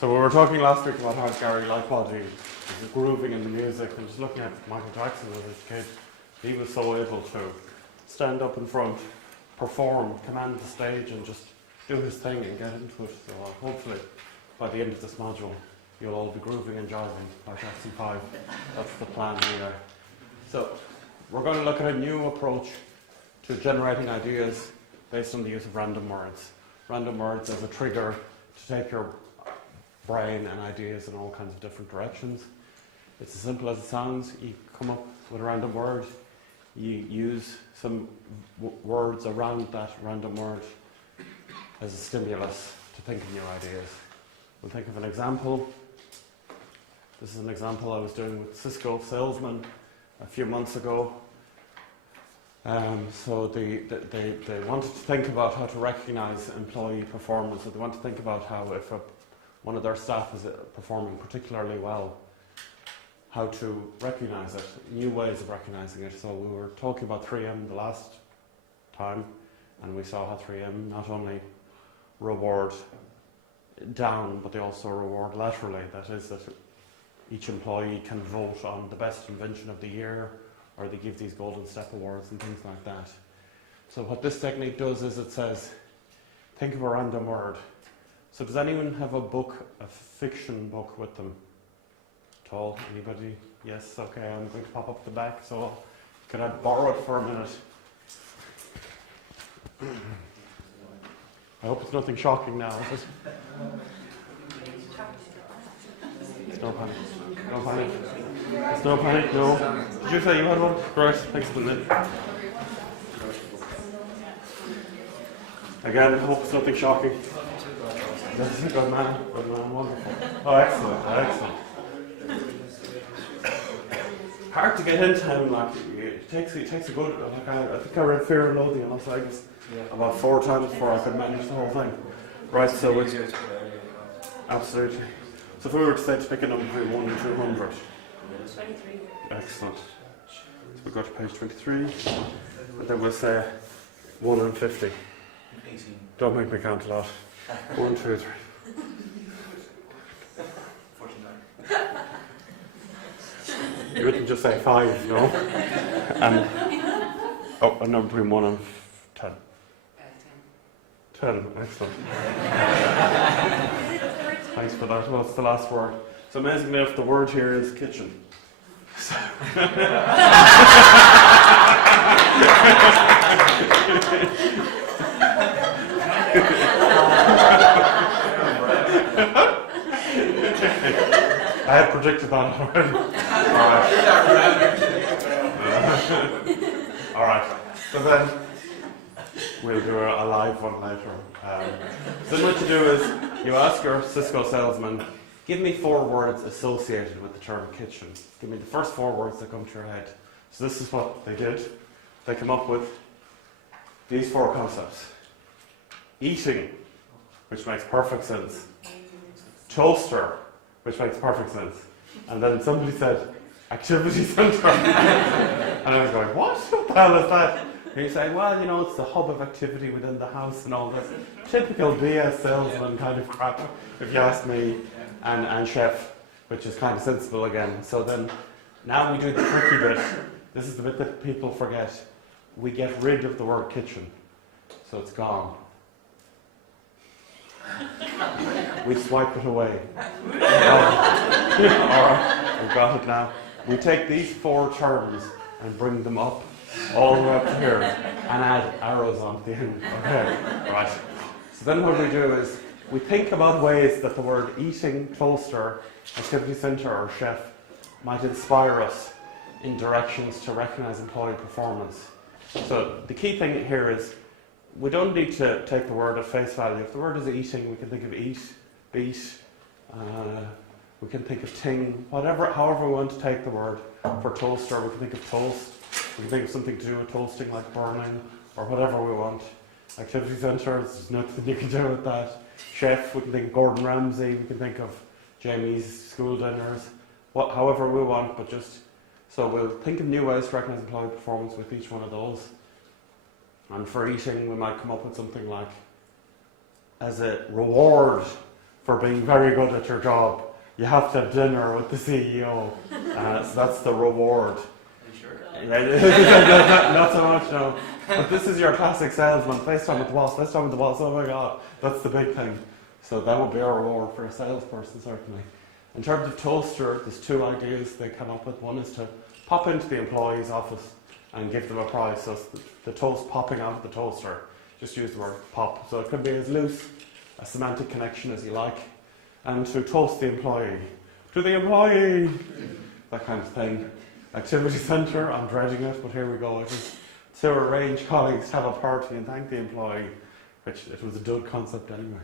So we were talking last week about how Gary Lightbody is grooving in the music, and just looking at Michael Jackson as a kid, he was so able to stand up in front, perform, command the stage, and just do his thing and get into it. So hopefully by the end of this module you'll all be grooving and jiving like Jackson 5. That's the plan here. So we're going to look at a new approach to generating ideas based on the use of random words. Random words as a trigger to take your brain and ideas in all kinds of different directions. It's as simple as it sounds. You come up with a random word, you use some words around that random word as a stimulus to think of new ideas. We'll think of an example. This is an example I was doing with Cisco salesman a few months ago. So they wanted to think about how to recognize employee performance. So they want to think about how if one of their staff is performing particularly well, how to recognize it, new ways of recognizing it. So we were talking about 3M the last time, and we saw how 3M not only reward down, but they also reward laterally. That is, that each employee can vote on the best invention of the year, or they give these golden step awards and things like that. So what this technique does is it says, think of a random word. So does anyone have a book, a fiction book with them at all? Anybody? Yes? Okay, I'm going to pop up the back, so can I borrow it for a minute? I hope it's nothing shocking now. It's no panic. No panic. It's no panic, no. Did you say you had one? Right, thanks for the minute. Again, I hope it's nothing shocking. That's a good man, wonderful. Oh, excellent, excellent. Hard to get into him, like, it takes a good, like, I think I read Fear and Loathing in Las Vegas about 4 times before I could manage the whole thing. Right, so it's, absolutely. So if we were to say to pick a number between 1 and 200. 23. Excellent. So we'll go to page 23, and then we'll say 1 and 50. 18. Don't make me count a lot. 1, 2, 3. 49. You wouldn't just say 5, no? And a number between 1 and 10. 10, excellent. Thanks for that. What's the last word? So amazingly enough, the word here is kitchen. So I had predicted that already. All right. So then we'll do a live one later. So then what you do is you ask your Cisco salesman, give me 4 words associated with the term kitchen. Give me the first 4 words that come to your head. So this is what they did. They came up with these 4 concepts. Eating, which makes perfect sense. Toaster, which makes perfect sense. And then somebody said, activity centre. And I was going, what? What the hell is that? And you say, well, you know, it's the hub of activity within the house and all this. Typical BS salesman kind of crap, if you ask me. And chef, which is kind of sensible again. So then, now we do the tricky bit. This is the bit that people forget. We get rid of the word kitchen. So it's gone. We swipe it away. Alright, we've got it now. We take these 4 terms and bring them up, all the way up to here, and add arrows on the end. Okay, right. So then what we do is, we think about ways that the word eating, toaster, activity centre, or chef might inspire us in directions to recognise employee performance. So the key thing here is, we don't need to take the word at face value. If the word is eating, we can think of eat, beat, we can think of ting, however we want to take the word. For toaster, we can think of toast, we can think of something to do with toasting like burning, or whatever we want. Activity centre, there's nothing you can do with that. Chef, we can think of Gordon Ramsay, we can think of Jamie's school dinners, however we want, but just, so we'll think of new ways to recognise employee performance with each one of those. And for eating, we might come up with something like, as a reward for being very good at your job, you have to have dinner with the CEO. So that's the reward. Are you sure? Not so much, no. But this is your classic salesman. FaceTime with the boss, FaceTime with the boss. Oh my God, that's the big thing. So that would be our reward for a salesperson, certainly. In terms of toaster, there's 2 ideas they come up with. One is to pop into the employee's office and give them a prize. So it's the toast popping out of the toaster. Just use the word pop. So it could be as loose a semantic connection as you like. And to toast the employee. To the employee! That kind of thing. Activity centre, I'm dreading it, but here we go. It is to arrange colleagues to have a party and thank the employee, which it was a dud concept anyway.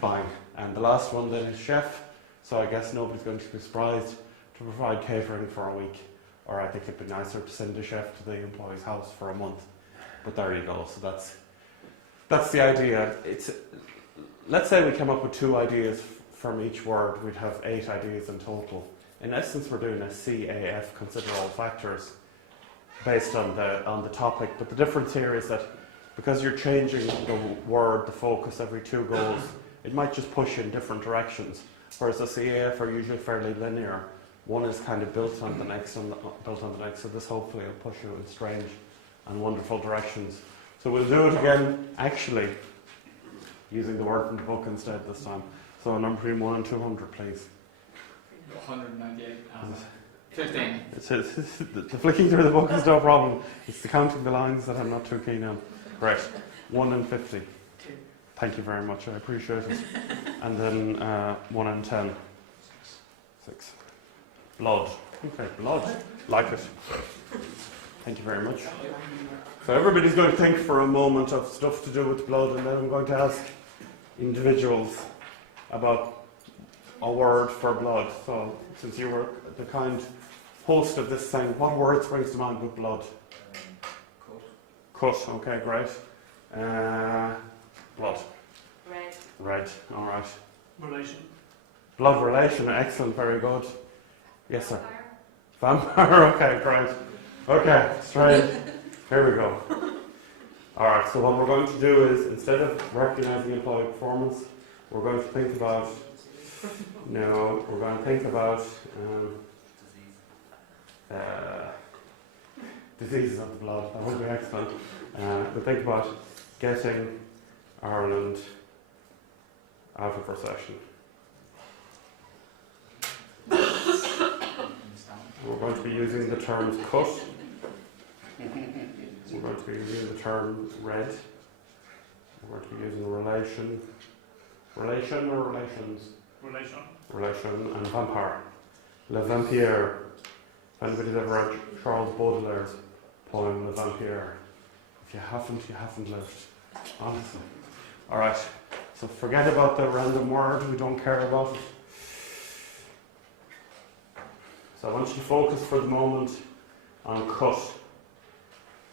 Fine. And the last one then is chef. So I guess nobody's going to be surprised to provide catering for a week. Or I think it'd be nicer to send a chef to the employee's house for a month. But there you go. So that's the idea. Let's say we come up with 2 ideas from each word. We'd have 8 ideas in total. In essence, we're doing a CAF, consider all factors, based on the topic. But the difference here is that because you're changing the word, the focus every 2 goals, it might just push in different directions. Whereas the CAF are usually fairly linear. One is kind of built on the next and built on the next. So this hopefully will push you in strange and wonderful directions. So we'll do it again, actually, using the word from the book instead this time. So number between 1 and 200, please. 198 and 15. The flicking through the book is no problem. It's the counting the lines that I'm not too keen on. Great. 1 and 50. 2. Thank you very much. I appreciate it. And then 1 and 10. 6. Blood. Okay, blood. Like it. Thank you very much. So everybody's going to think for a moment of stuff to do with blood, and then I'm going to ask individuals about a word for blood. So since you were the kind host of this thing, what word springs to mind with blood? Cut. Okay, great. Blood. Red. Red. All right. Relation. Blood relation. Excellent. Very good. Yes, sir. Vampire. Okay, great. Okay, straight. Here we go. All right. So what we're going to do is, instead of recognizing employee performance, we're going to think about. No, we're going to think about diseases of the blood. That would be excellent. We'll think about getting Ireland out of recession. We're going to be using the terms cut. We're going to be using the term red. We're going to be using relation. Relation or relations? Relation. Relation and vampire. Le Vampire. If anybody's ever read Charles Baudelaire's poem Le Vampire, if you haven't lived. Honestly. Alright, so forget about the random word, we don't care about it. So I want you to focus for the moment on cut.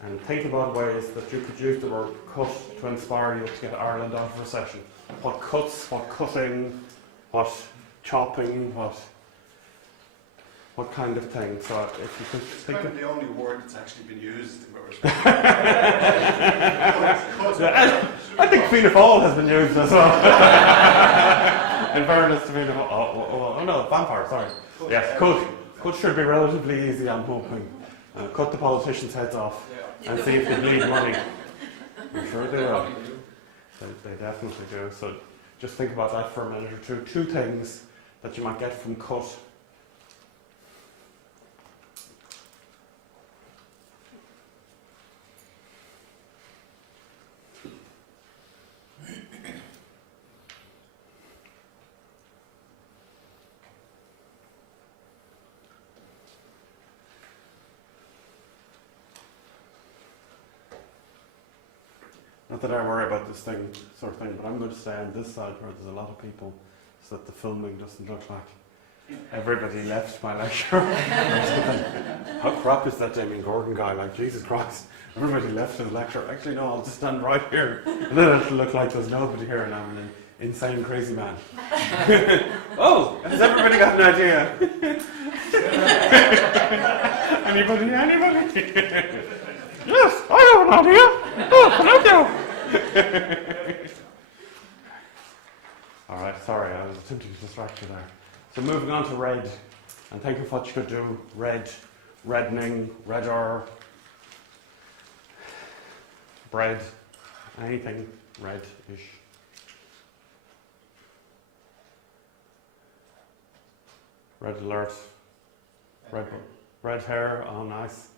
And think about ways that you could use the word cut to inspire you to get Ireland out of recession. What cuts, what cutting, what chopping, what kind of thing. So if you could It's think kind of of the only word that's actually been used in I think Fianna Fáil has been used as well. In fairness to Fianna Fáil. Oh no, vampire, sorry. Yes, cut should be relatively easy, I'm hoping. Cut the politicians' heads off and see if they bleed money. I'm sure they will. They definitely do. So just think about that for a minute or two. 2 things that you might get from cut. Not that I worry about this sort of thing, but I'm going to stay on this side where there's a lot of people so that the filming doesn't look like everybody left my lecture. How crap is that Damien Gordon guy? Like, Jesus Christ, everybody left his lecture. Actually, no, I'll just stand right here. And then it'll look like there's nobody here and I'm an insane, crazy man. Oh, has everybody got an idea? Anybody? Yes, I have an idea. Oh, thank you. Alright, sorry, I was attempting to distract you there. So moving on to red, and think of what you could do. Red, reddening, redder, bread, anything red-ish. Red alert, red hair, oh nice,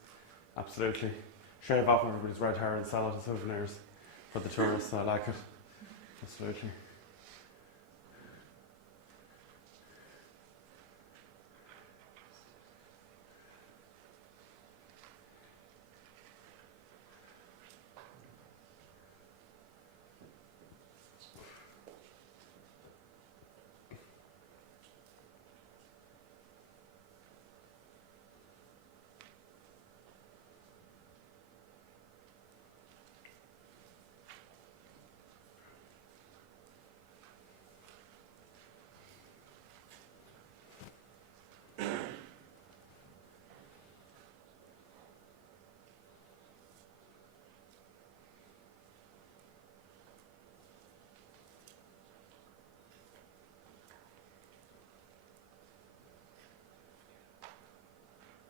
absolutely. Shave off everybody's red hair and sell it as souvenirs for the tourists, I like it, absolutely.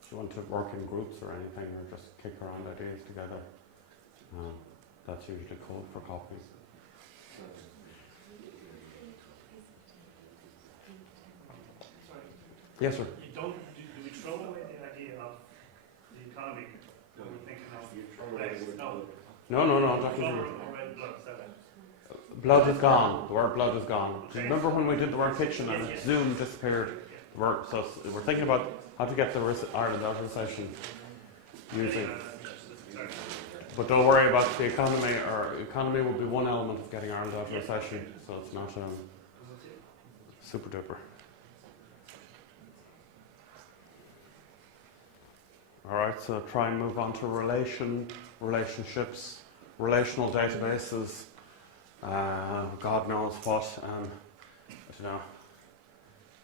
If you want to work in groups or anything, or just kick around ideas together, that's usually code for copies. Sorry. Yes, sir. You don't, do we throw away the idea of the economy? No. We're thinking of race? No. No, Colour definitely. or red blood, is that it? Blood is gone. The word blood is gone. Do you Okay. remember when we did the word kitchen and Yes. Zoom disappeared? The word, so we're thinking about how to get the Ireland out of recession using. But don't worry about the economy. Our economy will be one element of getting Ireland out of recession, so it's not super duper. Alright, so try and move on to relationships, relational databases, God knows what, I don't know,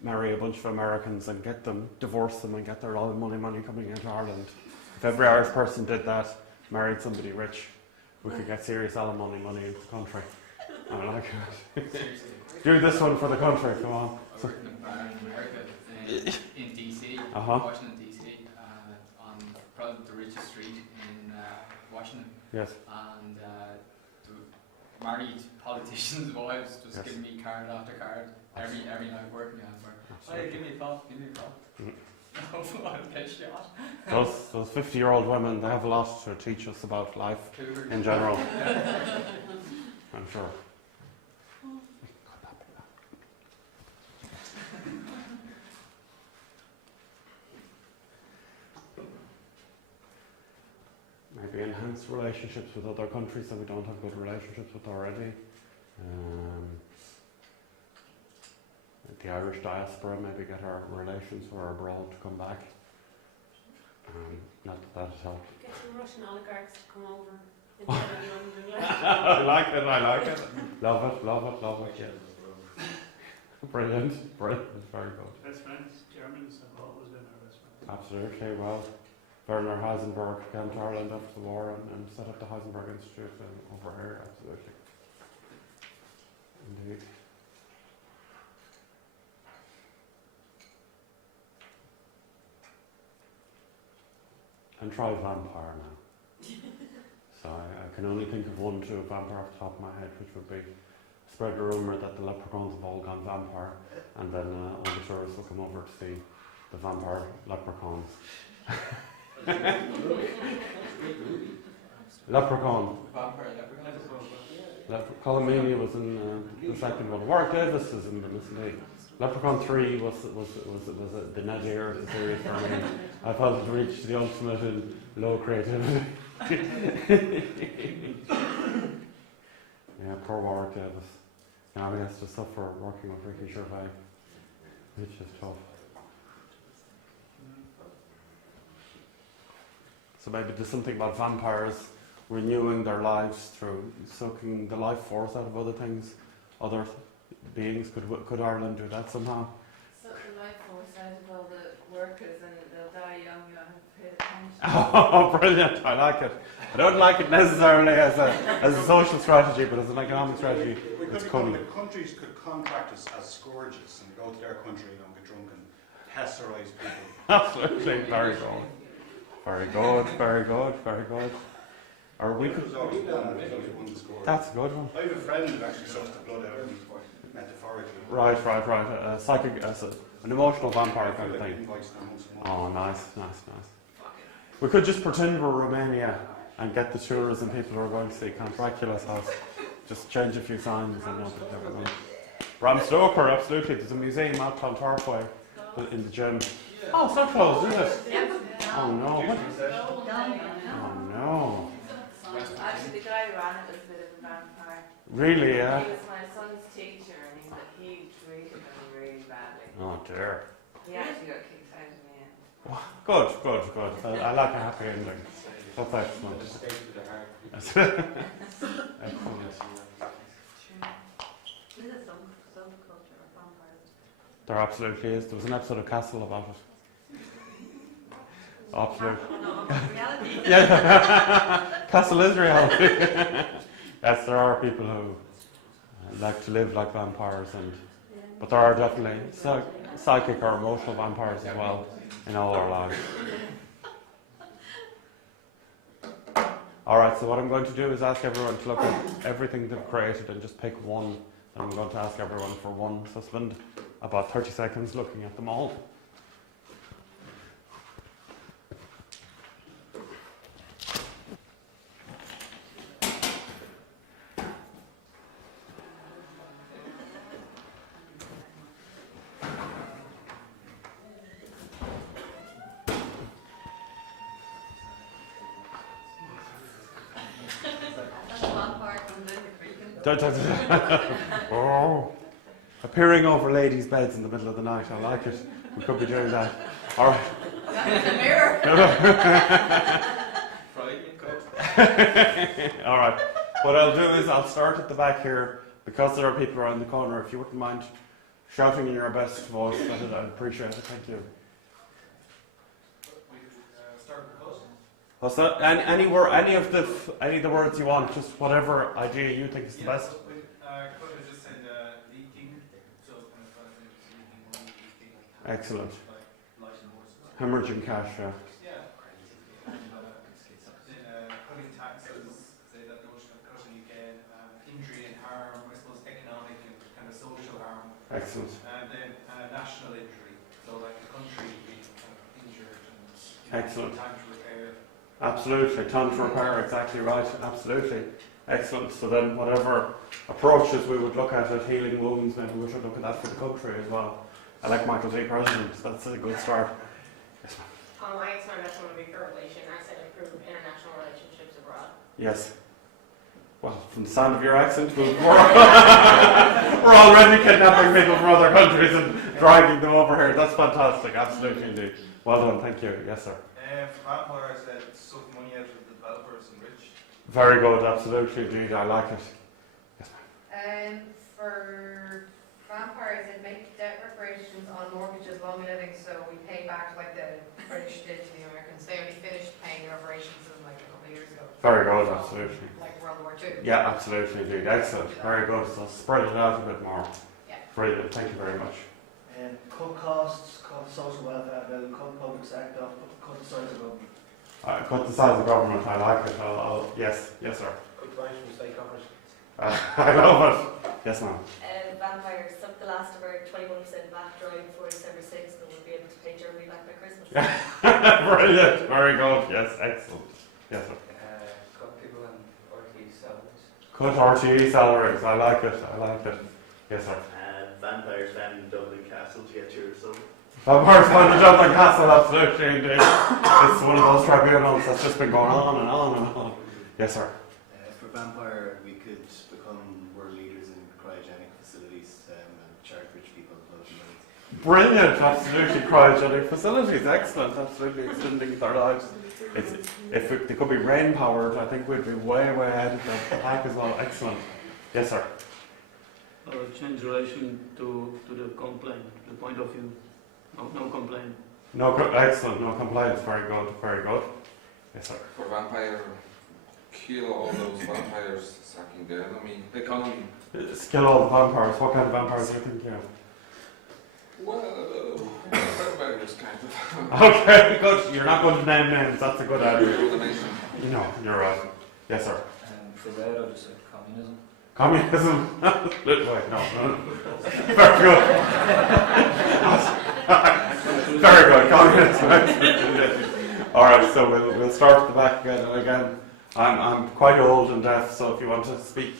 marry a bunch of Americans and get them, divorce them and get their all the money coming into Ireland. If every Irish person did that, married somebody rich, we could get serious alimony money into the country. I like it. Seriously. Do this one for the country, come on. I worked in a bar in America, in DC, Uh-huh. Washington DC, on probably the richest street in Washington, Yes. and the married politicians' wives just Yes. giving me card after card every night working on work. Oh, yeah, give me a call, give me a call. Mhm. No, I'll get shot. Those 50-year-old women, they have a lot to teach us about life Cougars. in general. I'm sure. Maybe enhance relationships with other countries that we don't have good relationships with already. The Irish diaspora, maybe get our relations who are abroad to come back. Not that has helped. Get some Russian oligarchs to come over. Instead of London. I like it. Love it, yeah. Brilliant, very good. Best friends, Germans have always been our best friends. Absolutely, well, Werner Heisenberg came to Ireland after the war and set up the Heisenberg Institute over here, absolutely. Indeed. And try vampire now. So I can only think of one true vampire off the top of my head, which would be spread the rumour that the leprechauns have all gone vampire, and then all the tourists will come over to see the vampire leprechauns. Leprechaun. Colomania was in the second one. Warwick Davis is in the indeed. Leprechaun 3 was the nadir of the series for me. I thought it reached the ultimate in low creativity. Yeah, poor Warwick Davis. Now he has to suffer working with Ricky Gervais, which is tough. So maybe there's something about vampires renewing their lives through sucking the life force out of other things, other beings. Could Ireland do that somehow? Suck the life force out of all the workers and they'll die young, you have to pay the pension. Oh, brilliant! I like it. I don't like it necessarily as a social strategy, but as an economic strategy, It's could cunning. the countries could contract us as scourges and go to their country and get drunk and pesserize people. Absolutely, very good. Very good, very good, very good. Or we It could. was always one scourge. That's a good one. I have a friend who actually sucks the blood out of me, metaphorically. Right. Psychic, an emotional vampire kind of thing. Invites them once a month. Oh, nice. We could just pretend we're Romania and get the tourism people who are going to see Count Dracula's house. Just change a few signs and everything. Bram Stoker, absolutely. There's a museum out Clontarf way in the gym. Oh, it's not closed, is it? Oh no. What? Oh no. Actually, the guy who ran it was a bit of a vampire. Really, yeah? He was my son's teacher, and he treated him really badly. Oh dear. He actually got kicked out in the end. Good. I like a happy ending. That's excellent. Excellent. There absolutely is. There was an episode of Castle about it. Absolutely. Yeah. Castle is reality. Yes, there are people who like to live like vampires, but there are definitely psychic or emotional vampires as well in all our lives. Alright, so what I'm going to do is ask everyone to look at everything they've created and just pick one. And I'm going to ask everyone for one. So spend about 30 seconds looking at them all. Oh, appearing over ladies' beds in the middle of the night. I like it. We could be doing that. All right. The mirror. All right. What I'll do is I'll start at the back here because there are people around the corner. If you wouldn't mind shouting in your best voice, I'd appreciate it. Thank you. What's that? Any of the words you want, just whatever idea you think is the best. Excellent. Hemorrhaging cash, yeah. Cutting taxes, say that notion of cutting again, injury and harm, I suppose economic and kind of social harm. Excellent. And then national injury, so like the country being kind of injured and Excellent. time to repair. Absolutely, time to repair, exactly right, absolutely. Excellent, so then whatever approaches we would look at healing wounds, maybe we should look at that for the country as well. I like Michael T. President, that's a good start. Yes, ma'am. I guess my best one would be for relation. I said improve international relationships abroad. Yes. Well, from the sound of your accent, we're already kidnapping people from other countries and dragging them over here. That's fantastic, absolutely indeed. Well done, thank you. Yes, sir. For vampire, I said suck money out of the developers and rich. Very good, absolutely indeed. I like it. Yes, ma'am. For vampires, it make debt reparations on mortgages long living, so we pay back like the British did to the Americans. They only finished paying their reparations like a couple of years ago. Very good, absolutely. Like World War II. Yeah, absolutely indeed. Excellent. Very good. So spread it out a bit more. Yeah. Brilliant. Thank you very much. Cut costs, cut social welfare bill, cut public sector, cut the size of government. Cut the size of government. I like it. Yes, sir. Cut right from state coffers. I love it. Yes, ma'am. Vampires suck the last of our 21% back drive before December 6th, and we'll be able to pay Germany back by Christmas. Brilliant. Very good. Yes, excellent. Yes, sir. Cut people and RTE salaries. Cut RTE salaries. I like it. Yes, sir. Vampires found in Dublin Castle to get your soul. Vampires found a job in Castle, absolutely indeed. It's one of those tribunals that's just been going on and on and on. Yes, sir. For vampire, we could become world leaders in cryogenic facilities and charge rich people loads of money. Brilliant, absolutely. Cryogenic facilities, excellent, absolutely extending their lives. If they could be rain powered, I think we'd be way ahead of the pack as well. Excellent. Yes, sir. Change relation to the complaint, the point of view. No complaint. Excellent, no complaints. Very good. Yes, sir. For vampire, kill all those vampires sacking down. I mean, economy. Kill all the vampires. What kind of vampires do you think you have? Well, various kinds of. Okay, good. You're not going to name names. That's a good idea. Coordination. No, you're right. Yes, sir. For red, I just said communism. Communism. Wait, no. Very good. Very good. Communism. All right, so we'll start at the back again. And again, I'm quite old and deaf, so if you want to speak,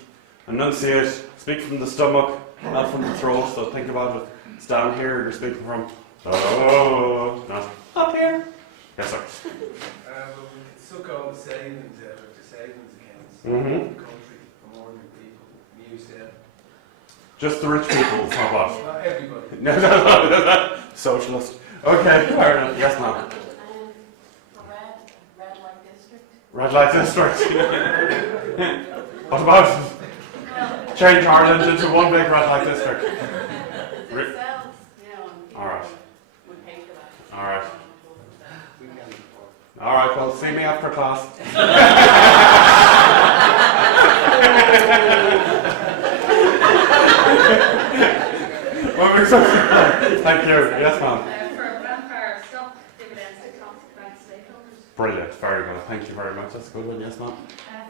enunciate, speak from the stomach, not from the throat. So think about it. It's down here. You're speaking from. Oh, not up here. Yes, sir. Well, we can suck all the savings out of the savings accounts Mhm. in the country from ordinary people. Use them. Just the rich people. Not what? Not everybody. No. Socialist. Okay, fair enough. Yes, ma'am. Red light district. Red light district. What about change Ireland into one big red light district? It sells, you know, and people All right. would pay for that. All right. All right. Well, see me after class. Thank you. Yes, ma'am. For vampire stock dividends to bank stakeholders. Brilliant. Very good. Thank you very much. That's a good one. Yes, ma'am.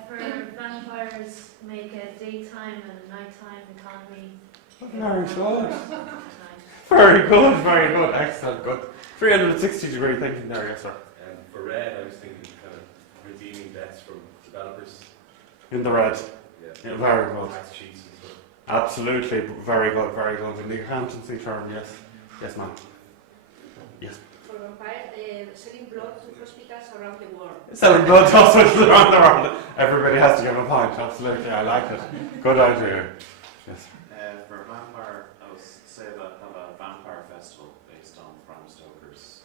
For vampires, make a daytime and nighttime economy. Very good. Very good. Very good. Excellent. Good. 360-degree thinking there. Yes, sir. For red, I was thinking kind of redeeming debts from developers. In the red. Yeah. Very good. Tax cheats and stuff. Absolutely, very good, very good. In the accountancy term, yes. Yes, ma'am. Yes. For vampire, selling blood to hospitals around the world. Selling blood to hospitals around the world. Everybody has to give a point, absolutely. I like it. Good idea. Yes. For vampire, I would say that have a vampire festival based on Bram Stoker's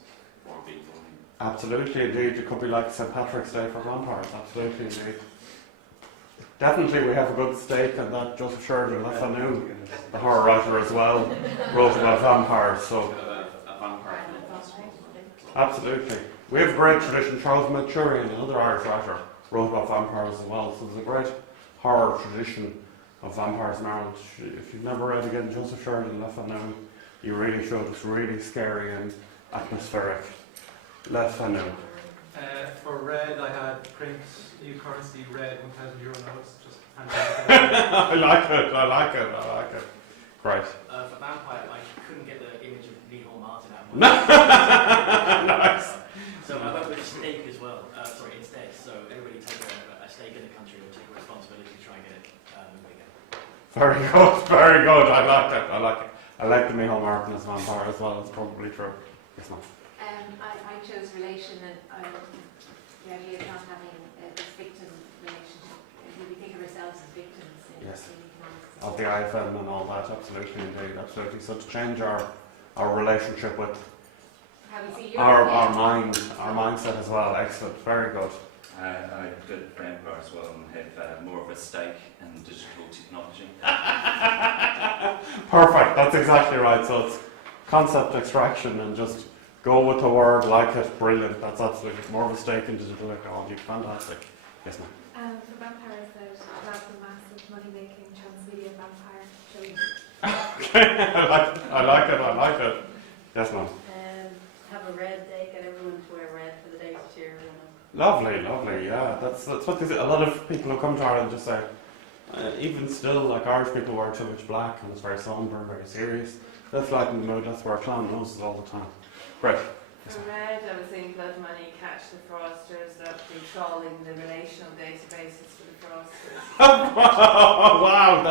War Beat Running. Absolutely, indeed. It could be like St. Patrick's Day for vampires. Absolutely, indeed. Definitely, we have a good stake on that. Joseph Sheridan, that's I knew. The horror writer as well, wrote about vampires. So, A vampire film festival. absolutely. We have a great tradition. Charles Maturin, another Irish writer, wrote about vampires as well. So there's a great horror tradition of vampires in Ireland. If you've never read again Joseph Sheridan, Left Unknown, you really should. It's really scary and atmospheric. Left Unknown. For red, I had print new currency red €1,000 notes. Just I like it. I like it. I like it. Great. For vampire, I couldn't get the image of Lee Martin out. Nice. So I went with stake as well. Sorry, instead. So everybody take a stake in the country and take responsibility to try and get it moving again. Very good. Very good. I like it. I like it. I like the Micheál Martin as vampire as well. It's probably true. Yes, ma'am. I chose relation, and the idea of not having this victim relationship. We think of ourselves as victims in Yes. economics. Of the IFM and all that. Absolutely, indeed. Absolutely. So to change our relationship with How we see our Europe, mind, our mindset as well. Excellent. Very good. I did vampire as well and have more of a stake in digital technology. Perfect. That's exactly right. So it's concept extraction and just go with the word, like it. Brilliant. That's absolutely more of a stake in digital technology. Fantastic. Yes, ma'am. For vampires, there's about the massive money-making transmedia vampire show. Okay. I like it. I like it. Yes, ma'am. Have a red day, get everyone to wear red for the day to cheer. Lovely, lovely. Yeah, that's what they say. A lot of people who come to Ireland just say, even still, like Irish people wear too much black and it's very somber, very serious. That's lighten the mood. That's where clown noses all the time. Great. For red, I was saying blood money, catch the fraudsters, that be trawling the relational databases for the fraudsters. Wow,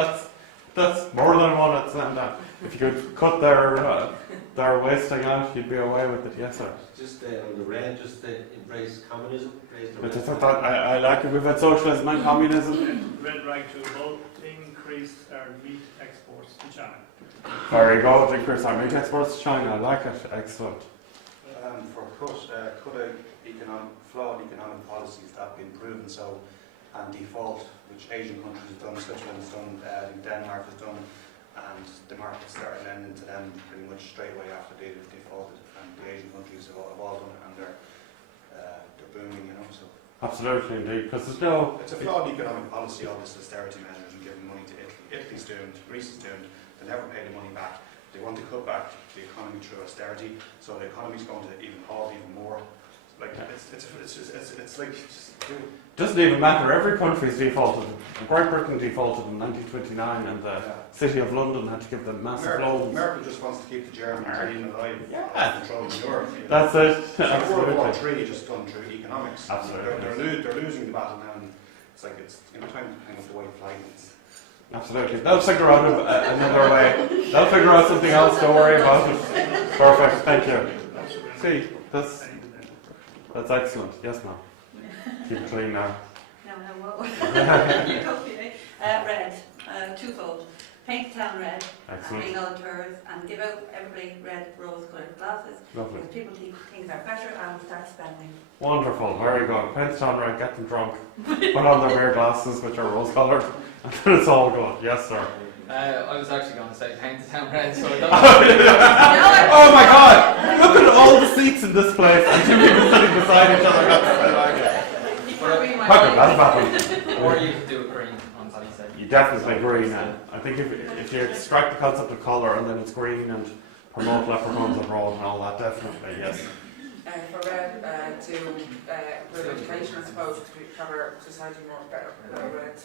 that's more than one at sent out. If you could cut their wasting out, you'd be away with it. Yes, sir. Just on the red, just embrace communism. I like it. We've had socialism and communism. Red right to both increase our meat exports to China. Very good. Increase our meat exports to China. I like it. Excellent. For cut flawed economic policies that have been proven so, and default, which Asian countries have done, Switzerland's done, I think Denmark has done, and the market started lending to them pretty much straight away after they defaulted, and the Asian countries have all done it, and they're booming, you know. So Absolutely, indeed. Because there's no. it's a flawed economic policy, all this austerity measures and giving money to Italy. Italy's doomed, Greece is doomed, they'll never pay the money back. They want to cut back the economy through austerity, so the economy's going to even fall even more. Like, it's like, just do it. Doesn't even matter. Every country's defaulted. Great Britain defaulted in 1929, and the City of London had to give them massive loans. America just wants to keep the German dream alive. Yeah. Controlling Europe. You know. That's it. So Absolutely. World War III just done through economics. Absolutely. They're losing the battle now, and it's like it's time to hang up the white flag. Absolutely. They'll figure out another way. They'll figure out something else. Don't worry about it. Perfect. Thank you. See, that's excellent. Yes, ma'am. Keep it clean now. No, whoa. Okay. Red, twofold. Paint the town red, Excellent. and bring all tours, and give out everybody red rose-coloured glasses. Lovely. Because people think things are better and start spending. Wonderful. Very good. Paint the town red, get them drunk. Put on their beer glasses, which are rose-coloured, and then it's all good. Yes, sir. I was actually going to say paint the town red, so I don't Oh my God! Look at all the seats in this place, and two people sitting beside each other. That's happened. Or you could do it green on Sunny side. You definitely green. I think if you extract the concept of colour and then it's green and promote leprechauns abroad and all that, definitely, yes. For red, to improve education, I suppose, to cover society more better. Red.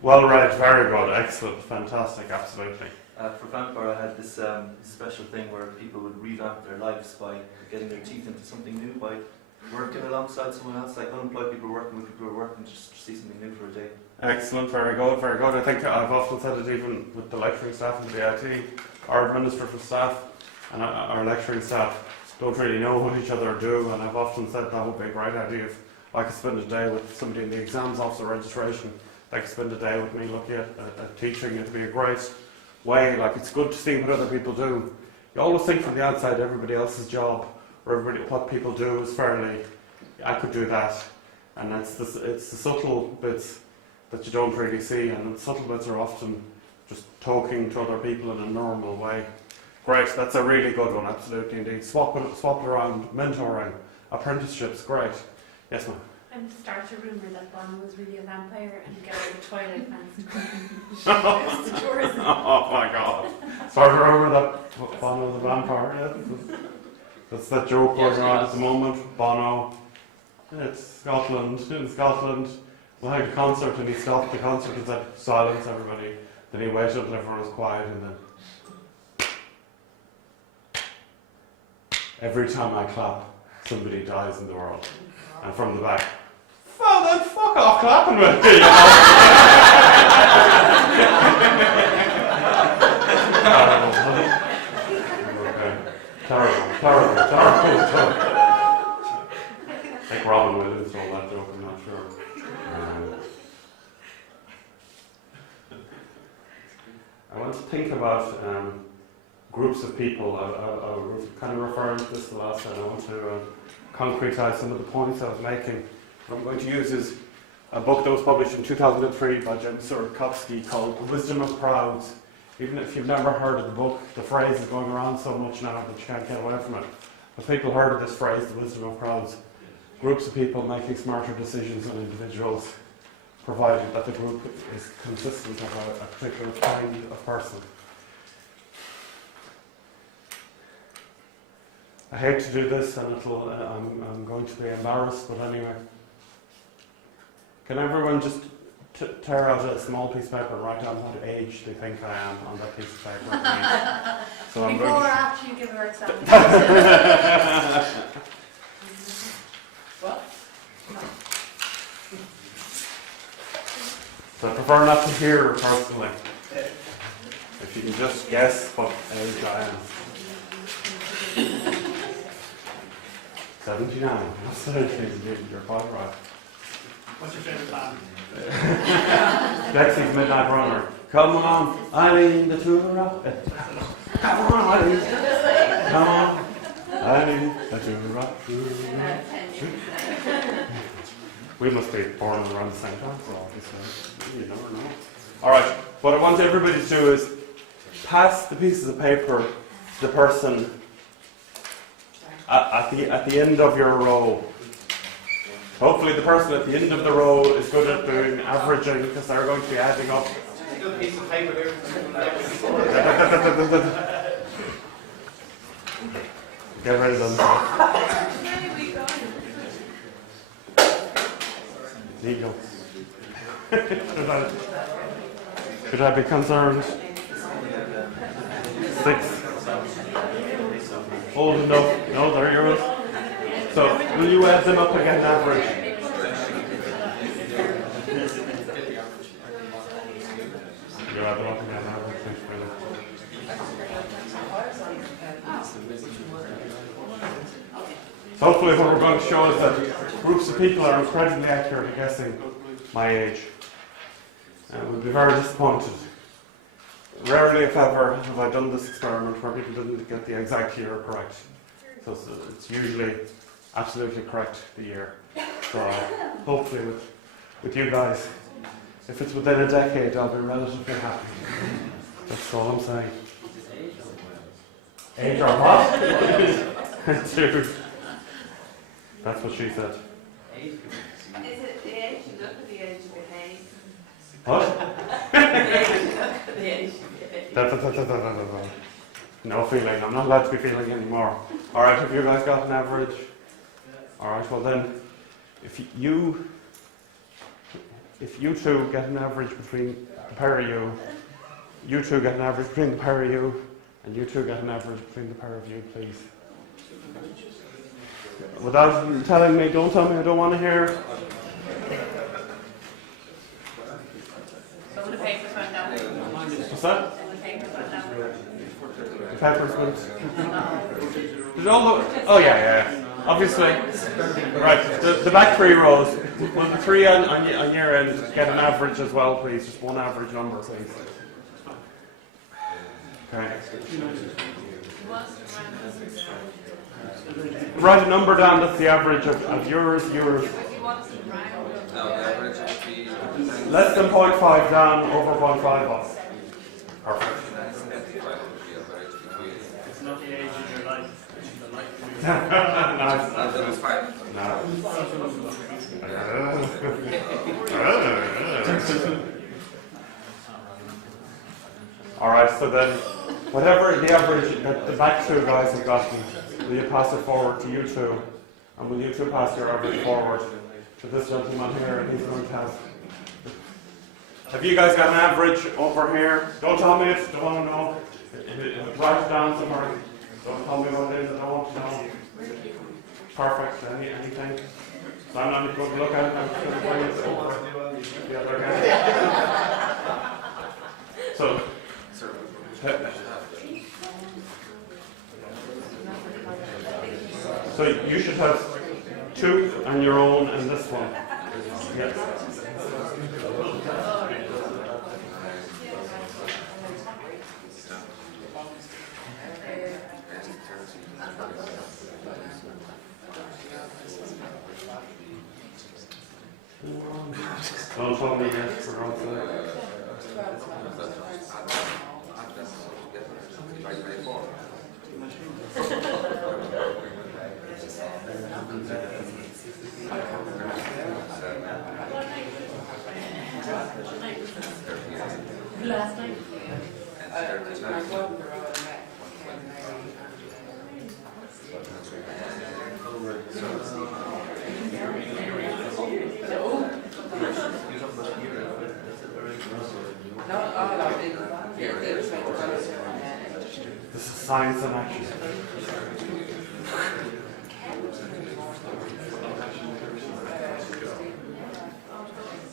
Well read, very good, excellent, fantastic, absolutely. For Vampire, I had this special thing where people would revamp their lives by getting their teeth into something new, by working alongside someone else, like unemployed people working with people who are working, just see something new for a day. Excellent, very good, very good. I think I've often said it even with the lecturing staff and the IT, our administrative staff and our lecturing staff don't really know what each other do, and I've often said that would be a great idea if I could spend a day with somebody in the exams officer registration. They could spend a day with me looking at teaching. It'd be a great way, like it's good to see what other people do. You always think from the outside everybody else's job or what people do is fairly, I could do that, and it's the subtle bits that you don't really see, and the subtle bits are often just talking to other people in a normal way. Great, that's a really good one, absolutely indeed. Swap it around, mentoring, apprenticeships, great. Yes, ma'am. And start a rumour that Bono was really a vampire and get out of Twilight fans to tourism. Oh my God. Start a rumour that Bono was a vampire, yeah. That's that joke going around at the moment. Bono, it's Scotland, in Scotland. We had a concert and he stopped the concert and said, silence everybody. Then he waited until everyone was quiet and then every time I clap, somebody dies in the world. And from the back, well then fuck off clapping with me, you know? Terrible. I think Robin Williams told that joke, I'm not sure. I want to think about groups of people. I was kind of referring to this the last time. I want to concretise some of the points I was making. What I'm going to use is a book that was published in 2003 by Jim Surkowski called The Wisdom of Crowds. Even if you've never heard of the book, the phrase is going around so much now that you can't get away from it. But people heard of this phrase, the wisdom of crowds. Groups of people making smarter decisions than individuals, provided that the group is consistent of a particular kind of person. I hate to do this, and I'm going to be embarrassed, but anyway. Can everyone just tear out a small piece of paper and write down what age they think I am on that piece of paper? So Before or after you give her example? What? So I prefer not to hear personally. If you can just guess what age I am. 79. Absolutely, you're quite right. What's your favourite band? Dexy's Midnight Runner. Come on, Eileen, the tour up. Come on, Eileen. Come on, Eileen, the tour up. We must be born around the same time, so obviously, you never know. Alright, what I want everybody to do is pass the pieces of paper to the person at the end of your row. Hopefully the person at the end of the row is good at doing averaging, because they're going to be adding up good piece of paper here. Get rid of them. Legal. Should I be concerned? 6. Old enough. No, they're yours. So, will you add them up again, average? You add them up again, average. So hopefully what we're going to show is that groups of people are incredibly accurate at guessing my age. We'd be very disappointed. Rarely, if ever, have I done this experiment where people didn't get the exact year correct. So it's usually absolutely correct, the year. So hopefully with you guys, if it's within a decade, I'll be relatively happy. That's all I'm saying. Age or what? Dude. That's what she said. Is it the age you look at the age you behave? What? The age you look at the age you behave. No feeling. I'm not allowed to be feeling anymore. Alright, have you guys got an average? Alright, well then, if you two get an average between the pair of you, you two get an average between the pair of you, and you two get an average between the pair of you, please. Without telling me, don't tell me I don't want to hear. So the papers went down. What's that? The papers went down. The peppers went. Did all the, oh yeah. Obviously. Right, the back 3 rows. Will the 3 on your end get an average as well, please? Just one average number, please. Okay. Write a number down that's the average of yours. No, the average would be Less than 0.5 down, over 0.5 up. Perfect. It's not the age of your life, it's the life of your Nice. Alright, so then, whatever the average that the back 2 guys have gotten, will you pass it forward to you two? And will you two pass your average forward to this gentleman here, and he's going to have... Have you guys got an average over here? Don't tell me it, don't want to know. Write it down somewhere. Don't tell me what it is, I don't want to know. Perfect, anything? So I'm not going to look at it, I'm just going to bring it over the other guy. So, so you should have 2 and your own and this one. Yes. Don't tell me yes for God's sake. Last night. This is science in action.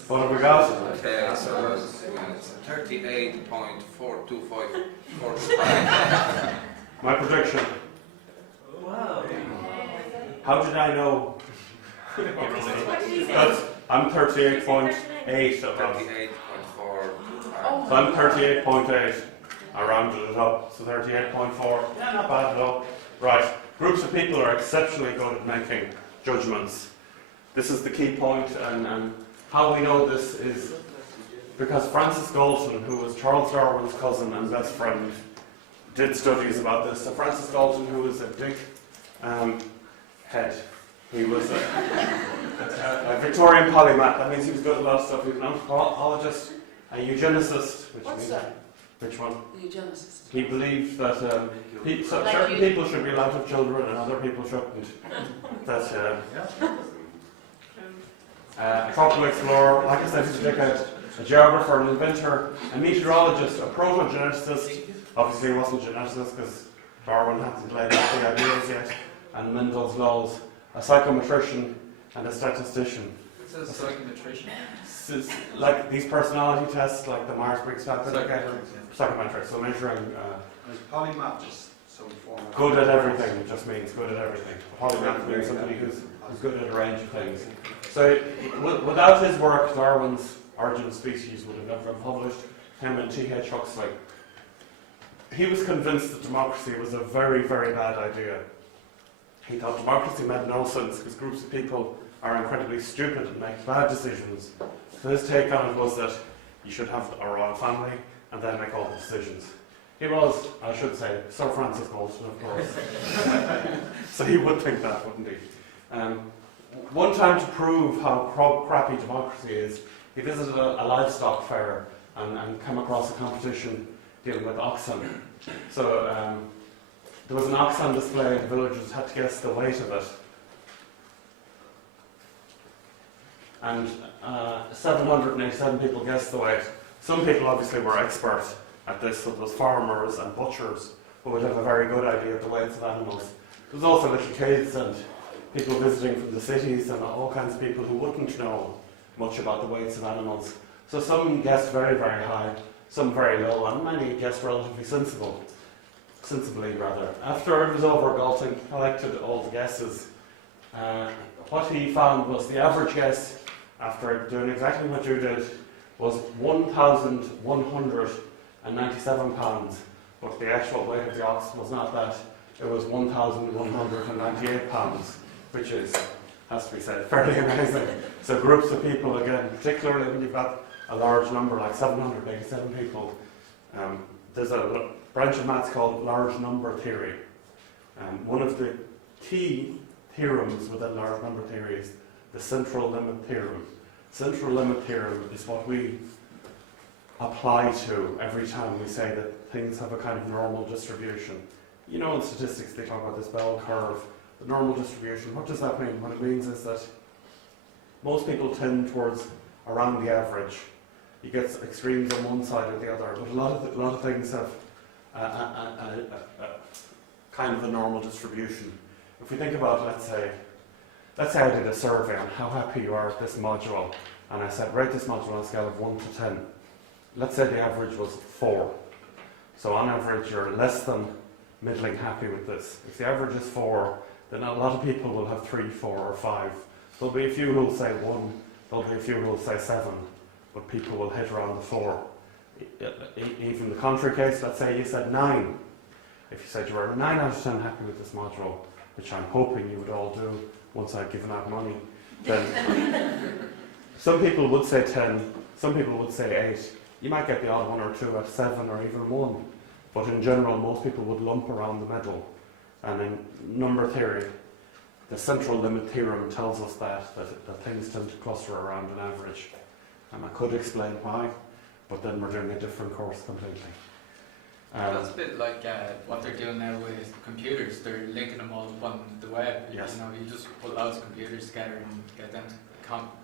What have we got? Okay, so it's 38.425. My prediction. Wow. How did I know? Because I'm 38.8 about. 38.425. So I'm 38.8. I rounded it up, so 38.4. Yeah, not bad at all. Right, groups of people are exceptionally good at making judgments. This is the key point, and how we know this is because Francis Galton, who was Charles Darwin's cousin and best friend, did studies about this. So Francis Galton, who was a big head, he was a Victorian polymath. That means he was good at a lot of stuff. He was an anthropologist, a eugenicist, which What's means that? which one? The eugenicist. He believed that certain people should be allowed to have children and other people shouldn't. That's a tropical explorer, like I said, he's a dickhead, a geographer, an inventor, a meteorologist, a proto-geneticist. Obviously he wasn't a geneticist because Darwin hadn't laid out the ideas yet, and Mendel's laws, a psychometrician, and a statistician. It says psychometrician. Like these personality tests, like the Myers-Briggs factor, psychometrics, so measuring. Polymath, just some form of. Good at everything, it just means good at everything. Polymath means somebody who's good at a range of things. So without his work, Darwin's Origin of Species would have never been published. Him and T.H. Huxley. He was convinced that democracy was a very, very bad idea. He thought democracy made no sense because groups of people are incredibly stupid and make bad decisions. So his take on it was that you should have a royal family and then make all the decisions. He was, I should say, Sir Francis Galton, of course. So he would think that, wouldn't he? One time to prove how crappy democracy is, he visited a livestock fair and came across a competition dealing with oxen. So there was an ox on display, the villagers had to guess the weight of it. And 787 people guessed the weight. Some people obviously were expert at this, so there was farmers and butchers who would have a very good idea of the weights of animals. There was also little kids and people visiting from the cities and all kinds of people who wouldn't know much about the weights of animals. So some guessed very, very high, some very low, and many guessed relatively sensibly rather. After it was over, Galton collected all the guesses. What he found was the average guess, after doing exactly what you did, was 1,197 pounds, but the actual weight of the ox was not that. It was 1,198 pounds, which has to be said, fairly amazing. So groups of people, again, particularly when you've got a large number, like 787 people, there's a branch of maths called large number theory. One of the key theorems within large number theory is the central limit theorem. Central limit theorem is what we apply to every time we say that things have a kind of normal distribution. You know, in statistics they talk about this bell curve, the normal distribution. What does that mean? What it means is that most people tend towards around the average. You get extremes on one side or the other, but a lot of things have kind of a normal distribution. If we think about, let's say I did a survey on how happy you are with this module, and I said rate this module on a scale of 1 to 10. Let's say the average was 4. So on average you're less than middling happy with this. If the average is 4, then a lot of people will have 3, 4 or 5. There'll be a few who will say 1, there'll be a few who will say 7, but people will hit around the 4. Even the contrary case, let's say you said 9. If you said you were 9 out of 10 happy with this module, which I'm hoping you would all do once I've given out money, then some people would say 10, some people would say 8. You might get the odd 1 or 2 at 7 or even 1, but in general most people would lump around the middle. And in number theory, the central limit theorem tells us that things tend to cluster around an average. And I could explain why, but then we're doing a different course completely. That's a bit like what they're doing now with computers. They're linking them all up on the web. Yes. You know, you just put loads of computers together and get them to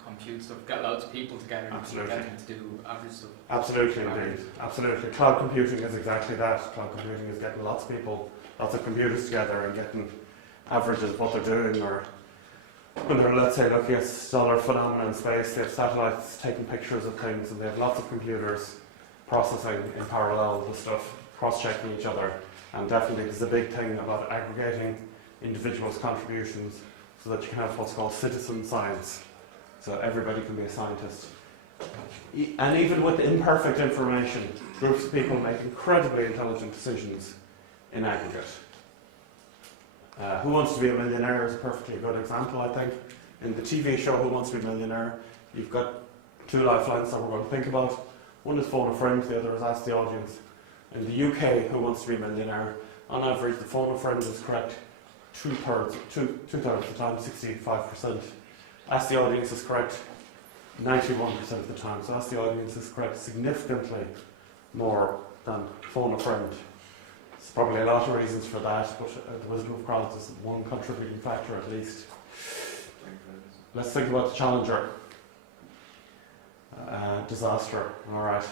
compute stuff. Get loads of people together and get them to do average stuff. Absolutely, indeed. Absolutely. Cloud computing is exactly that. Cloud computing is getting lots of people, lots of computers together and getting averages of what they're doing, or when they're, let's say, looking at stellar phenomena in space, they have satellites taking pictures of things and they have lots of computers processing in parallel the stuff, cross-checking each other. And definitely there's a big thing about aggregating individuals' contributions so that you can have what's called citizen science. So everybody can be a scientist. And even with imperfect information, groups of people make incredibly intelligent decisions in aggregate. Who Wants to Be a Millionaire is a perfectly good example, I think. In the TV show Who Wants to Be a Millionaire, you've got 2 lifelines that we're going to think about. One is phone a friend, the other is ask the audience. In the UK, Who Wants to Be a Millionaire, on average the phone a friend is correct two-thirds of the time, 65%. Ask the audience is correct 91% of the time. So Ask the Audience is correct significantly more than Phone a Friend. There's probably a lot of reasons for that, but the wisdom of crowds is one contributing factor at least. Let's think about the Challenger disaster. All right.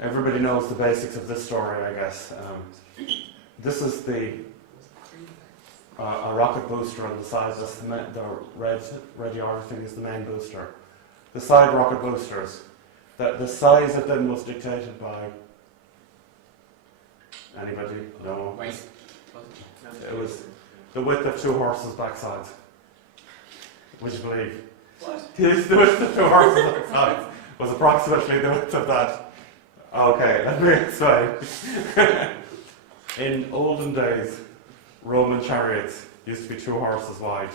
Everybody knows the basics of this story, I guess. This is a rocket booster on the side. The red yard thing is the main booster. The side rocket boosters, the size of them was dictated by anybody? No. Wait. It was the width of 2 horses' backsides. Would you believe? What? The width of 2 horses' backsides was approximately the width of that. Okay, let me explain. In olden days, Roman chariots used to be 2 horses wide.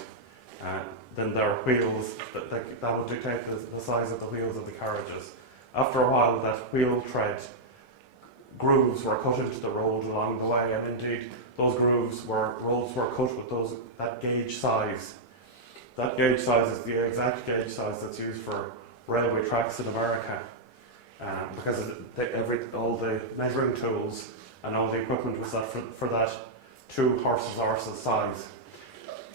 Then there were wheels that would dictate the size of the wheels of the carriages. After a while, that wheel tread grooves were cut into the road along the way, and indeed those roads were cut with that gauge size. That gauge size is the exact gauge size that's used for railway tracks in America, because all the measuring tools and all the equipment was that for that 2 horses size.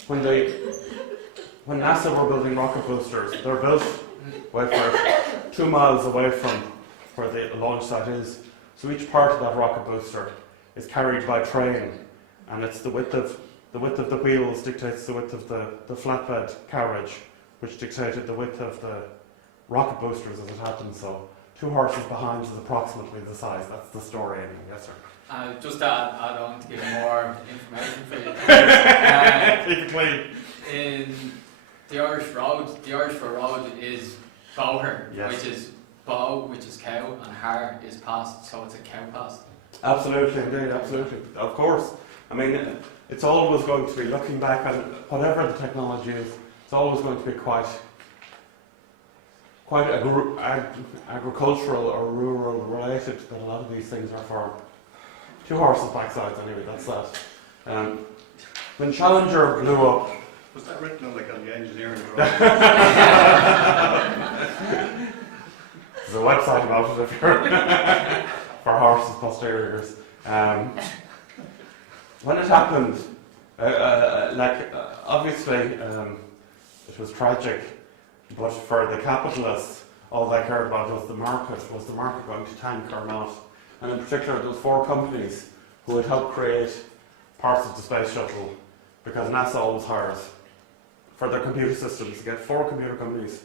When NASA were building rocket boosters, they're built, wait for it, 2 miles away from where the launch site is. So each part of that rocket booster is carried by train, and it's the width of the wheels dictates the width of the flatbed carriage, which dictated the width of the rocket boosters as it happened. So 2 horses behind is approximately the size. That's the story anyway. Yes, sir. Just to add on to give more information for you. Keep it clean. In the Irish for road is bowher, Yes. which is bow, which is cow, and har is past, so it's a cow past. Absolutely, indeed, absolutely. Of course. I mean, it's always going to be, looking back on whatever the technology is, it's always going to be quite agricultural or rural related that a lot of these things are for. 2 horses backsides anyway, that's that. When Challenger blew up... Was that written on the engineering drawing? There's a website about it if you're for horses posteriors. When it happened, obviously it was tragic, but for the capitalists, all they cared about was the market going to tank or not? And in particular, those 4 companies who had helped create parts of the space shuttle, because NASA always hires for their computer systems to get 4 computer companies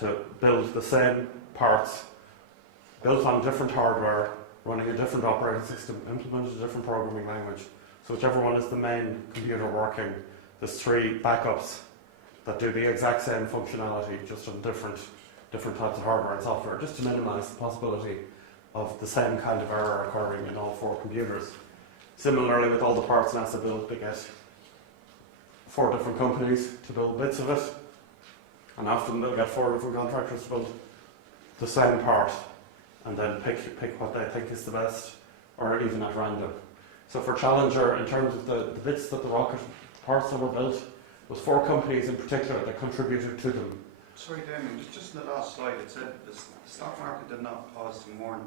to build the same parts, built on different hardware, running a different operating system, implemented a different programming language. So whichever one is the main computer working, there's 3 backups that do the exact same functionality, just on different types of hardware and software, just to minimize the possibility of the same kind of error occurring in all 4 computers. Similarly, with all the parts NASA built, they get 4 different companies to build bits of it, and often they'll get 4 different contractors to build the same part, and then pick what they think is the best, or even at random. So for Challenger, in terms of the bits that the rocket parts that were built, was 4 companies in particular that contributed to them. Sorry, Damien, just in the last slide, it said the stock market did not pause to mourn,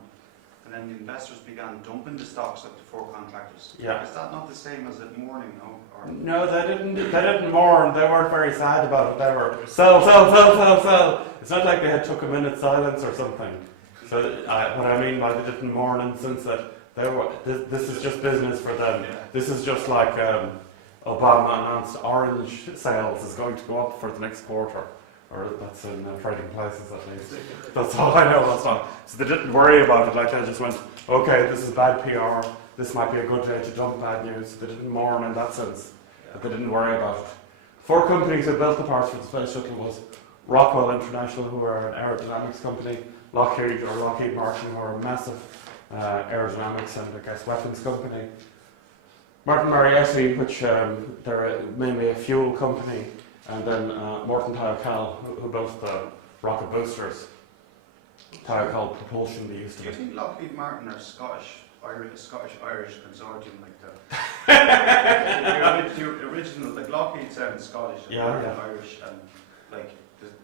and then the investors began dumping the stocks of the 4 contractors. Yeah. Is that not the same as it mourning, no? Or No, they didn't mourn. They weren't very sad about it. They were sell. It's not like they had took a minute's silence or something. So what I mean by they didn't mourn in the sense that they were. This is just business for them. Yeah. This is just like Obama announced orange sales is going to go up for the next quarter. Or that's in trading places at least. That's all I know. That's not. So they didn't worry about it. Like they just went, okay, this is bad PR. This might be a good day to dump bad news. They didn't mourn in that sense. But they didn't worry about it. 4 companies who built the parts for the space shuttle was Rockwell International, who are an aerodynamics company, Lockheed Martin, who are a massive aerodynamics and I guess weapons company. Martin Marietti, which they're mainly a fuel company. And then Morton Tayakal, who built the rocket boosters. Tayakal Propulsion, they used to do you be. think Lockheed Martin are Scottish-Irish consortium like that? the original, like Lockheed sounds Scottish and Yeah. Irish, and like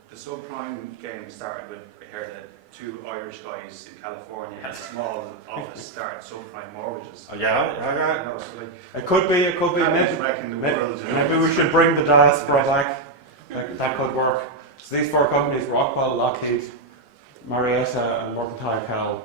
the subprime game started with, I heard that 2 Irish guys in California had a small office start subprime mortgages. Yeah. No, so like, It could be. Happens wrecking the world, you know. Maybe we should bring the diaspora back. That could work. So these 4 companies, Rockwell, Lockheed, Marietta, and Mercantile Cal,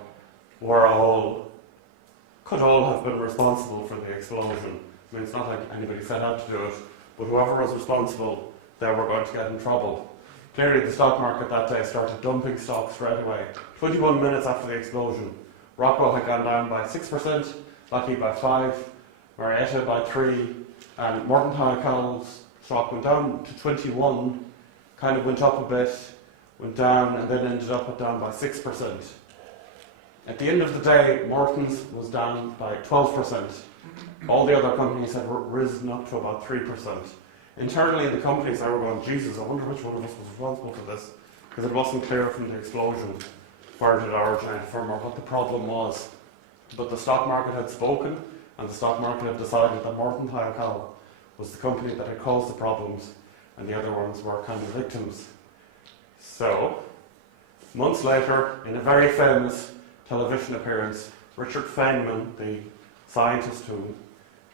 could all have been responsible for the explosion. I mean, it's not like anybody set out to do it, but whoever was responsible, they were going to get in trouble. Clearly, the stock market that day started dumping stock straight away. 21 minutes after the explosion, Rockwell had gone down by 6%, Lockheed by 5%, Marietta by 3%, and Mercantile Cal's stock went down to 21, kind of went up a bit, went down, and then ended up down by 6%. At the end of the day, Morton's was down by 12%. All the other companies had risen up to about 3%. Internally in the companies, they were going, Jesus, I wonder which one of us was responsible for this, because it wasn't clear from the explosion where did it originate from or what the problem was. But the stock market had spoken, and the stock market had decided that Mercantile Cal was the company that had caused the problems, and the other ones were kind of victims. So, months later, in a very famous television appearance, Richard Feynman, the scientist who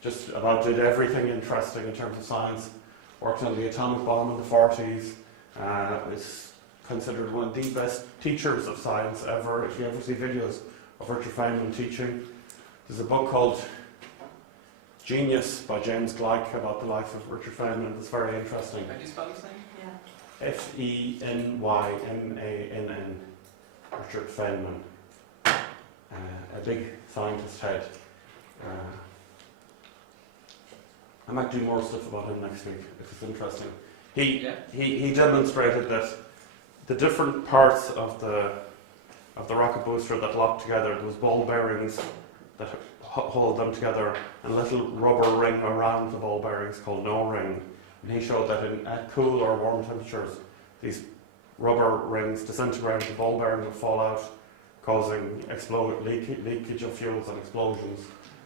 just about did everything interesting in terms of science, worked on the atomic bomb in the 40s, is considered one of the best teachers of science ever. If you ever see videos of Richard Feynman teaching, there's a book called Genius by James Gleick about the life of Richard Feynman. It's very interesting. How do you spell his name? Feynmann, Richard Feynman. A big scientist head. I might do more stuff about him next week if it's interesting. He demonstrated that the different parts of the rocket booster that locked together, there was ball bearings that hold them together, and a little rubber ring around the ball bearings called no-ring. And he showed that at cool or warm temperatures, these rubber rings disintegrate, the ball bearing would fall out, causing leakage of fuels and explosions.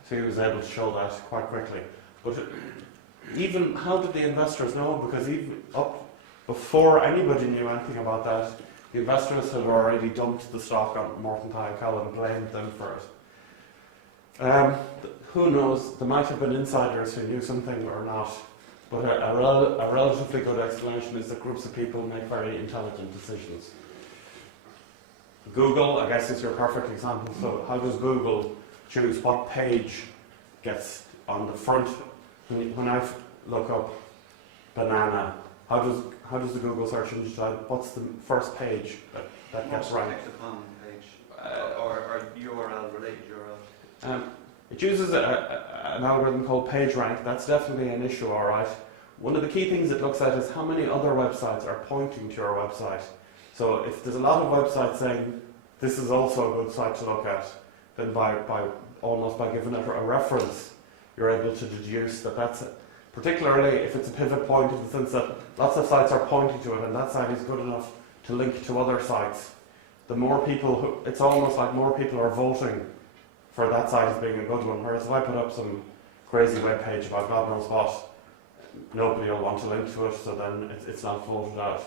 So he was able to show that quite quickly. But even, how did the investors know? Because even up before anybody knew anything about that, the investors had already dumped the stock on Mercantile Cal and blamed them for it. Who knows? There might have been insiders who knew something or not. But a relatively good explanation is that groups of people make very intelligent decisions. Google, I guess, is your perfect example. So how does Google choose what page gets on the front? When I look up banana, how does the Google search engine decide what's the first page that gets ranked? Clicked upon page or URL, related URL. It uses an algorithm called PageRank. That's definitely an issue, all right. One of the key things it looks at is how many other websites are pointing to your website. So if there's a lot of websites saying this is also a good site to look at, then by giving it a reference, you're able to deduce that that's it. Particularly if it's a pivot point in the sense that lots of sites are pointing to it and that site is good enough to link to other sites. The more people, it's almost like more people are voting for that site as being a good one, whereas if I put up some crazy web page about God knows what, nobody will want to link to it, so then it's not voted out.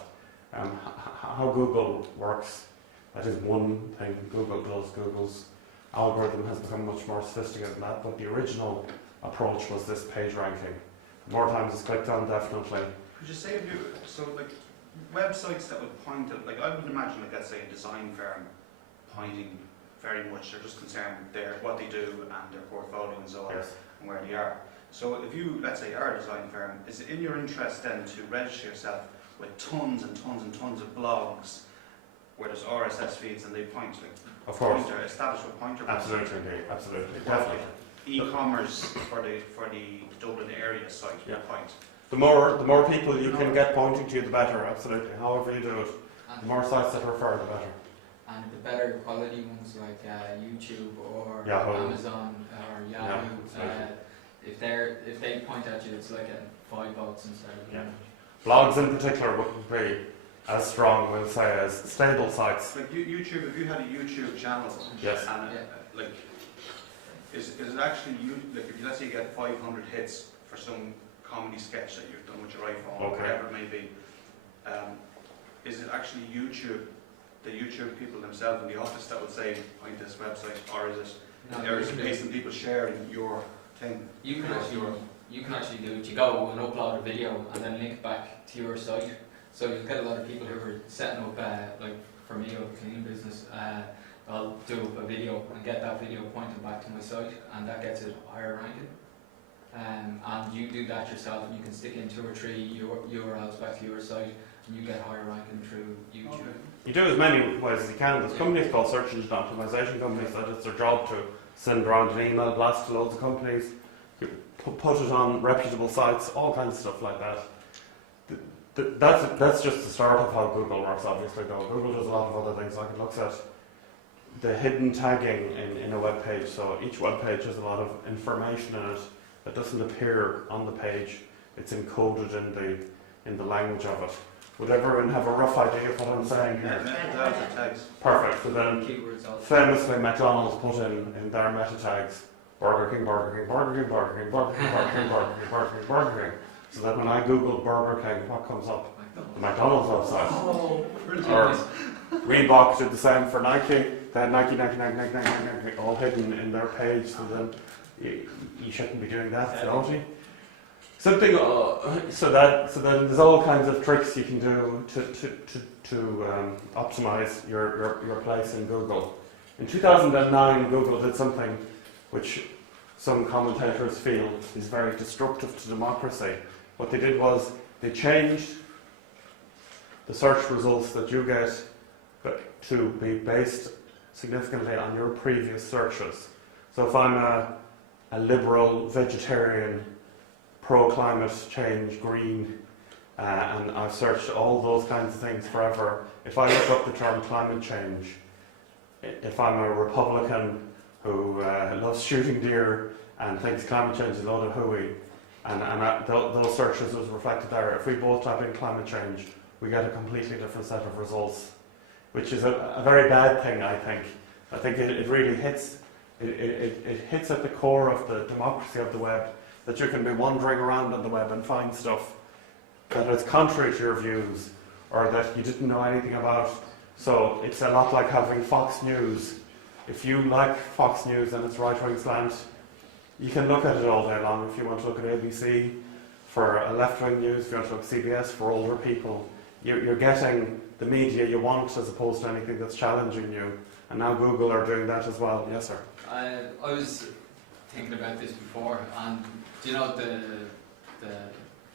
How Google works, that is one thing Google does. Google's algorithm has become much more sophisticated than that, but the original approach was this page ranking. The more times it's clicked on, definitely. Could you say like websites that would point at, like I would imagine, like let's say a design firm pointing very much, they're just concerned with what they do and their portfolio and so on, and where they are. So if you, let's say, are a design firm, is it in your interest then to register yourself with tons and tons and tons of blogs where there's RSS feeds and they point, like, of course, establish a pointer? Absolutely, absolutely, definitely. E-commerce for the Dublin area site point. The more people you can get pointing to you, the better. Absolutely. However you do it, the more sites that refer, the better. And the better quality ones like YouTube or Yahoo. Amazon or Yahoo, if they point at you, it's like a 5 votes instead of Blogs in particular wouldn't be as strong, we'll say, as stable sites. Like YouTube, if you had a YouTube channel, and like, is it actually like if let's say you get 500 hits for some comedy sketch that you've done with your iPhone, or whatever it may be, is it actually YouTube, the YouTube people themselves in the office that would say, find this website, or is it based on people sharing your thing? You can actually do it. You go and upload a video and then link back to your site. So you get a lot of people who are setting up, like for me, a cleaning business. I'll do a video and get that video pointed back to my site, and that gets it higher ranking. And you do that yourself, and you can stick in 2 or 3 URLs back to your site, and you get higher ranking through YouTube. Okay. You do as many ways as you can. There's companies called search engine optimization companies that it's their job to send around an email blast to loads of companies, you put it on reputable sites, all kinds of stuff like that. That's just the start of how Google works, obviously, though. Google does a lot of other things, like it looks at the hidden tagging in a web page. So each web page has a lot of information in it that doesn't appear on the page. It's encoded in the language of it. Would everyone have a rough idea of what I'm saying here? Meta tags. Perfect. So then, famously, McDonald's put in their meta tags Burger King, Burger King, Burger King, Burger King, Burger King, Burger King, Burger King, Burger King, BurgerKing. So that when I Google Burger King, what comes up? The McDonald's website. Oh, or Reebok did the same for Nike. They had Nike, all hidden in their page. So then you shouldn't be doing that, don't you? Something. So then there's all kinds of tricks you can do to optimize your place in Google. In 2009, Google did something which some commentators feel is very destructive to democracy. What they did was they changed the search results that you get to be based significantly on your previous searches. So if I'm a liberal, vegetarian, pro-climate change, green, and I've searched all those kinds of things forever, if I look up the term climate change, if I'm a Republican who loves shooting deer and thinks climate change is a load of hooey, and those searches was reflected there. If we both type in climate change, we get a completely different set of results, which is a very bad thing, I think. I think it really hits, it hits at the core of the democracy of the web, that you can be wandering around on the web and find stuff that is contrary to your views, or that you didn't know anything about. So it's a lot like having Fox News. If you like Fox News and its right-wing slant, you can look at it all day long. If you want to look at ABC for a left-wing news, if you want to look at CBS for older people, you're getting the media you want as opposed to anything that's challenging you. And now Google are doing that as well. Yes, sir. I was thinking about this before, and do you know the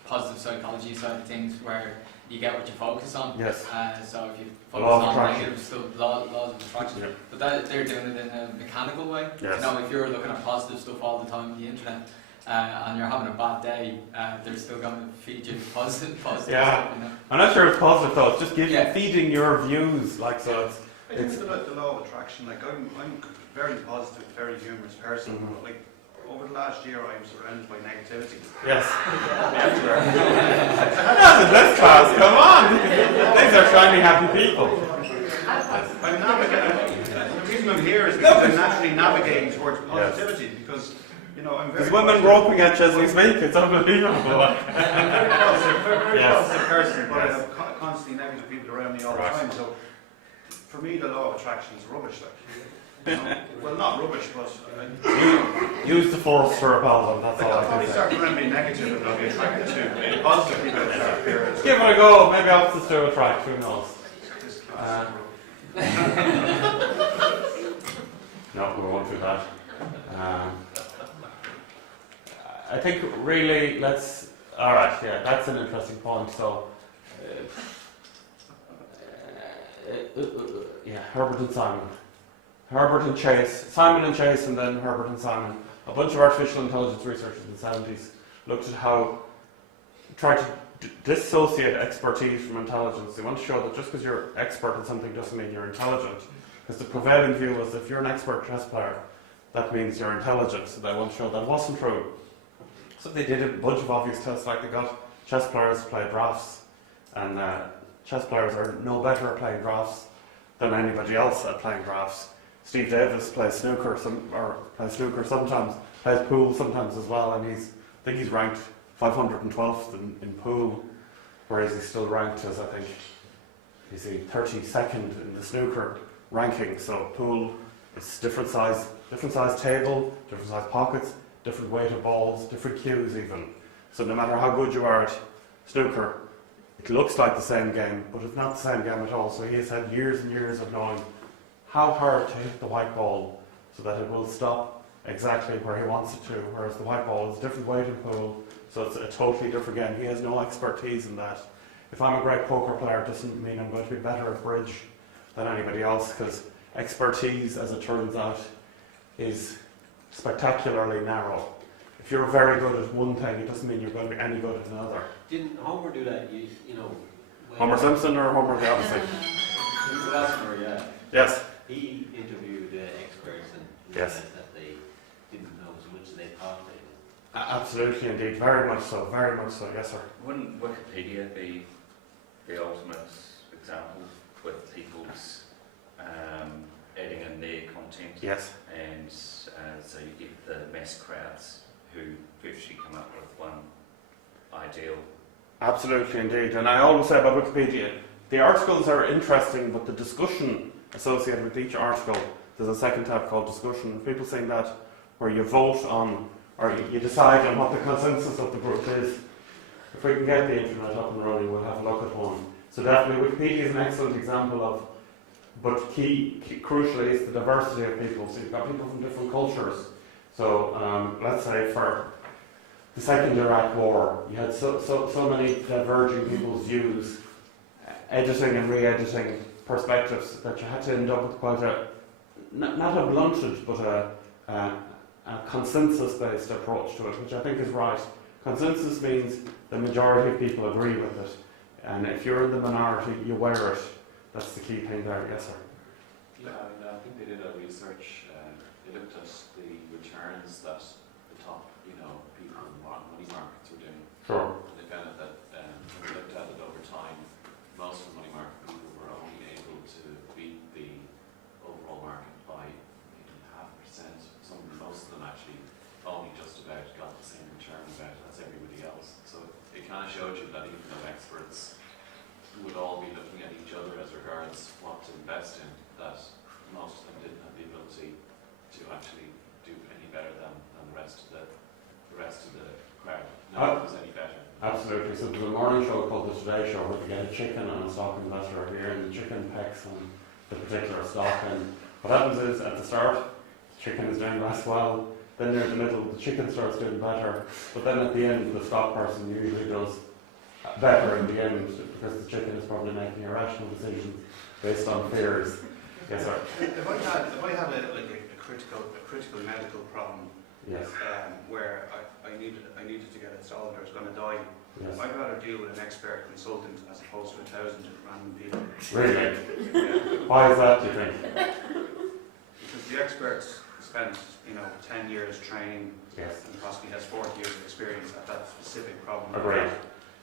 positive psychology side of things, where you get what you focus on? Yes. So if you focus on negative stuff, laws of attraction, yeah. But they're doing it in a mechanical way. Yes. You know, if you're looking at positive stuff all the time on the internet, and you're having a bad day, they're still going to feed you positive yeah. stuff. You know? I'm not sure it's positive though. It's just feeding your views, like so. It's about the law of attraction. Like I'm a very positive, very humorous person. Mm-hmm. But like over the last year, I'm surrounded by negativity. Yes. Everywhere. Not in this class. Come on. These are shiny, happy people. I'm navigating. The reason I'm here is because I'm naturally navigating towards positivity. Yes. Because you know, I'm very. There's women roping at you as we speak. It's unbelievable. I'm very positive person, but I have constantly negative people around me all the time. So for me, the law of attraction is rubbish. Like, you know, well, not rubbish, but use the force to repel them. That's all. I'll probably start around being negative, and I'll be attracted to positive people. Give it a go. Maybe opposites do attract. Who knows? No, we won't do that. I think really let's. All right, yeah, that's an interesting point. So, yeah, Herbert and Simon, Herbert and Chase, Simon and Chase, and then Herbert and Simon. A bunch of artificial intelligence researchers in the 70s looked at how try to dissociate expertise from intelligence. They want to show that just because you're expert at something doesn't mean you're intelligent. Because the prevailing view was if you're an expert chess player, that means you're intelligent. So they want to show that wasn't true. So they did a bunch of obvious tests, like they got chess players to play drafts, and chess players are no better at playing drafts than anybody else at playing drafts. Steve Davis plays snooker, sometimes, plays pool sometimes as well, and I think he's ranked 512th in pool, whereas he's still ranked as, I think, He's the 32nd in the snooker ranking. So pool is different size table, different size pockets, different weight of balls, different cues even. So no matter how good you are at snooker, it looks like the same game, but it's not the same game at all. So he has had years and years of knowing how hard to hit the white ball so that it will stop exactly where he wants it to, whereas the white ball is a different weight in pool, so it's a totally different game. He has no expertise in that. If I'm a great poker player, it doesn't mean I'm going to be better at bridge than anybody else, because expertise, as it turns out, is spectacularly narrow. If you're very good at one thing, it doesn't mean you're going to be any good at another. Didn't Homer do that? You know. Homer Simpson or Homer the opposite? Philosopher, yeah. Yes. He interviewed experts and yes. That they didn't know as much as they thought they did. Absolutely, indeed. Very much so. Very much so. Yes, sir. Wouldn't Wikipedia be the ultimate example with people's editing and their content? Yes. And so you get the mass crowds who virtually come up with one ideal. Absolutely, indeed. And I always say about Wikipedia, the articles are interesting, but the discussion associated with each article, there's a second tab called discussion. People saying that where you vote on, or you decide on what the consensus of the group is. If we can get the internet up and running, we'll have a look at one. So definitely Wikipedia is an excellent example of, but crucially, is the diversity of people. So you've got people from different cultures. So let's say for the Second Iraq War, you had so many diverging people's views, editing and re-editing perspectives, that you had to end up with quite a, not a blunted, but a consensus-based approach to it, which I think is right. Consensus means the majority of people agree with it, and if you're in the minority, you wear it. That's the key thing there. Yes, sir. Yeah, and I think they did a research. They looked at the returns that the top, people in money markets were doing. Sure. And they found that when they looked at it over time, most of the money market people were only able to beat the overall market by maybe 0.5%. Most of them actually only just about got the same return about as everybody else. So it kind of showed you that even though experts would all be looking at each other as regards what to invest in, that most of them didn't have the ability to actually do any better than the rest of the crowd. No one was any better. Absolutely. So there's a morning show called The Today Show where they get a chicken and a stock investor here, and the chicken pecks on the particular stock. And what happens is, at the start, the chicken is doing less well. Then near the middle, the chicken starts doing better. But then at the end, the stock person usually does better in the end, because the chicken is probably making irrational decisions based on fears. Yes, sir. If I had a critical medical problem, yes, where I needed to get it solved, or I was going to die, yes, I'd rather deal with an expert consultant as opposed to 1,000 random people. Really? Yeah. Why is that, do you think? Because the experts spent 10 years training, yes, and possibly has 40 years of experience at that specific problem. Agreed.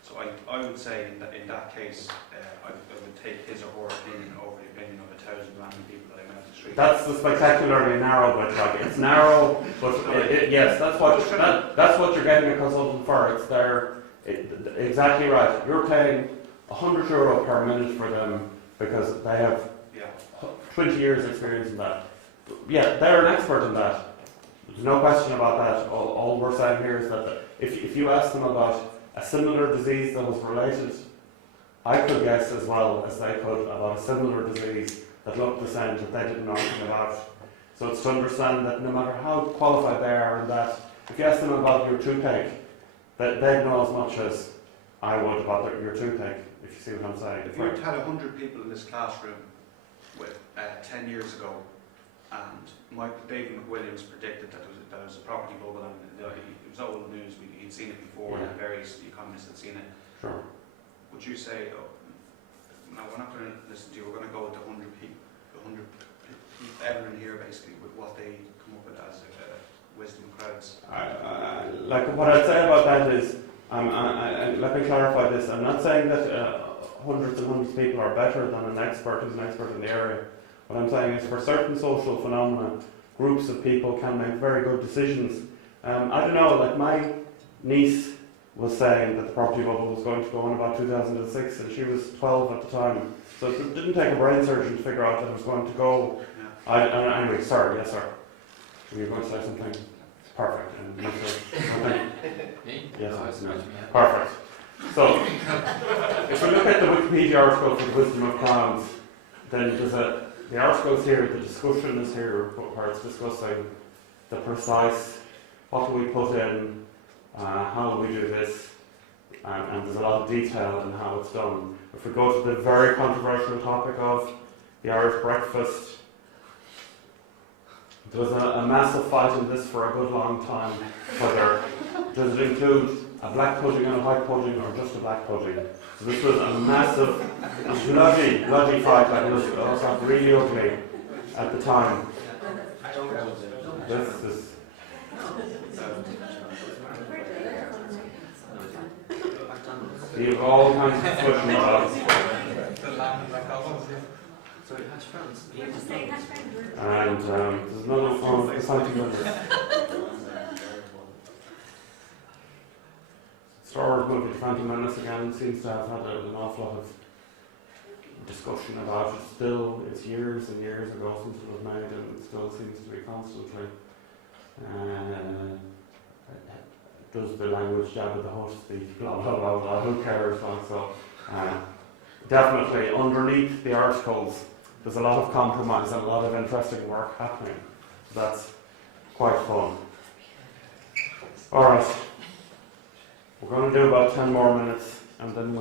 So I would say in that case, I would take his or her opinion over the opinion of 1,000 random people that I met on the street. That's the spectacularly narrow bit. Like, it's narrow, but yes, that's what you're getting a consultant for. It's there. Exactly right. You're paying €100 per minute for them because they have 20 years experience in that. Yeah, they're an expert in that. There's no question about that. All we're saying here is that if you ask them about a similar disease that was related, I could guess as well as they could about a similar disease that looked the same that they didn't know anything about. So it's to understand that no matter how qualified they are in that, if you ask them about your toothache, they'd know as much as I would about your toothache, if you see what I'm saying. If you had 100 people in this classroom with 10 years ago, and David McWilliams predicted that there was a property bubble, and it was old news, he'd seen it before, and various economists had seen it. Sure. Would you say, no, we're not going to listen to you, we're going to go with the 100 people, everyone here basically, with what they come up with as wisdom crowds? Like what I'd say about that is, let me clarify this, I'm not saying that hundreds and hundreds of people are better than an expert who's an expert in the area. What I'm saying is, for certain social phenomena, groups of people can make very good decisions. I don't know, like my niece was saying that the property bubble was going to go in about 2006, and she was 12 at the time. So it didn't take a brain surgeon to figure out that it was going to go. Anyway, sorry, yes, sir. Were you going to say something? Perfect. And yes, no. Perfect. So, if we look at the Wikipedia article for the Wisdom of Crowns, then the article's here, the discussion is here, where it's discussing the precise, what do we put in, how do we do this, and there's a lot of detail in how it's done. If we go to the very controversial topic of the Irish breakfast, there was a massive fight in this for a good long time, whether does it include a black pudding and a white pudding or just a black pudding. So this was a massive, bloody fight, like it was got really ugly at the time. This is you have all kinds of discussion about it. And there's none of exciting Star Wars movie, The Phantom Menace, again, seems to have had an awful lot of discussion about it. Still, it's years and years ago since it was made, and it still seems to be constantly. Does the language Jabba the Hutt speak? Blah blah blah blah. Who cares? So, definitely underneath the articles, there's a lot of compromise and a lot of interesting work happening. That's quite fun. All right, we're going to do about 10 more minutes, and then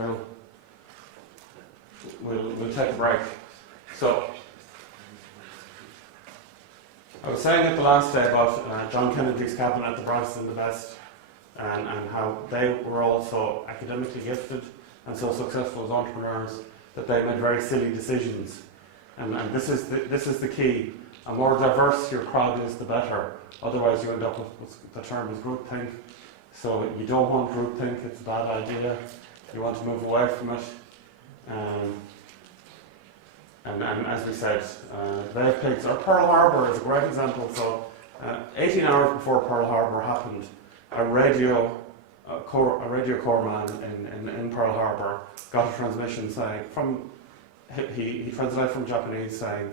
we'll take a break. So, I was saying at the last day about John Kennedy's cabinet, the brightest and the best, and how they were all so academically gifted and so successful as entrepreneurs that they made very silly decisions. And this is the key. The more diverse your crowd is, the better. Otherwise, you end up with what's the term is groupthink. So you don't want groupthink; it's a bad idea. You want to move away from it. And as we said, Bay of Pigs or Pearl Harbor is a great example. So, 18 hours before Pearl Harbor happened, a radio corps man in Pearl Harbor got a transmission saying he translated from Japanese saying,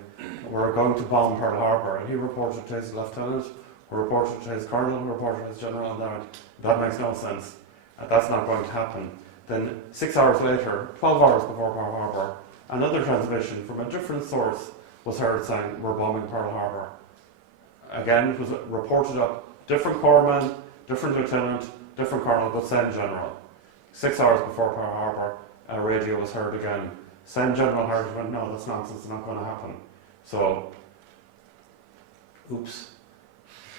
"We're going to bomb Pearl Harbor," and he reported to his lieutenant, who reported to his colonel, who reported to his general, and that makes no sense. That's not going to happen. Then 6 hours later, 12 hours before Pearl Harbor, another transmission from a different source was heard saying, "We're bombing Pearl Harbor." Again, it was reported up, different corpsman, different lieutenant, different colonel, but same general. 6 hours before Pearl Harbor, a radio was heard again. Same general heard it and went, "No, that's nonsense, it's not going to happen." So, oops.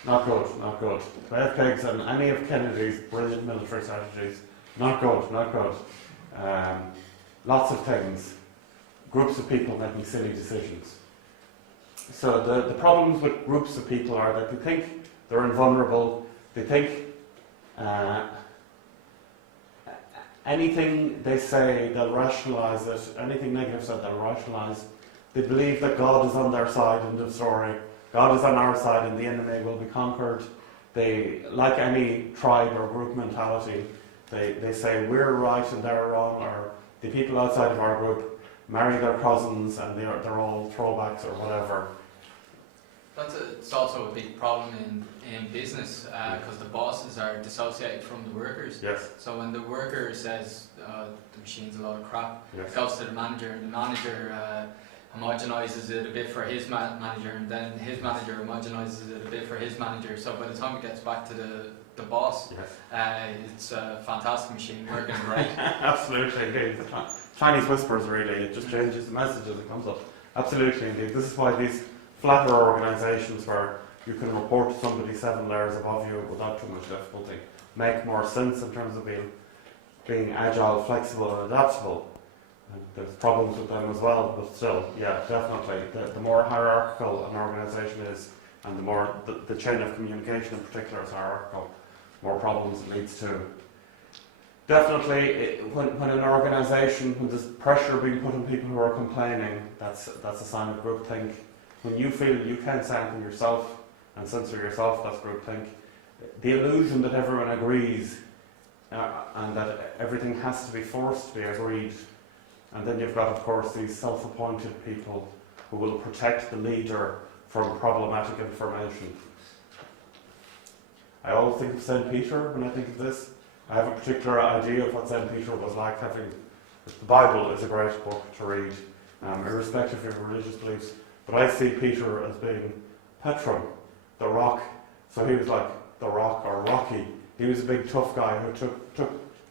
Not good, not good. Bay of Pigs and any of Kennedy's brilliant military strategies, not good, not good. Lots of things. Groups of people making silly decisions. So the problems with groups of people are that they think they're invulnerable, they think anything they say, they'll rationalise it, anything negative said, they'll rationalise. They believe that God is on their side in the story. God is on our side and the enemy will be conquered. They, like any tribe or group mentality, they say we're right and they're wrong, or the people outside of our group marry their cousins and they're all throwbacks or whatever. It's also a big problem in business because the bosses are dissociated from the workers. Yes. So when the worker says the machine's a lot of crap, yes, it goes to the manager, and the manager homogenises it a bit for his manager, and then his manager homogenises it a bit for his manager. So by the time it gets back to the boss, yes, it's a fantastic machine working great. Absolutely, indeed. Chinese whispers, really. It just changes the message as it comes up. Absolutely, indeed. This is why these flatter organisations where you can report to somebody 7 layers above you without too much difficulty make more sense in terms of being agile, flexible and adaptable. And there's problems with them as well, but still, yeah, definitely. The more hierarchical an organisation is, and the more the chain of communication in particular is hierarchical, more problems it leads to. Definitely, when an organisation, when there's pressure being put on people who are complaining, that's a sign of groupthink. When you feel you can't say anything yourself and censor yourself, that's groupthink. The illusion that everyone agrees and that everything has to be forced to be agreed. And then you've got, of course, these self-appointed people who will protect the leader from problematic information. I always think of St. Peter when I think of this. I have a particular idea of what St. Peter was like. The Bible is a great book to read, irrespective of your religious beliefs. But I see Peter as being Petrum, the rock. So he was like the rock, or Rocky. He was a big tough guy who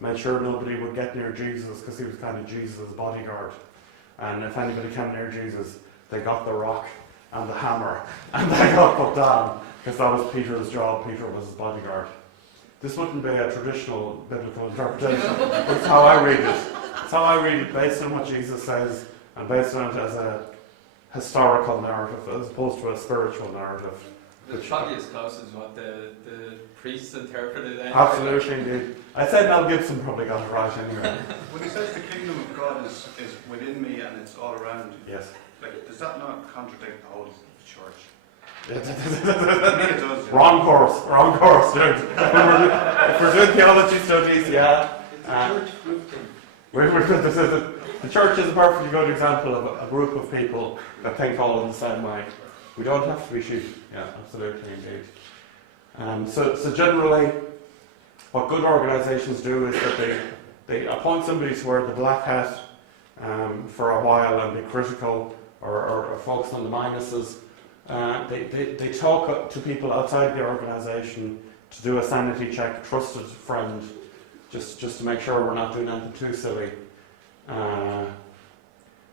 made sure nobody would get near Jesus, because he was kind of Jesus' bodyguard. And if anybody came near Jesus, they got the rock and the hammer, and they got put down, because that was Peter's job. Peter was his bodyguard. This wouldn't be a traditional biblical interpretation. It's how I read it. It's how I read it, based on what Jesus says, and based on it as a historical narrative, as opposed to a spiritual narrative. It's probably as close as what the priests interpreted it. Absolutely, indeed. I'd say Mel Gibson probably got it right anyway. When he says the kingdom of God is within me and it's all around, yes. Like, does that not contradict the whole church? Wrong course, dude. If we're doing theology studies, yeah. The church is a perfectly good example of a group of people that think all in the same way. We don't have to be sheep. Yeah, absolutely, indeed. So generally, what good organisations do is that they appoint somebody to wear the black hat for a while and be critical or focus on the minuses. They talk to people outside the organisation to do a sanity check, a trusted friend, just to make sure we're not doing anything too silly.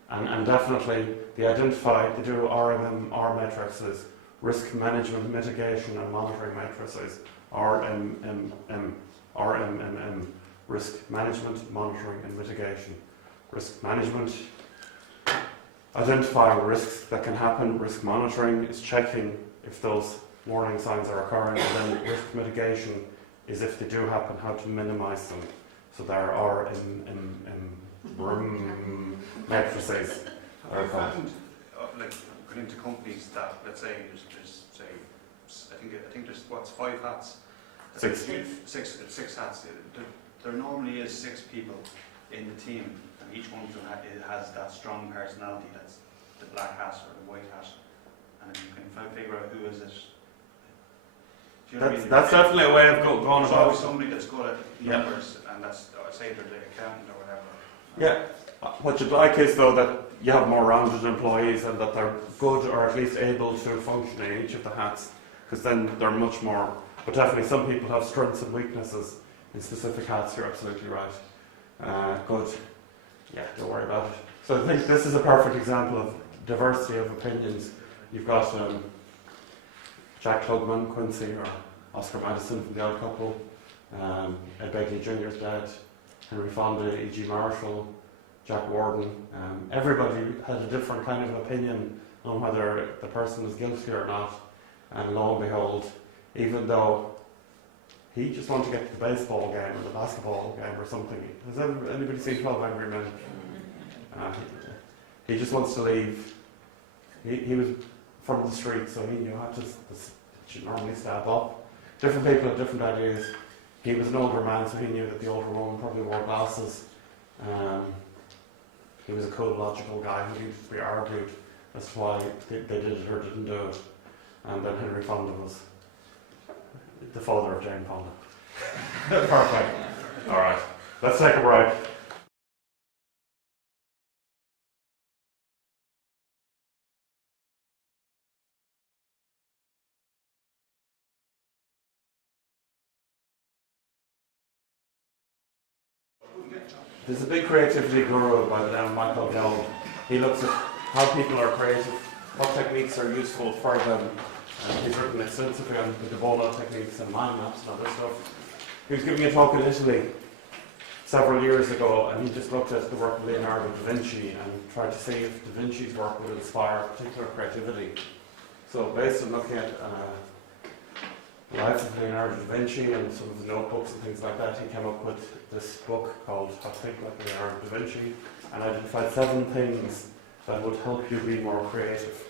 And definitely they do RMMR matrices, risk management, mitigation and monitoring matrices, RMMM, risk management, monitoring and mitigation. Risk management, identifying risks that can happen. Risk monitoring is checking if those warning signs are occurring, and then risk mitigation is if they do happen, how to minimise them. So there are matrices. Have you found, like, going into companies that, let's say, there's I think there's 5 hats. Six hats. There normally is 6 people in the team, and each one of them has that strong personality. That's the black hat or the white hat, and you can figure out who is it. Do you know what I mean? That's definitely a way of going about it. There's it. always somebody that's good at numbers, and that's, say they're the accountant or whatever. Yeah. What you'd like is, though, that you have more rounded employees and that they're good or at least able to function in each of the hats, because then they're much more. But definitely some people have strengths and weaknesses in specific hats. You're absolutely right. Good. Yeah, don't worry about it. So I think this is a perfect example of diversity of opinions. You've got Jack Klugman, Quincy, or Oscar Madison from The Odd Couple, Ed Begley Jr.'s dad, Henry Fonda, E.G. Marshall, Jack Warden. Everybody had a different kind of opinion on whether the person was guilty or not. And lo and behold, even though he just wanted to get to the baseball game or the basketball game or something. Has anybody seen 12 Angry Men? He just wants to leave. He was from the street, so he knew how to normally step up. Different people have different ideas. He was an older man, so he knew that the older woman probably wore glasses. He was a cool, logical guy who needed to be argued as to why they did it or didn't do it. And then Henry Fonda was the father of Jane Fonda. Perfect. All right, let's take a break. There's a big creativity guru by the name of Michael Gelb. He looks at how people are creative, what techniques are useful for them. He's written extensively on the Debono techniques and mind maps and other stuff. He was giving a talk in Italy several years ago, and he just looked at the work of Leonardo da Vinci and tried to see if da Vinci's work would inspire particular creativity. So based on looking at the life of Leonardo da Vinci and some of his notebooks and things like that, he came up with this book called How to Think Like Leonardo da Vinci, and identified 7 things that would help you be more creative.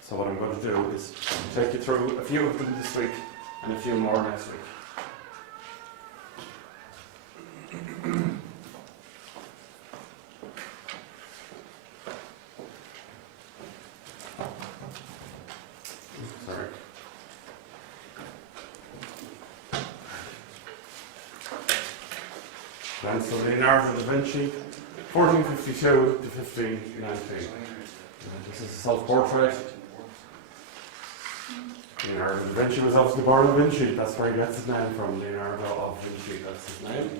So what I'm going to do is take you through a few of them this week and a few more next week. Sorry. And so Leonardo da Vinci, 1452 to 1519. This is a self-portrait. Leonardo da Vinci was obviously born in Vinci. That's where he gets his name from. Leonardo of Vinci, that's his name.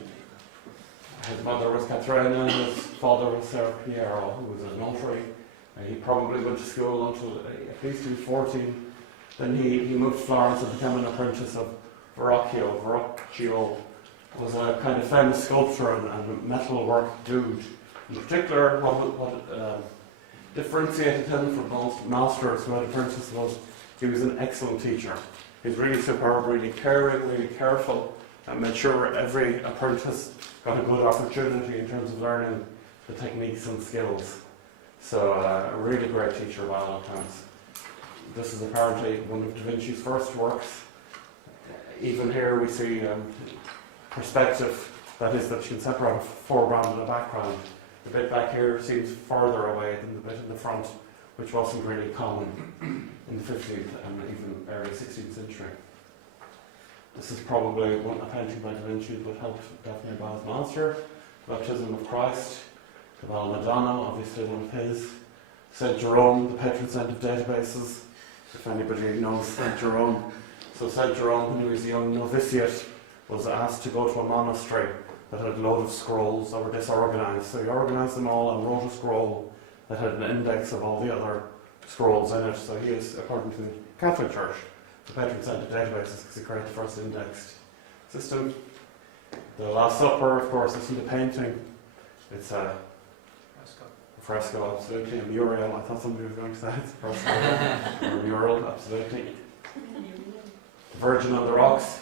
His mother was Caterina, his father was Ser Piero, who was a notary. He probably went to school until at least he was 14. Then he moved to Florence and became an apprentice of Verrocchio. Verrocchio was a kind of famous sculptor and metalwork dude. In particular, what differentiated him from most masters who had apprentices was he was an excellent teacher. He was really superb, really caring, really careful, and made sure every apprentice got a good opportunity in terms of learning the techniques and skills. So a really great teacher by all accounts. This is apparently one of Da Vinci's first works. Even here we see perspective, that is, that you can separate a foreground and a background. The bit back here seems further away than the bit in the front, which wasn't really common in the 15th and even early 16th century. This is probably a painting by Da Vinci that helped definitely by his master. Baptism of Christ, the Val Madonna, obviously one of his. St. Jerome, the patron saint of databases, if anybody knows St. Jerome. So St. Jerome, when he was a young novitiate, was asked to go to a monastery that had a load of scrolls that were disorganized. So he organized them all and wrote a scroll that had an index of all the other scrolls in it. So he is, according to the Catholic Church, the patron saint of databases because he created the first indexed system. The Last Supper, of course, isn't a painting. It's a fresco, absolutely. A mural. I thought somebody was going to say it's a fresco. Or a mural, absolutely. The Virgin on the Rocks.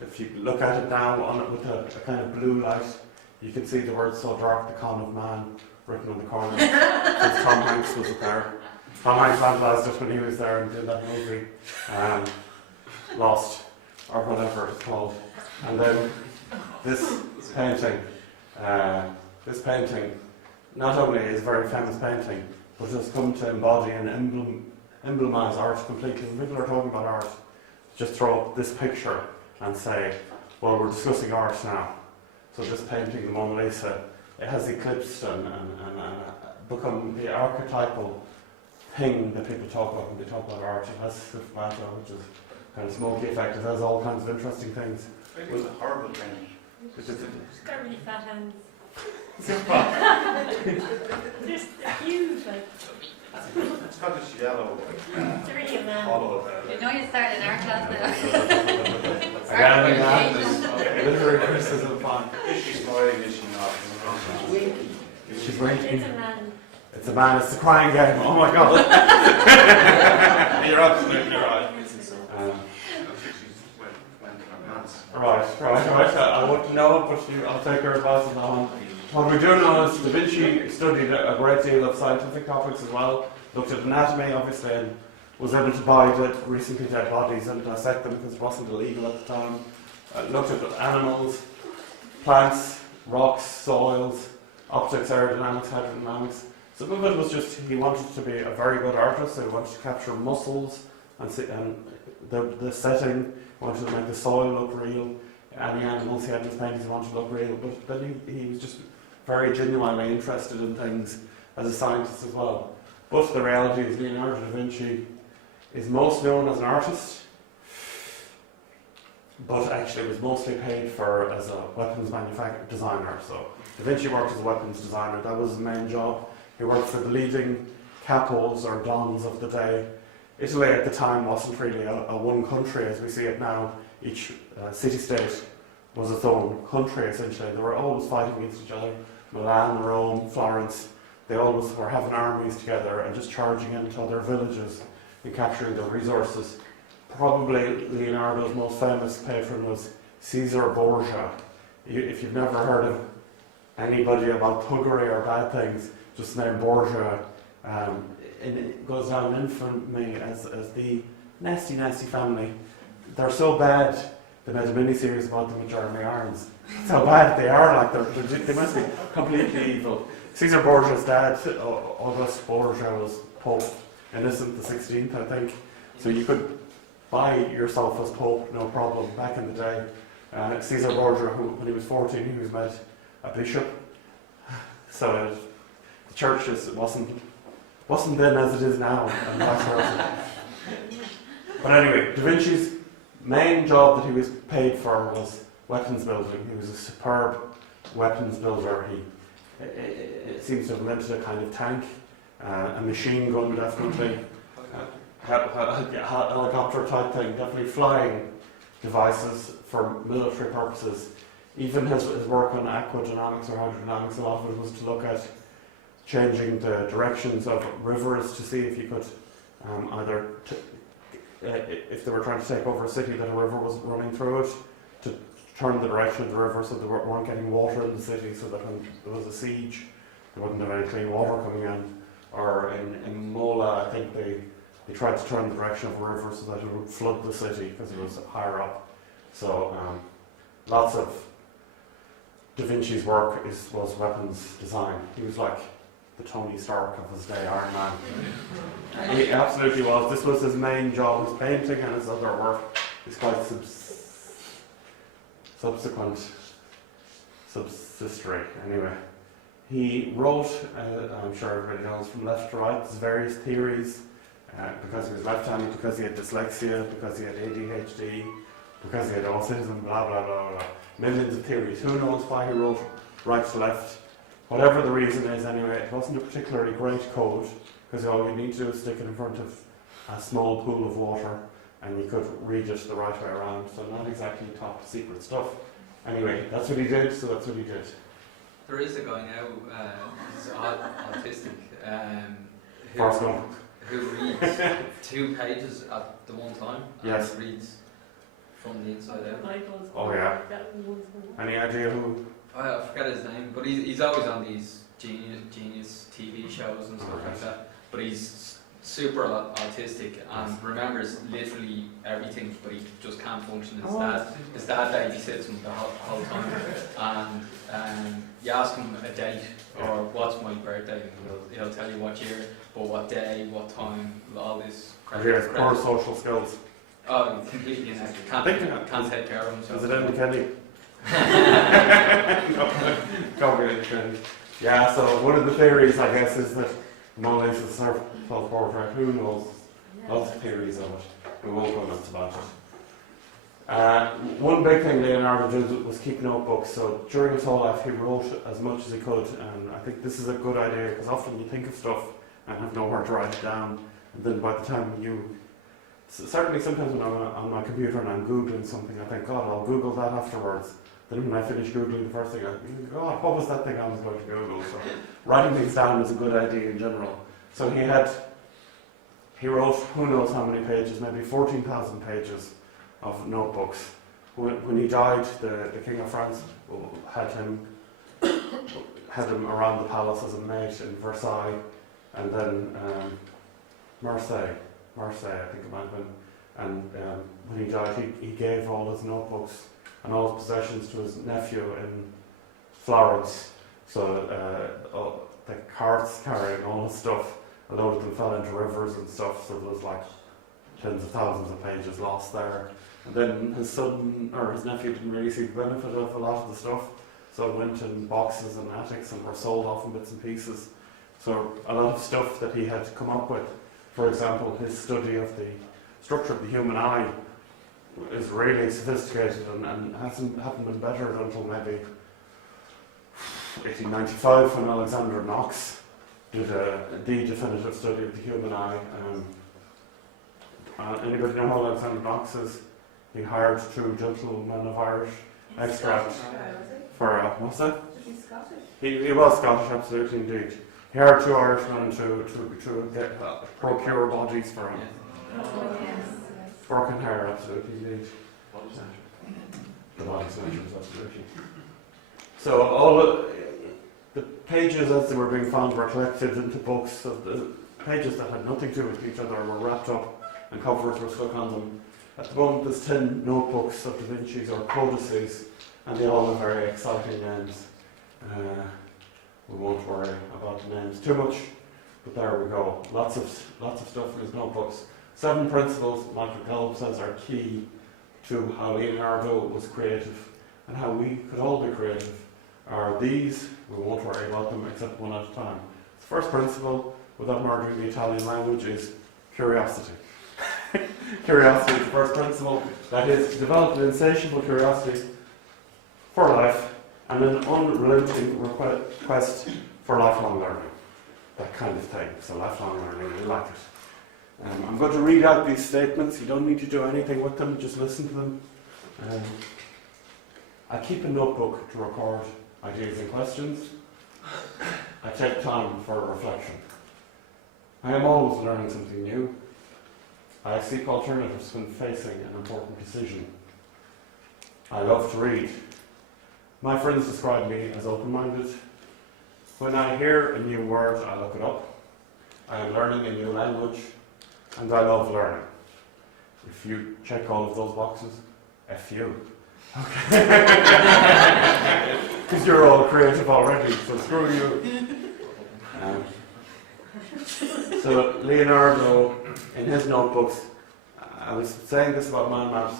If you look at it now on it with a kind of blue light, you can see the word "so dark, the con of man" written on the corner. Since Tom Hanks was there. Tom Hanks vandalized it when he was there and did that movie, Lost, or whatever it's called. And then this painting not only is a very famous painting, but has come to embody and emblemize art completely. When people are talking about art, just throw up this picture and say, well, we're discussing art now. So this painting, the Mona Lisa, it has eclipsed and become the archetypal thing that people talk about when they talk about art. It has stigmata, which is kind of smoky effect. It has all kinds of interesting things. It was a horrible painting. She's got really fat hands. They're huge, like. It's got this yellow. It's really a man. You know you started in art class now. Again, literary criticism fun. Is she smiling? Is she not? She's winking. It's a man. It's a man. It's the crying game. Oh my god. You're absolutely right. Right. I wouldn't know, but I'll take her advice on that one. What we do know is Da Vinci studied a great deal of scientific topics as well, looked at anatomy obviously, and was able to buy recently dead bodies and dissect them because it wasn't illegal at the time. Looked at animals, plants, rocks, soils, optics, aerodynamics, hydrodynamics. Some of it was just he wanted to be a very good artist, so he wanted to capture muscles and the setting, wanted to make the soil look real. Any animals he had in his paintings he wanted to look real, but then he was just very genuinely interested in things as a scientist as well. But the reality is Leonardo da Vinci is most known as an artist, but actually was mostly paid for as a weapons designer. So Da Vinci worked as a weapons designer, that was his main job. He worked for the leading capos or dons of the day. Italy at the time wasn't really a one country as we see it now. Each city-state was its own country essentially. They were always fighting against each other. Milan, Rome, Florence, they always were having armies together and just charging into other villages and capturing their resources. Probably Leonardo's most famous patron was Caesar Borgia. If you've never heard of anybody about thuggery or bad things, just name Borgia. And it goes down in infamy as the nasty family. They're so bad They made a mini-series about them with Jeremy Irons. That's how bad they are, like, they must be completely evil. Caesar Borgia's dad, August Borgia, was Pope Innocent the 16th, I think. So you could buy yourself as Pope, no problem, back in the day. Caesar Borgia, when he was 14, he was made a bishop. So the church wasn't then as it is now, and vice versa. But anyway, Da Vinci's main job that he was paid for was weapons building. He was a superb weapons builder. It seems to have invented a kind of tank, a machine gun definitely, helicopter type thing, definitely flying devices for military purposes. Even his work on aquadynamics or hydrodynamics, a lot of it was to look at changing the directions of rivers to see if you could either, if they were trying to take over a city that a river was running through it, to turn the direction of the river so they weren't getting water in the city, so that when there was a siege, they wouldn't have any clean water coming in. Or in Mola, I think they tried to turn the direction of a river so that it would flood the city because it was higher up. So lots of Da Vinci's work was weapons design. He was like the Tony Stark of his day, Iron Man. He absolutely was. This was his main job. His painting and his other work is quite subsidiary. Anyway, he wrote, I'm sure everybody knows, from left to right, his various theories, because he was left-handed, because he had dyslexia, because he had ADHD, because he had autism, blah, blah, blah, blah. Millions of theories. Who knows why he wrote right to left? Whatever the reason is, anyway, it wasn't a particularly great code, because all you need to do is stick it in front of a small pool of water, and you could read it the right way around. So not exactly top secret stuff. Anyway, that's what he did, so that's what he did. There is a guy now, he's autistic, who reads 2 pages at the one time, and yes. Reads from the inside out. Oh yeah. Any idea who? I forget his name, but he's always on these genius TV shows and stuff like that. But he's super autistic and remembers literally everything, but he just can't function. His dad babysits him the whole time, and you ask him a date or what's my birthday, and he'll tell you what year, but what day, what time, all this. He has poor social skills. Oh, completely inaccurate. Can't take care of himself. Is it Andy Kenny? Yeah, so one of the theories, I guess, is that Mona Lisa's a self-portrait. Who knows? Lots of theories of it. We won't go nuts about it. One big thing Leonardo did was keep notebooks. So during his whole life, he wrote as much as he could, and I think this is a good idea because often you think of stuff and have nowhere to write it down, and then by the time certainly sometimes when I'm on my computer and I'm Googling something, I think, God, I'll Google that afterwards. Then when I finish Googling the first thing, I think, God, what was that thing I was going to Google? So writing things down is a good idea in general. So he wrote who knows how many pages, maybe 14,000 pages of notebooks. When he died, the King of France had him around the palace as a mate in Versailles, and then Marseille, I think it might have been. And when he died, he gave all his notebooks and all his possessions to his nephew in Florence. So the carts carrying all his stuff, a load of them fell into rivers and stuff, so there was like tens of thousands of pages lost there. And then his son, or his nephew, didn't really see the benefit of a lot of the stuff, so it went in boxes and attics and were sold off in bits and pieces. So a lot of stuff that he had come up with, for example, his study of the structure of the human eye is really sophisticated and hadn't been bettered until maybe 1895 when Alexander Knox did the definitive study of the human eye. Anybody know who Alexander Knox is? He hired 2 gentlemen of Irish extract for what's that? Was he Scottish? He was Scottish, absolutely indeed. He hired 2 Irishmen to get procure bodies for him. Oh, yes. Broken hair, absolutely indeed. The body snatchers, absolutely. So all the pages as they were being found were collected into books. So the pages that had nothing to do with each other were wrapped up and covers were stuck on them. At the moment there's 10 notebooks of Da Vinci's or codices, and they all have very exciting names. We won't worry about the names too much, but there we go. Lots of stuff in his notebooks. 7 principles, Michael Gallup says, are key to how Leonardo was creative and how we could all be creative. Are these, we won't worry about them except one at a time. The first principle, without murdering the Italian language, is curiosity. Curiosity is the first principle. That is, develop an insatiable curiosity for life and an unrelenting quest for lifelong learning. That kind of thing. So lifelong learning, we like it. I'm going to read out these statements. You don't need to do anything with them, just listen to them. I keep a notebook to record ideas and questions. I take time for reflection. I am always learning something new. I seek alternatives when facing an important decision. I love to read. My friends describe me as open-minded. When I hear a new word, I look it up. I am learning a new language, and I love learning. If you check all of those boxes, F you. Okay. Because you're all creative already, so screw you. So Leonardo, in his notebooks, I was saying this about mind maps,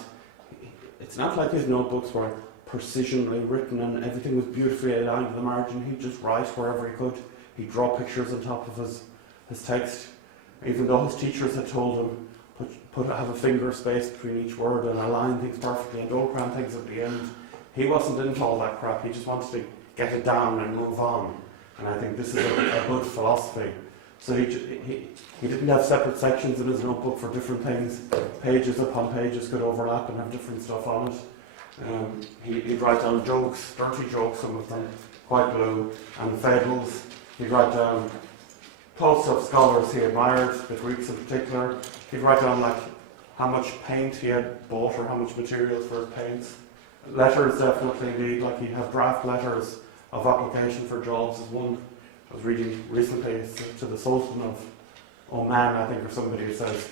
it's not like his notebooks were precisionally written and everything was beautifully aligned to the margin. He'd just write wherever he could. He'd draw pictures on top of his text. Even though his teachers had told him, have a finger space between each word and align things perfectly and don't cram things at the end. He wasn't into all that crap. He just wanted to get it down and move on. And I think this is a good philosophy. So he didn't have separate sections in his notebook for different things. Pages upon pages could overlap and have different stuff on it. He'd write down jokes, dirty jokes, some of them, quite blue, and fables. He'd write down quotes of scholars he admired, the Greeks in particular. He'd write down like how much paint he had bought or how much materials for his paints. Letters definitely indeed, like he'd have draft letters of application for jobs as one. I was reading recently to the Sultan of Oman, I think, or somebody who says,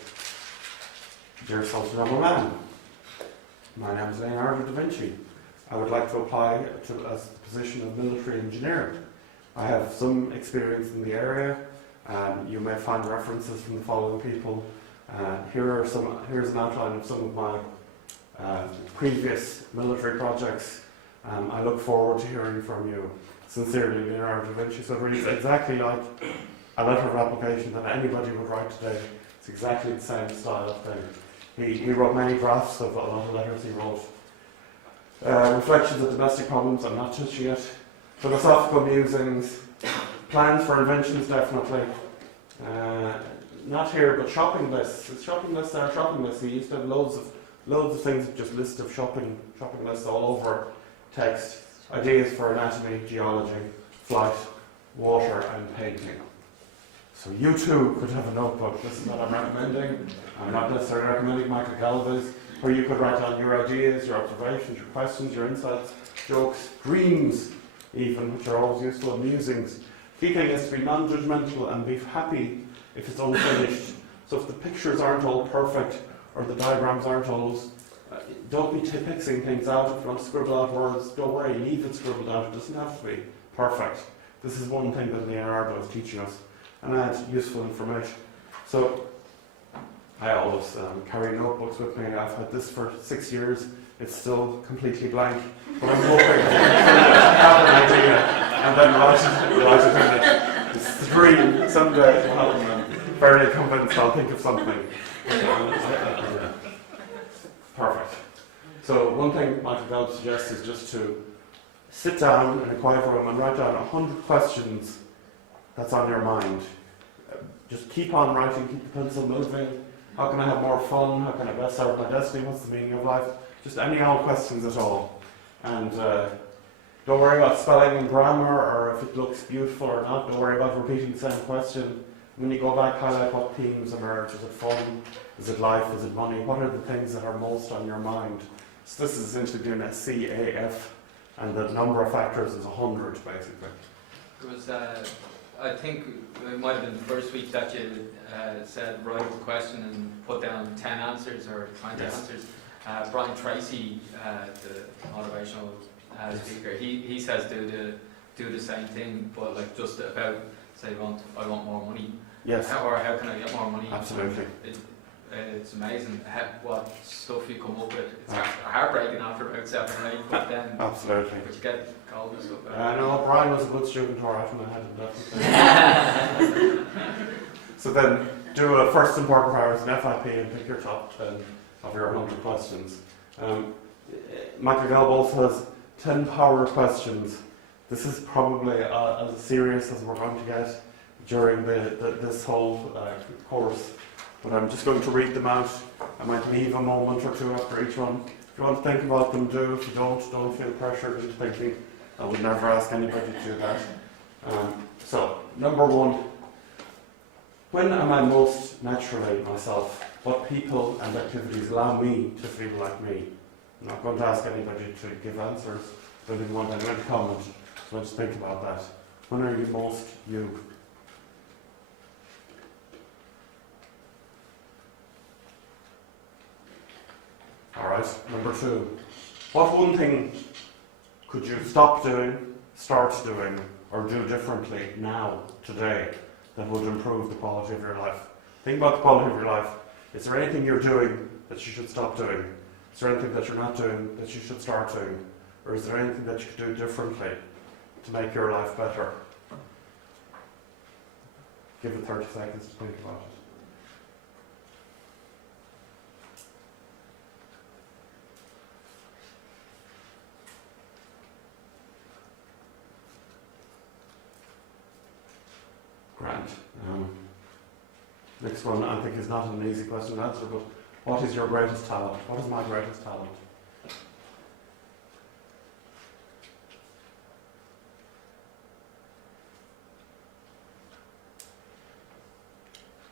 Dear Sultan of Oman, my name is Leonardo da Vinci. I would like to apply as the position of military engineer. I have some experience in the area. You may find references from the following people. Here's an outline of some of my previous military projects. I look forward to hearing from you. Sincerely, Leonardo da Vinci. So it reads exactly like a letter of application that anybody would write today. It's exactly the same style of thing. He wrote many drafts of a lot of letters he wrote. Reflections of domestic problems, I'm not touching it. Philosophical musings. Plans for inventions, definitely. Not here, but shopping lists. His shopping lists are shopping lists. He used to have loads of things, just lists of shopping lists all over text. Ideas for anatomy, geology, flight, water, and painting. So you too could have a notebook. This is what I'm recommending. I'm not necessarily recommending Michael Gallup, where you could write down your ideas, your observations, your questions, your insights, jokes, dreams, even, which are always useful, musings. Key thing is to be non-judgmental and be happy if it's unfinished. So if the pictures aren't all perfect or the diagrams aren't always, don't be pixing things out. If you want to scribble out words, don't worry, leave it scribbled out. It doesn't have to be perfect. This is one thing that Leonardo is teaching us, and that's useful information. So I always carry notebooks with me. I've had this for 6 years. It's still completely blank, but I'm hoping to have an idea and then write it in it. It's 3 someday. I'm fairly convinced I'll think of something. Perfect. So one thing Michael Gallup suggests is just to sit down in a quiet room and write down 100 questions that's on your mind. Just keep on writing, keep the pencil moving. How can I have more fun? How can I best serve my destiny? What's the meaning of life? Just any old questions at all. And don't worry about spelling and grammar or if it looks beautiful or not. Don't worry about repeating the same question. When you go back, highlight what themes emerge. Is it fun? Is it life? Is it money? What are the things that are most on your mind? So this is essentially doing a CAF, and the number of factors is 100, basically. There was I think it might have been the first week that you said write a question and put down 10 answers or 20 answers. Brian Tracy, the motivational speaker, he says do the same thing, but like just about say I want more money. Yes. Or how can I get more money? Absolutely. It's amazing what stuff you come up with. It's heartbreaking after about 7 or 8, but then absolutely. But you get cold and stuff. I know Brian was a good student, or I had him. So then, do a first important priority in FIP and pick your top 10 of your 100 questions. Michael Gelb also has 10 power questions. This is probably as serious as we're going to get during this whole course. But I'm just going to read them out. I might leave a moment or two after each one. If you want to think about them, do. If you don't feel pressured into thinking. I would never ask anybody to do that. So, number 1. When am I most naturally myself? What people and activities allow me to feel like me? I'm not going to ask anybody to give answers. I didn't want anyone to comment. So let's think about that. When are you most you? Alright, number 2. What one thing could you stop doing, start doing, or do differently now, today, that would improve the quality of your life? Think about the quality of your life. Is there anything you're doing that you should stop doing? Is there anything that you're not doing that you should start doing? Or is there anything that you could do differently to make your life better? Give it 30 seconds to think about it. Grant. Next one I think is not an easy question to answer, but what is your greatest talent? What is my greatest talent?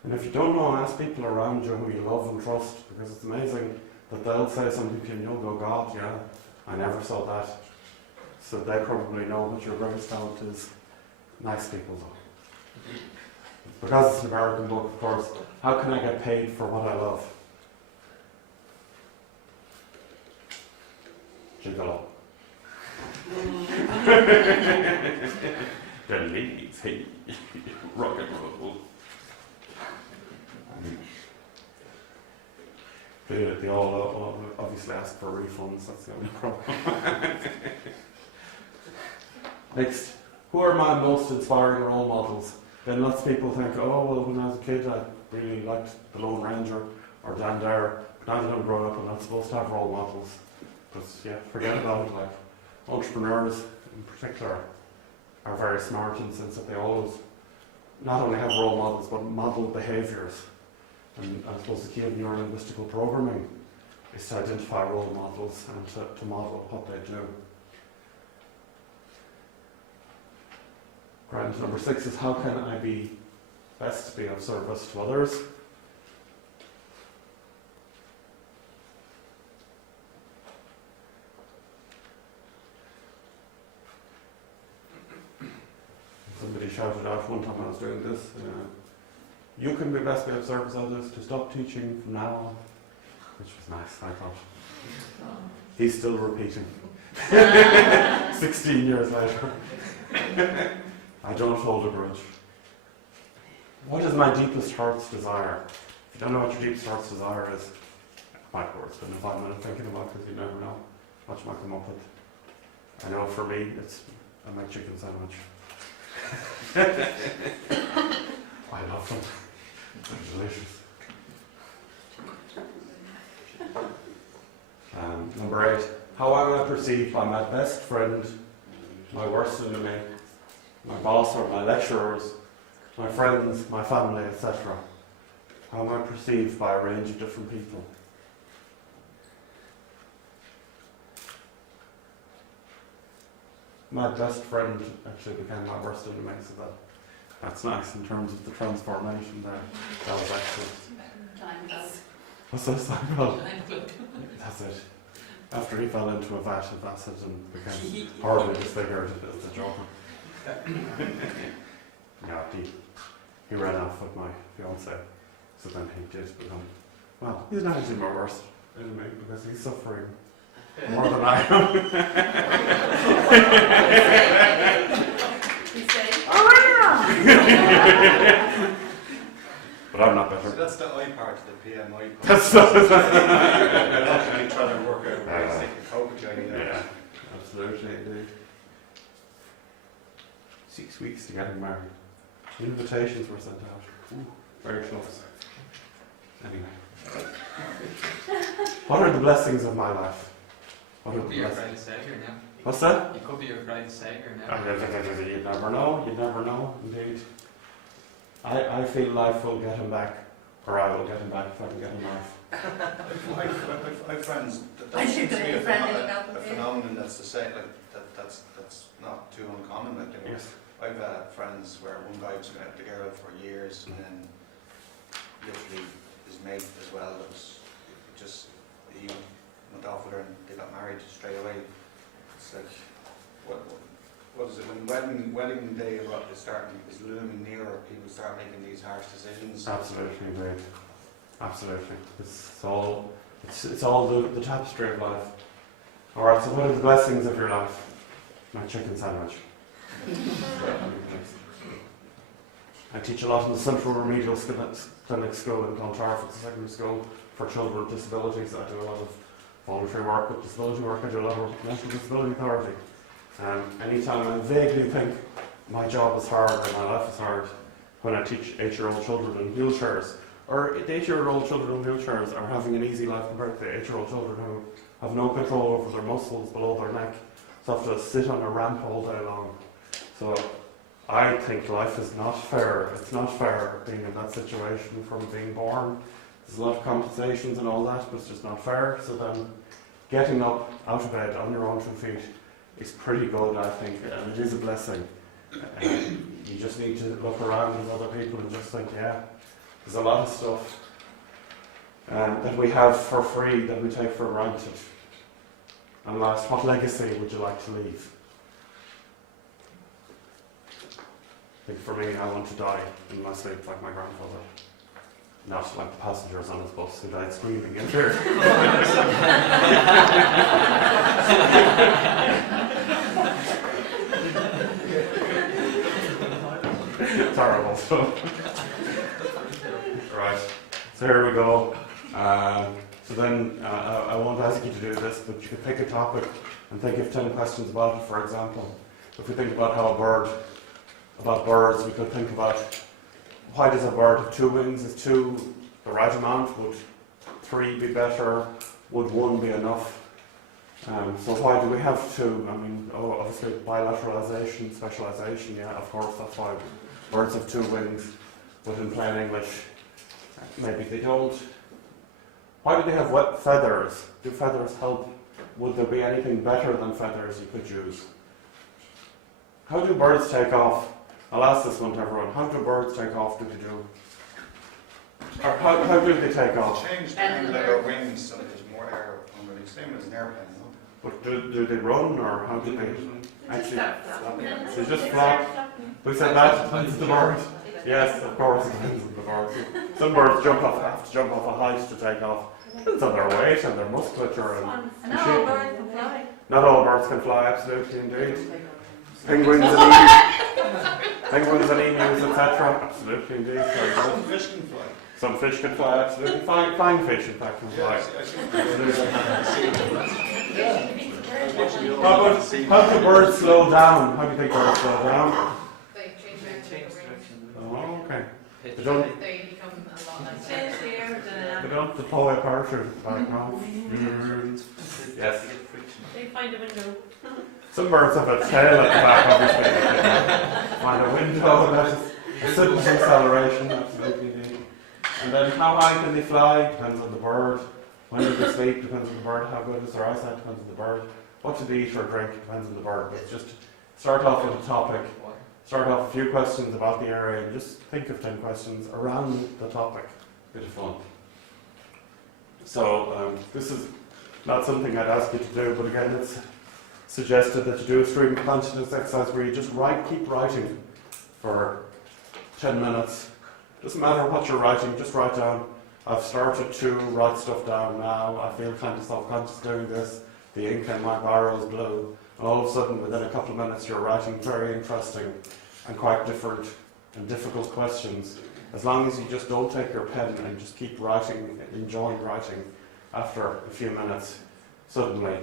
And if you don't know, ask people around you who you love and trust, because it's amazing that they'll say something to you and you'll go, God, yeah, I never saw that. So they probably know what your greatest talent is. Nice people though. Because it's an American book, of course, how can I get paid for what I love? Gigolo. The ladies hate rock and roll. They all obviously ask for refunds, that's the only problem. Next, who are my most inspiring role models? Then lots of people think, oh, well, when I was a kid, I really liked the Lone Ranger or Dan Dare. Now that I'm grown up, I'm not supposed to have role models. But yeah, forget about it. Like, entrepreneurs in particular are very smart in the sense that they always not only have role models, but model behaviours. And I suppose the key of neurolinguistical programming is to identify role models and to model what they do. Grant, number 6 is how can I be best be of service to others? Somebody shouted out one time I was doing this, you can be best be of service to others to stop teaching from now on, which was nice, I thought. He's still repeating. 16 years later. I don't hold a grudge. What is my deepest heart's desire? If you don't know what your deepest heart's desire is, it might work. Spend 5 minutes thinking about it, because you never know what you might come up with. I know for me, it's a McChicken sandwich. I love them. They're delicious. Number 8. How am I perceived by my best friend, my worst enemy, my boss or my lecturers, my friends, my family, etc.? How am I perceived by a range of different people? My best friend actually became my worst enemy, so that's nice in terms of the transformation there. That was excellent. What's that Seinfeld? That's it. After he fell into a vat of acid and became horribly disfigured as the Joker. yeah, he ran off with my fiance. So then he did become, well, he's not actually my worst enemy because he's suffering more than I am. He's saying, But I'm not better. So that's the I part of the PMI part. That's They're actually trying to work out ways they can cope with you. Yeah, absolutely, indeed. 6 weeks to getting married. Invitations were sent out. Ooh, very close. Anyway. What are the blessings of my life? What are You the could be your blessings? bride and savior now. What's that? You could be your bride and savior now. You'd never know, indeed. I feel life will get him back, or I will get him back if I can get him off. I've friends, I that should seems to be be a a friend in that phenomenon that's the same, like, that's not too uncommon. Like, you know, Yes. I've had friends where one guy was going out with the girl for years and then literally his mate as well was just, he went off with her and they got married straight away. It's like, what is it, when wedding day is looming nearer, people start making these harsh decisions. Absolutely, indeed. Absolutely. It's all the tapestry of life. Alright, so what are the blessings of your life? My chicken sandwich. I teach a lot in the Central Remedial Clinic School in Clontarf. It's a secondary school for children with disabilities. I do a lot of voluntary work with disability work. I do a lot of National Disability Authority. Anytime I vaguely think my job is hard or my life is hard, when I teach 8-year-old children in wheelchairs, or the 8-year-old children in wheelchairs are having an easy life compared to the 8-year-old children who have no control over their muscles below their neck, so have to sit on a ramp all day long. So I think life is not fair. It's not fair being in that situation from being born. There's a lot of compensations and all that, but it's just not fair. So then getting up out of bed on your own 2 feet is pretty good, I think, and it is a blessing. You just need to look around at other people and just think, yeah, there's a lot of stuff that we have for free that we take for granted. And last, what legacy would you like to leave? I think for me, I want to die in my sleep like my grandfather. Not like the passengers on his bus who died screaming in fear. Terrible stuff. Right, so here we go. So then I won't ask you to do this, but you could pick a topic and think of 10 questions about it. For example, if we think about about birds, we could think about why does a bird have 2 wings? Is 2 the right amount? Would 3 be better? Would 1 be enough? So why do we have 2? I mean, obviously bilateralization, specialization, yeah, of course, that's why birds have 2 wings, but in plain English, maybe they don't. Why do they have wet feathers? Do feathers help? Would there be anything better than feathers you could use? How do birds take off? I'll ask this one to everyone. How do birds take off? Do they do? Or how do they take off? Change the angle of their wings so there's more air under the same as an airplane, no? But do they run, or how do they actually? They just flap. Who said that? It's the bird. Yes, of course, it depends on the bird. Some birds have to jump off a height to take off. Depends on their weight and their musculature and not all birds can fly. Not all birds can fly, absolutely indeed. Penguins and emus, etc. Absolutely indeed. Some fish can fly. Some fish can fly, absolutely. Fine fish, in fact, can fly. How do birds slow down? How do you think birds slow down? They change direction. Oh, okay. They They don't become a lot less. They don't deploy a parachute like no. Yes. They find a window. Some birds have a tail at the back, obviously. Find a window, that's a sudden acceleration, absolutely indeed. And then how high can they fly? Depends on the bird. When do they sleep? Depends on the bird. How good is their eyesight? Depends on the bird. What do they eat or drink? Depends on the bird. But just start off with a topic. Start off a few questions about the area and just think of 10 questions around the topic. Bit of fun. So this is not something I'd ask you to do, but again, it's suggested that you do a stream of consciousness exercise where you just keep writing for 10 minutes. Doesn't matter what you're writing, just write down. I've started to write stuff down now. I feel kind of self-conscious doing this. The ink in my biro is blue. And all of a sudden, within a couple of minutes, you're writing very interesting and quite different and difficult questions. As long as you just don't take your pen and just keep writing, enjoying writing, after a few minutes, suddenly,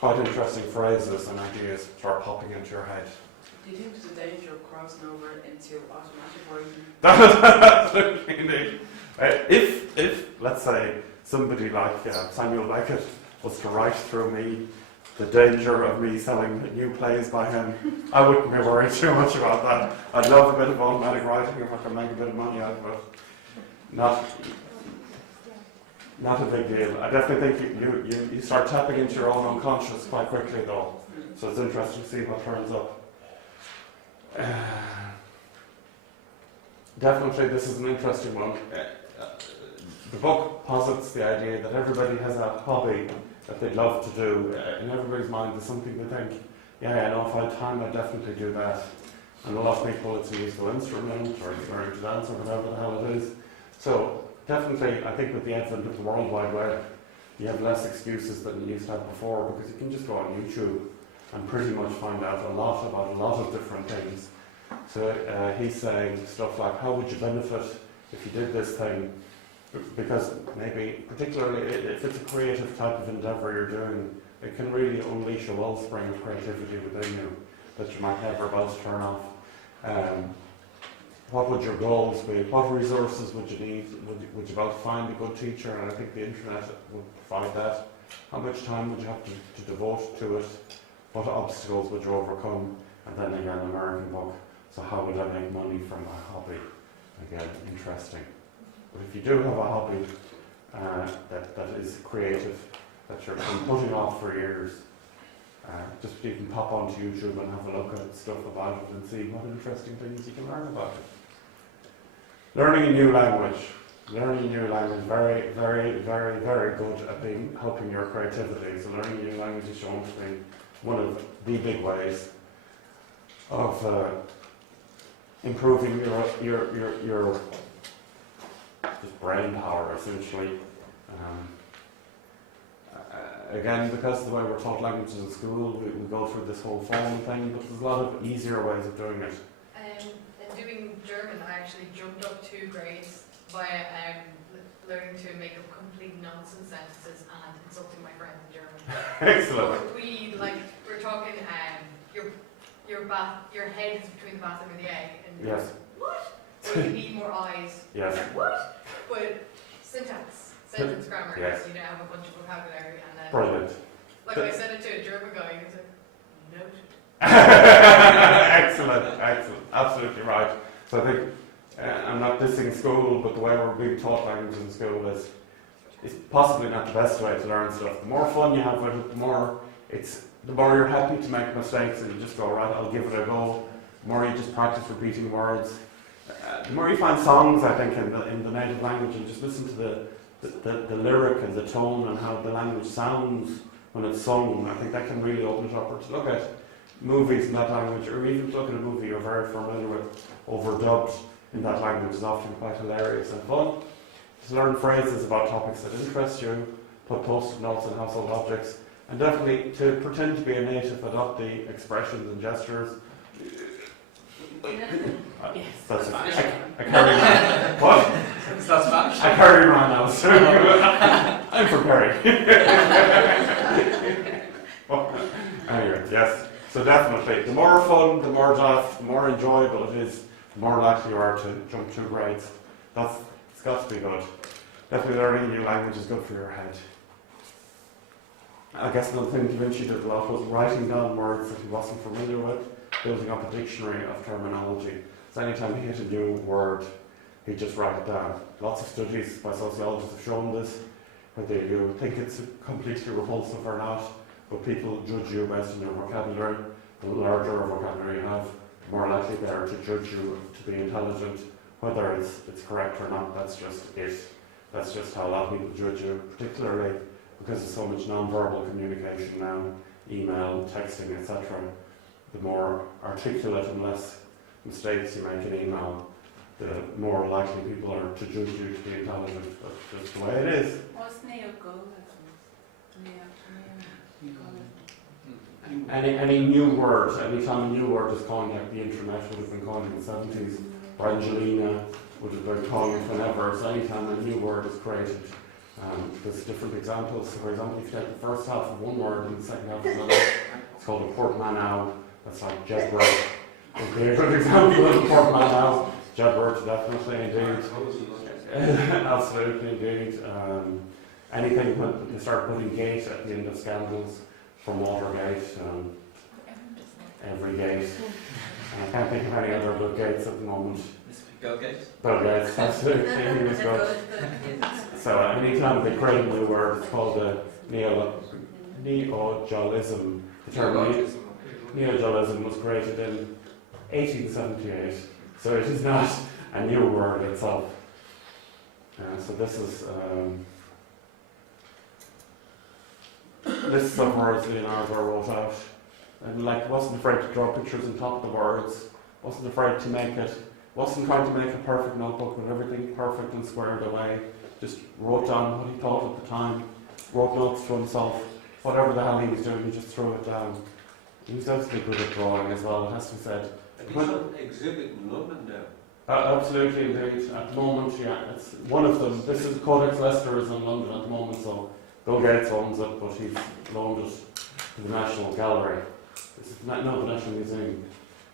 quite interesting phrases and ideas start popping into your head. Do you think there's a danger of crossing over into automatic writing? Absolutely, indeed. If, let's say, somebody like Samuel Beckett was to write through me, the danger of me selling new plays by him, I wouldn't be worried too much about that. I'd love a bit of automatic writing if I could make a bit of money out of it. Not a big deal. I definitely think you start tapping into your own unconscious quite quickly, though. So it's interesting to see what turns up. Definitely, this is an interesting one. The book posits the idea that everybody has a hobby that they'd love to do. In everybody's mind, there's something they think, yeah, I know if I had time, I'd definitely do that. And a lot of people, it's a musical instrument, or it's learning to dance, or whatever the hell it is. So, definitely, I think with the advent of the World Wide Web, you have less excuses than you used to have before, because you can just go on YouTube and pretty much find out a lot about a lot of different things. So he's saying stuff like, how would you benefit if you did this thing? Because maybe, particularly if it's a creative type of endeavour you're doing, it can really unleash a wellspring of creativity within you that you might never be able to turn off. What would your goals be? What resources would you need? Would you be able to find a good teacher? And I think the internet would provide that. How much time would you have to devote to it? What obstacles would you overcome? And then again, an American book. So how would I make money from my hobby? Again, interesting. But if you do have a hobby that is creative, that you've been putting off for years, just you can pop onto YouTube and have a look at stuff about it and see what interesting things you can learn about it. Learning a new language. Learning a new language, very, very, very, very good at helping your creativity. So learning a new language is shown to be one of the big ways of improving your just brain power, essentially. Again, because of the way we're taught languages in school, we go through this whole phone thing, but there's a lot of easier ways of doing it. In doing German, I actually jumped up 2 grades by learning to make up complete nonsense sentences and insulting my friends in German. Excellent. We're talking, your head is between the bathroom and the egg, and you're Yes. what? Or you need more eyes. Yes. What? But sentence grammar, Yes. you have a bunch of vocabulary, and then Brilliant. I said it to a German guy, and he was like, noted. Excellent, absolutely right. So I think, I'm not dissing school, but the way we're being taught languages in school is possibly not the best way to learn stuff. The more fun you have with it, the more you're happy to make mistakes and you just go, right, I'll give it a go. The more you just practice repeating words. The more you find songs, I think, in the native language and just listen to the lyric and the tone and how the language sounds when it's sung, I think that can really open it up. Or to look at movies in that language, or even to look at a movie you're very familiar with, overdubbed in that language is often quite hilarious and fun. To learn phrases about topics that interest you, put post-it notes and household objects, and definitely to pretend to be a native, adopt the expressions and gestures. That's I carry on. What? That's Spanish. I carry on now. So I'm from Kerry. Anyway, yes. So definitely, the more fun, the more daft, the more enjoyable it is, the more likely you are to jump 2 grades. It's got to be good. Definitely learning a new language is good for your head. I guess another thing Da Vinci did a lot was writing down words that he wasn't familiar with, building up a dictionary of terminology. So anytime he hit a new word, he'd just write it down. Lots of studies by sociologists have shown this, whether you think it's completely repulsive or not, but people judge you based on your vocabulary. The larger vocabulary you have, the more likely they are to judge you to be intelligent. Whether it's correct or not, that's just it. That's just how a lot of people judge you, particularly because there's so much non-verbal communication now, email, texting, etc. The more articulate and less mistakes you make in email, the more likely people are to judge you to be intelligent. That's just the way it is. What's neo-Gaelicism? Any new word, any time a new word is coined, like the internet would have been coined in the 70s, or Angelina would have been coined whenever. So any time a new word is created, there's different examples. So for example, if you take the first half of one word and the second half of another, it's called a portmanteau. That's like Jedward. Would be a good example of a portmanteau. Jedward, definitely, indeed. Absolutely, indeed. Anything when they start putting gate at the end of scandals, from Watergate, every gate. And I can't think of any other good gates at the moment. Bill Gates? Bill Gates, absolutely. He was good. So anytime they create a new word, it's called a neologism. The term neologism was created in 1878, so it is not a new word itself. So this is this is some words Leonardo wrote out, and like wasn't afraid to draw pictures on top of the words, wasn't afraid to make it, wasn't trying to make a perfect notebook with everything perfect and squared away. Just wrote down what he thought at the time, wrote notes to himself, whatever the hell he was doing, he just threw it down. He was absolutely good at drawing as well, it has to be said. And he's on exhibit in London now. Absolutely, indeed. At the moment, yeah, it's one of them. This is Codex Leicester is in London at the moment, so Bill Gates owns it, but he's loaned it to the National Gallery. This is the National Museum.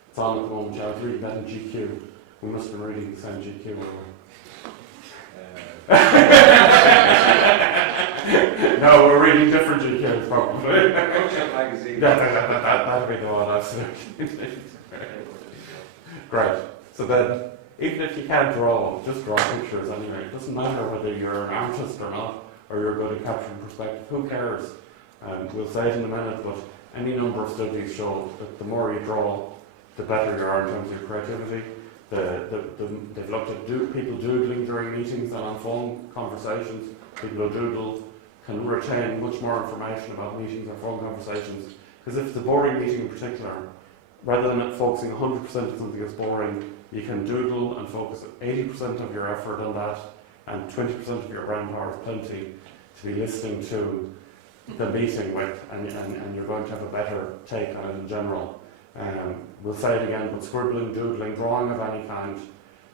It's on at the moment. Yeah, I was reading that in GQ. We must have been reading the same GQ, weren't we? No, we're reading different GQs, probably. Magazine. That'd be the one, absolutely. Great. So then, even if you can't draw, just draw pictures anyway. It doesn't matter whether you're an artist or not, or you're good at capturing perspective. Who cares? We'll say it in a minute, but any number of studies show that the more you draw, the better you are in terms of your creativity. They've looked at people doodling during meetings and on phone conversations. People who doodle can retain much more information about meetings or phone conversations. Because if it's a boring meeting in particular, rather than focusing 100% on something that's boring, you can doodle and focus 80% of your effort on that, and 20% of your brain power is plenty to be listening to the meeting with, and you're going to have a better take on it in general. We'll say it again, but scribbling, doodling, drawing of any kind,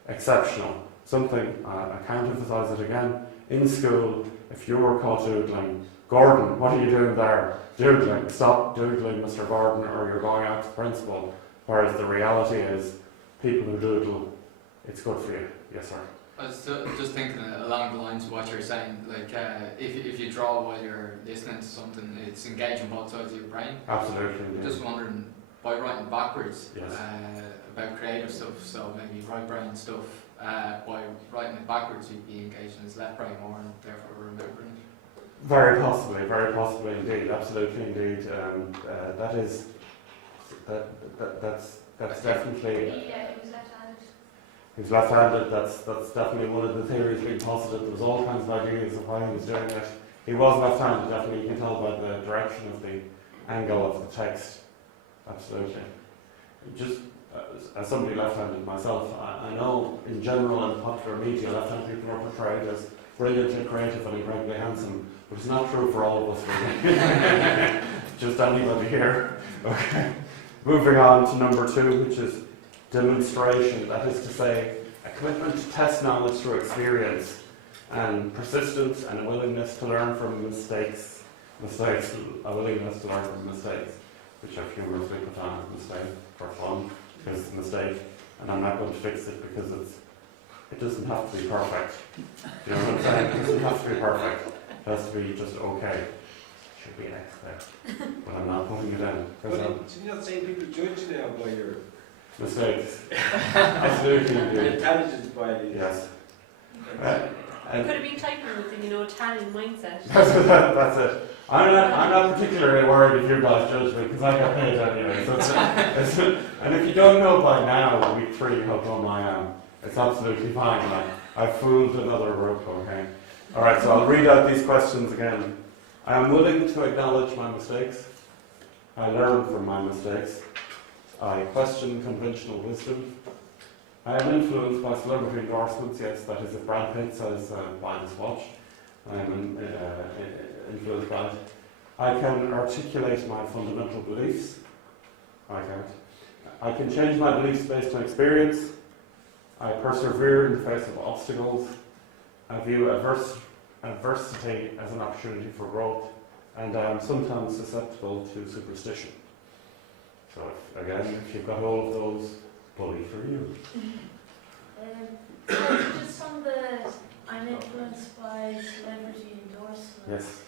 exceptional. Something, I can't emphasise it again, in school, if you were caught doodling, Gordon, what are you doing there? Doodling. Stop doodling, Mr. Gordon, or you're going out to the principal. Whereas the reality is, people who doodle, it's good for you. Yes, sir. I was just thinking along the lines of what you're saying, like if you draw while you're listening to something, it's engaging both sides of your brain. Absolutely. I'm just wondering, by writing backwards, yes. About creative stuff, so maybe right brain stuff, by writing it backwards you'd be engaged in his left brain more and therefore remembering it. Very possibly indeed, absolutely indeed. That's definitely. He's left-handed. That's definitely one of the theories being posited. There was all kinds of ideas of why he was doing it. He was left-handed, definitely. You can tell by the direction of the angle of the text. Absolutely. Just as somebody left-handed myself, I know in general in popular media, left-handed people are portrayed as brilliantly creative and incredibly handsome, but it's not true for all of us, really. Just anybody here. Okay. Moving on to number 2, which is demonstration. That is to say, a commitment to test knowledge through experience, and persistence and a willingness to learn from mistakes, a willingness to learn from mistakes, which I've humorously put on as mistake for fun, because it's a mistake, and I'm not going to fix it because it doesn't have to be perfect. You know what I'm saying? It doesn't have to be perfect. It has to be just okay. Should be an X there, but I'm not putting it in. But you're not saying people judge now by your mistakes. Absolutely. Intelligence by these. Yes. You could have been typing with an Italian mindset. That's it. I'm not particularly worried if you guys judge me because I got paid anyway. So and if you don't know by now, week 3, how dumb I am, it's absolutely fine. I've fooled another group, okay? Alright, so I'll read out these questions again. I am willing to acknowledge my mistakes. I learn from my mistakes. I question conventional wisdom. I am influenced by celebrity endorsements, yes, that is if Brad Pitt says buy this watch, I'm influenced by it. I can articulate my fundamental beliefs. I can change my beliefs based on experience. I persevere in the face of obstacles. I view adversity as an opportunity for growth, and I am sometimes susceptible to superstition. So, if you've got all of those, bully for you. Just on the, I'm influenced by celebrity endorsement. Yes.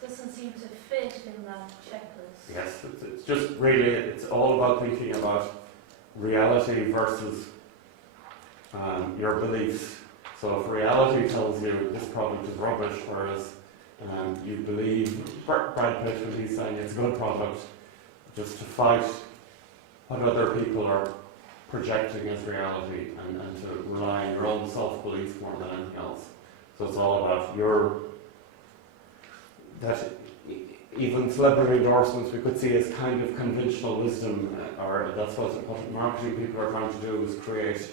Doesn't seem to fit in that checklist. Yes, it's just really, it's all about thinking about reality versus your beliefs. So if reality tells you this product is rubbish, whereas you believe Brad Pitt when he's saying it's a good product, just to fight what other people are projecting as reality and to rely on your own self-belief more than anything else. So it's all about that even celebrity endorsements we could see as kind of conventional wisdom, or that's what marketing people are trying to do, is create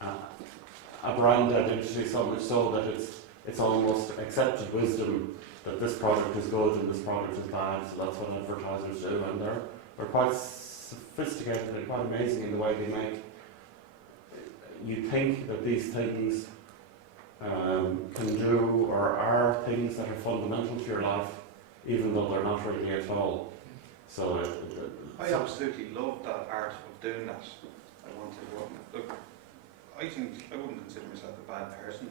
a brand identity so much so that it's almost accepted wisdom that this product is good and this product is bad. So that's what advertisers do, and they're quite sophisticated and quite amazing in the way they make you think that these things can do or are things that are fundamental to your life, even though they're not really at all. So I absolutely love that art of doing that. I want to work. Look, I think I wouldn't consider myself a bad person.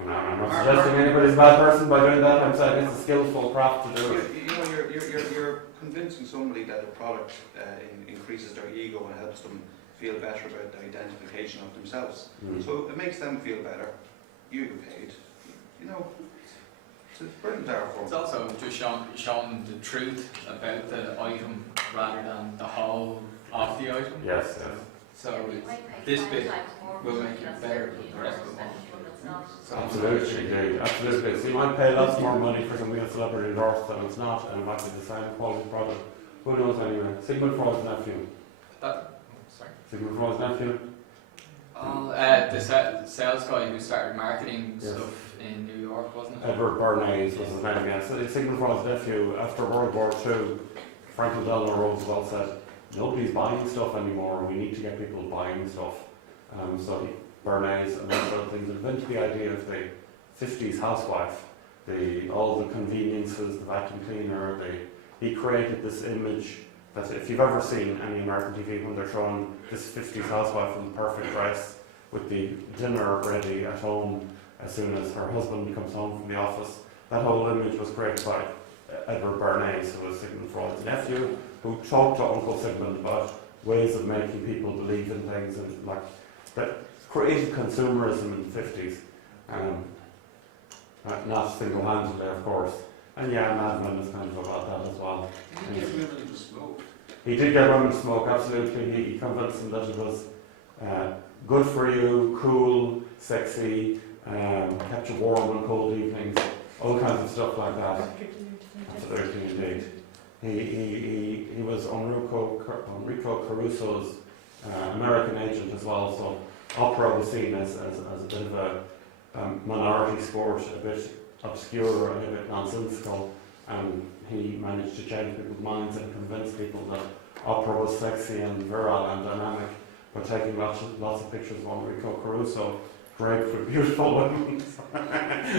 I'm not suggesting anybody's a bad person by doing that. I'm saying it's a skillful craft to do it. You know, you're convincing somebody that a product increases their ego and helps them feel better about the identification of themselves. So it makes them feel better. You get paid. You know, it's a brilliant art form. It's also just showing the truth about the item rather than the whole of the item. Yes. So this bit will make it better, but the rest of it won't. Absolutely, indeed. Absolutely. So you might pay lots more money for something that's celebrity endorsed than it's not, and it might be the same quality product. Who knows anyway? Sigmund Freud's nephew. Sigmund Freud's nephew? The sales guy who started marketing stuff in New York, wasn't it? Edward Bernays was his name, yes. Sigmund Freud's nephew, after World War II, Franklin Delano Roosevelt said, nobody's buying stuff anymore, we need to get people buying stuff. So Bernays and other things invented the idea of the 50s housewife, all the conveniences, the vacuum cleaner. He created this image that if you've ever seen any American TV when they're showing this 50s housewife in the perfect dress with the dinner ready at home as soon as her husband comes home from the office, that whole image was created by Edward Bernays, who was Sigmund Freud's nephew, who talked to Uncle Sigmund about ways of making people believe in things, and like that created consumerism in the 50s. Not single-handedly, of course. And yeah, Mad Men is kind of about that as well. He did get women to smoke. He did get women to smoke, absolutely. He convinced them that it was good for you, cool, sexy, kept you warm on cold evenings, all kinds of stuff like that. Absolutely, indeed. He was Enrico Caruso's American agent as well, so opera was seen as a bit of a minority sport, a bit obscure and a bit nonsensical, and he managed to change people's minds and convince people that opera was sexy and virile and dynamic by taking lots of pictures of Enrico Caruso draped with beautiful women.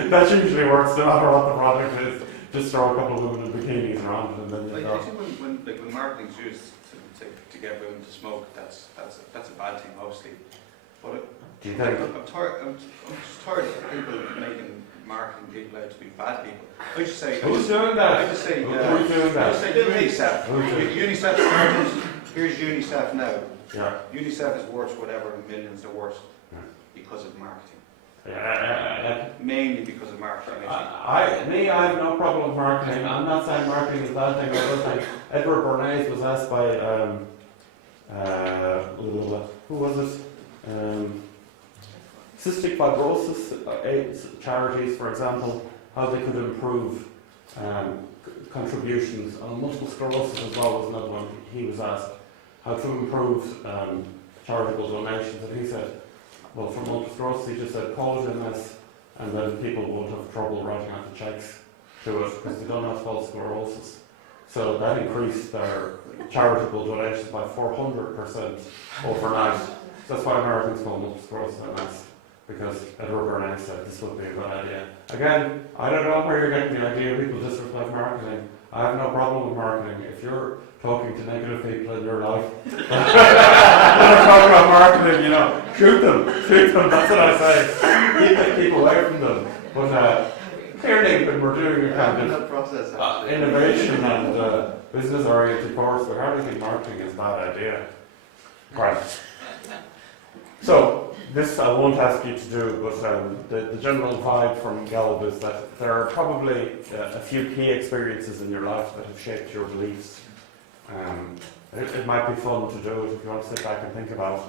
That usually works no matter what the product is. Just throw a couple of women in bikinis around it and then you I think when marketing's used to get women to smoke, that's a bad thing, obviously. But do you think? I'm just tired of people making marketing people out to be bad people. I just say who's doing that? I just say who's doing that? I just say UNICEF. UNICEF started. Here's UNICEF now. Yeah. UNICEF is worth whatever millions they're worth because of marketing. Mainly because of marketing. I have no problem with marketing. I'm not saying marketing is a bad thing. I was saying Edward Bernays was asked by who was it? Cystic fibrosis charities, for example, how they could improve contributions. Multiple sclerosis as well was another one. He was asked how to improve charitable donations, and he said, Well, for multiple sclerosis, he just said call it MS, and then people won't have trouble writing out the checks to it because they don't have false sclerosis. So that increased their charitable donations by 400% overnight. That's why Americans call multiple sclerosis MS, because Edward Bernays said this would be a good idea. Again, I don't know where you're getting the idea people disrespect marketing. I have no problem with marketing. If you're talking to negative people in your life, when I'm talking about marketing, you know, shoot them, that's what I say. Keep away from them. But clearly, when we're doing a kind of innovation and business-oriented course, we hardly think marketing is a bad idea. Right. So, this I won't ask you to do, but the general vibe from Gallup is that there are probably a few key experiences in your life that have shaped your beliefs. It might be fun to do it if you want to sit back and think about it.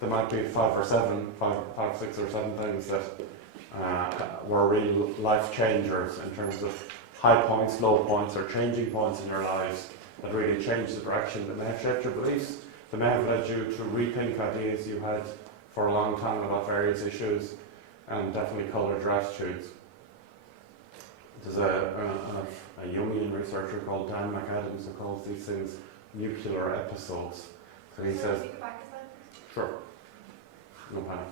There might be five, 6 or 7 things that were real life changers in terms of high points, low points, or changing points in your lives that really changed the direction. That may have shaped your beliefs. They may have led you to rethink ideas you had for a long time about various issues, and definitely coloured your attitudes. There's a Jungian researcher called Dan McAdams who calls these things nuclear episodes. So he says, sure, no panic.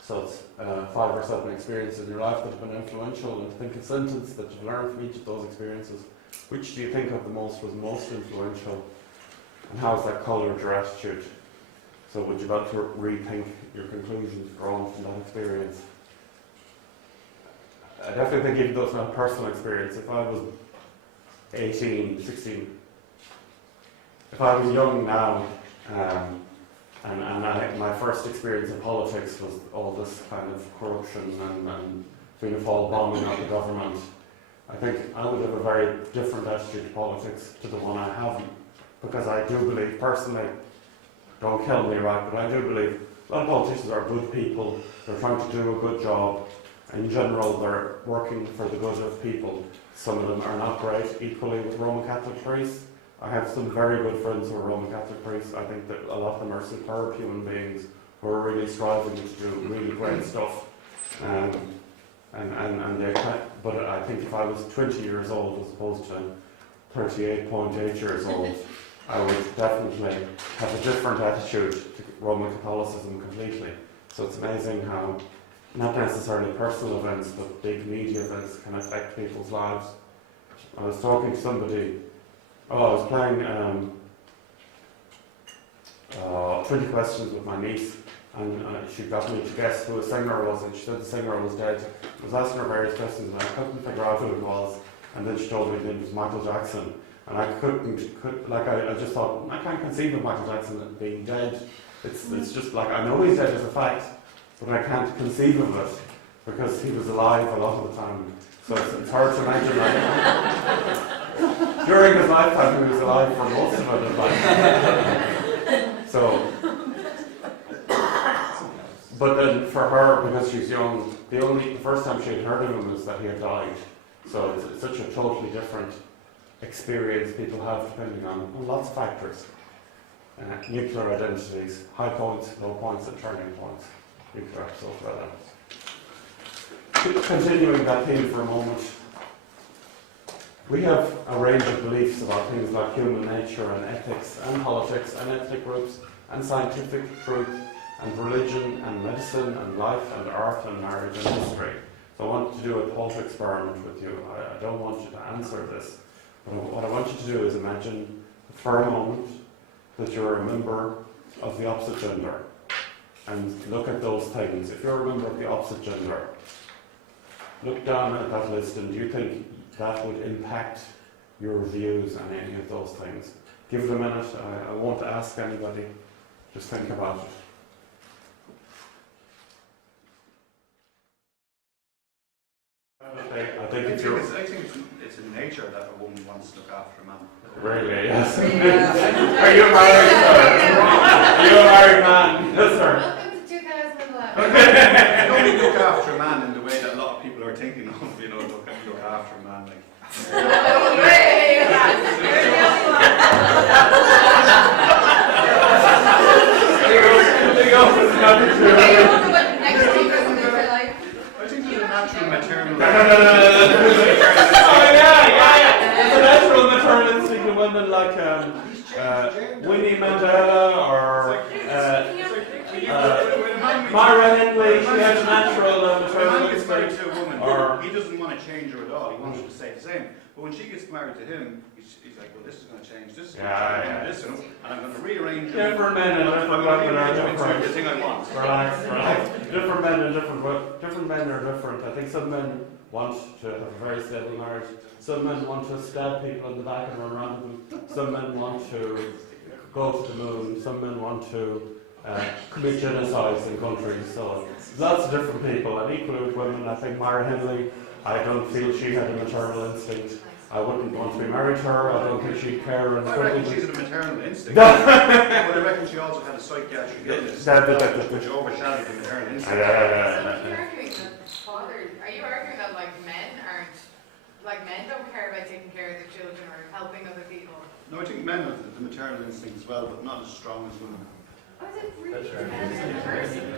So it's 5 or 7 experiences in your life that have been influential, and think a sentence that you've learned from each of those experiences. Which do you think of the most was most influential, and how has that coloured your attitude? So would you like to rethink your conclusions drawn from that experience? I definitely think even though it's not a personal experience, if I was 18, 16, if I was young now, my first experience in politics was all this kind of corruption and being a fall bombing on the government, I think I would have a very different attitude to politics to the one I haven't. Because I do believe, personally, don't kill me, right, but I do believe a lot of politicians are good people, they're trying to do a good job. In general, they're working for the good of people. Some of them are not great, equally with Roman Catholic priests. I have some very good friends who are Roman Catholic priests. I think that a lot of them are superb human beings who are really striving to do really great stuff. But I think if I was 20 years old as opposed to 38.8 years old, I would definitely have a different attitude to Roman Catholicism completely. So it's amazing how not necessarily personal events, but big media events can affect people's lives. I was talking to somebody, I was playing 20 questions with my niece, and she got me to guess who a singer was, and she said the singer was dead. I was asking her various questions, and I couldn't figure out who it was, and then she told me it was Michael Jackson. And I I just thought, I can't conceive of Michael Jackson being dead. It's just like, I know he's dead as a fact, but I can't conceive of it because he was alive a lot of the time. So it's hard to imagine that. During his lifetime, he was alive for most of his life. So, but then for her, because she's young, the first time she had heard of him was that he had died. So it's such a totally different experience people have depending on lots of factors. Nuclear identities, high points, low points, and turning points. Nuclear episode about that. Continuing that theme for a moment, we have a range of beliefs about things like human nature and ethics and politics and ethnic groups and scientific truth and religion and medicine and life and art and marriage and history. So I want to do a thought experiment with you. I don't want you to answer this. What I want you to do is imagine for a moment that you're a member of the opposite gender and look at those things. If you're a member of the opposite gender, look down at that list and do you think that would impact your views on any of those things? Give it a minute. I won't ask anybody. Just think about it. I think it's in nature that a woman wants to look after a man. Really? Yes. Are you married, sir? Are you a married man? Yes, sir. Welcome to 2011. You only look after a man in the way that a lot of people are thinking of, look after a man like. There you go. got the children. Next week doesn't live her life. I think there's a natural maternal. Oh yeah. There's a natural maternal instinct in women like Winnie Mandela or Myra Henley. She has a natural maternal Gets married to instinct. a woman, Or he doesn't want to change her at all. He wants her to stay the same. But when she gets married to him, he's like, well, this is going to change. This is going to change. This, and I'm going to rearrange. Different men and different women are different. Everything I want. Relax. Different men and different men are different. I think some men want to have a very stable marriage. Some men want to stab people in the back and run around them. Some men want to go to the moon. Some men want to commit genocides in countries. So lots of different people. And equally with women, I think Myra Henley, I don't feel she had a maternal instinct. I wouldn't want to be married to her. I don't think she'd care. And I reckon she had a maternal instinct. But I reckon she also had a psychiatric illness which overshadowed the maternal instinct. Are you arguing that men don't care about taking care of their children or helping other people? No, I think men have the maternal instinct as well, but not as strong as women.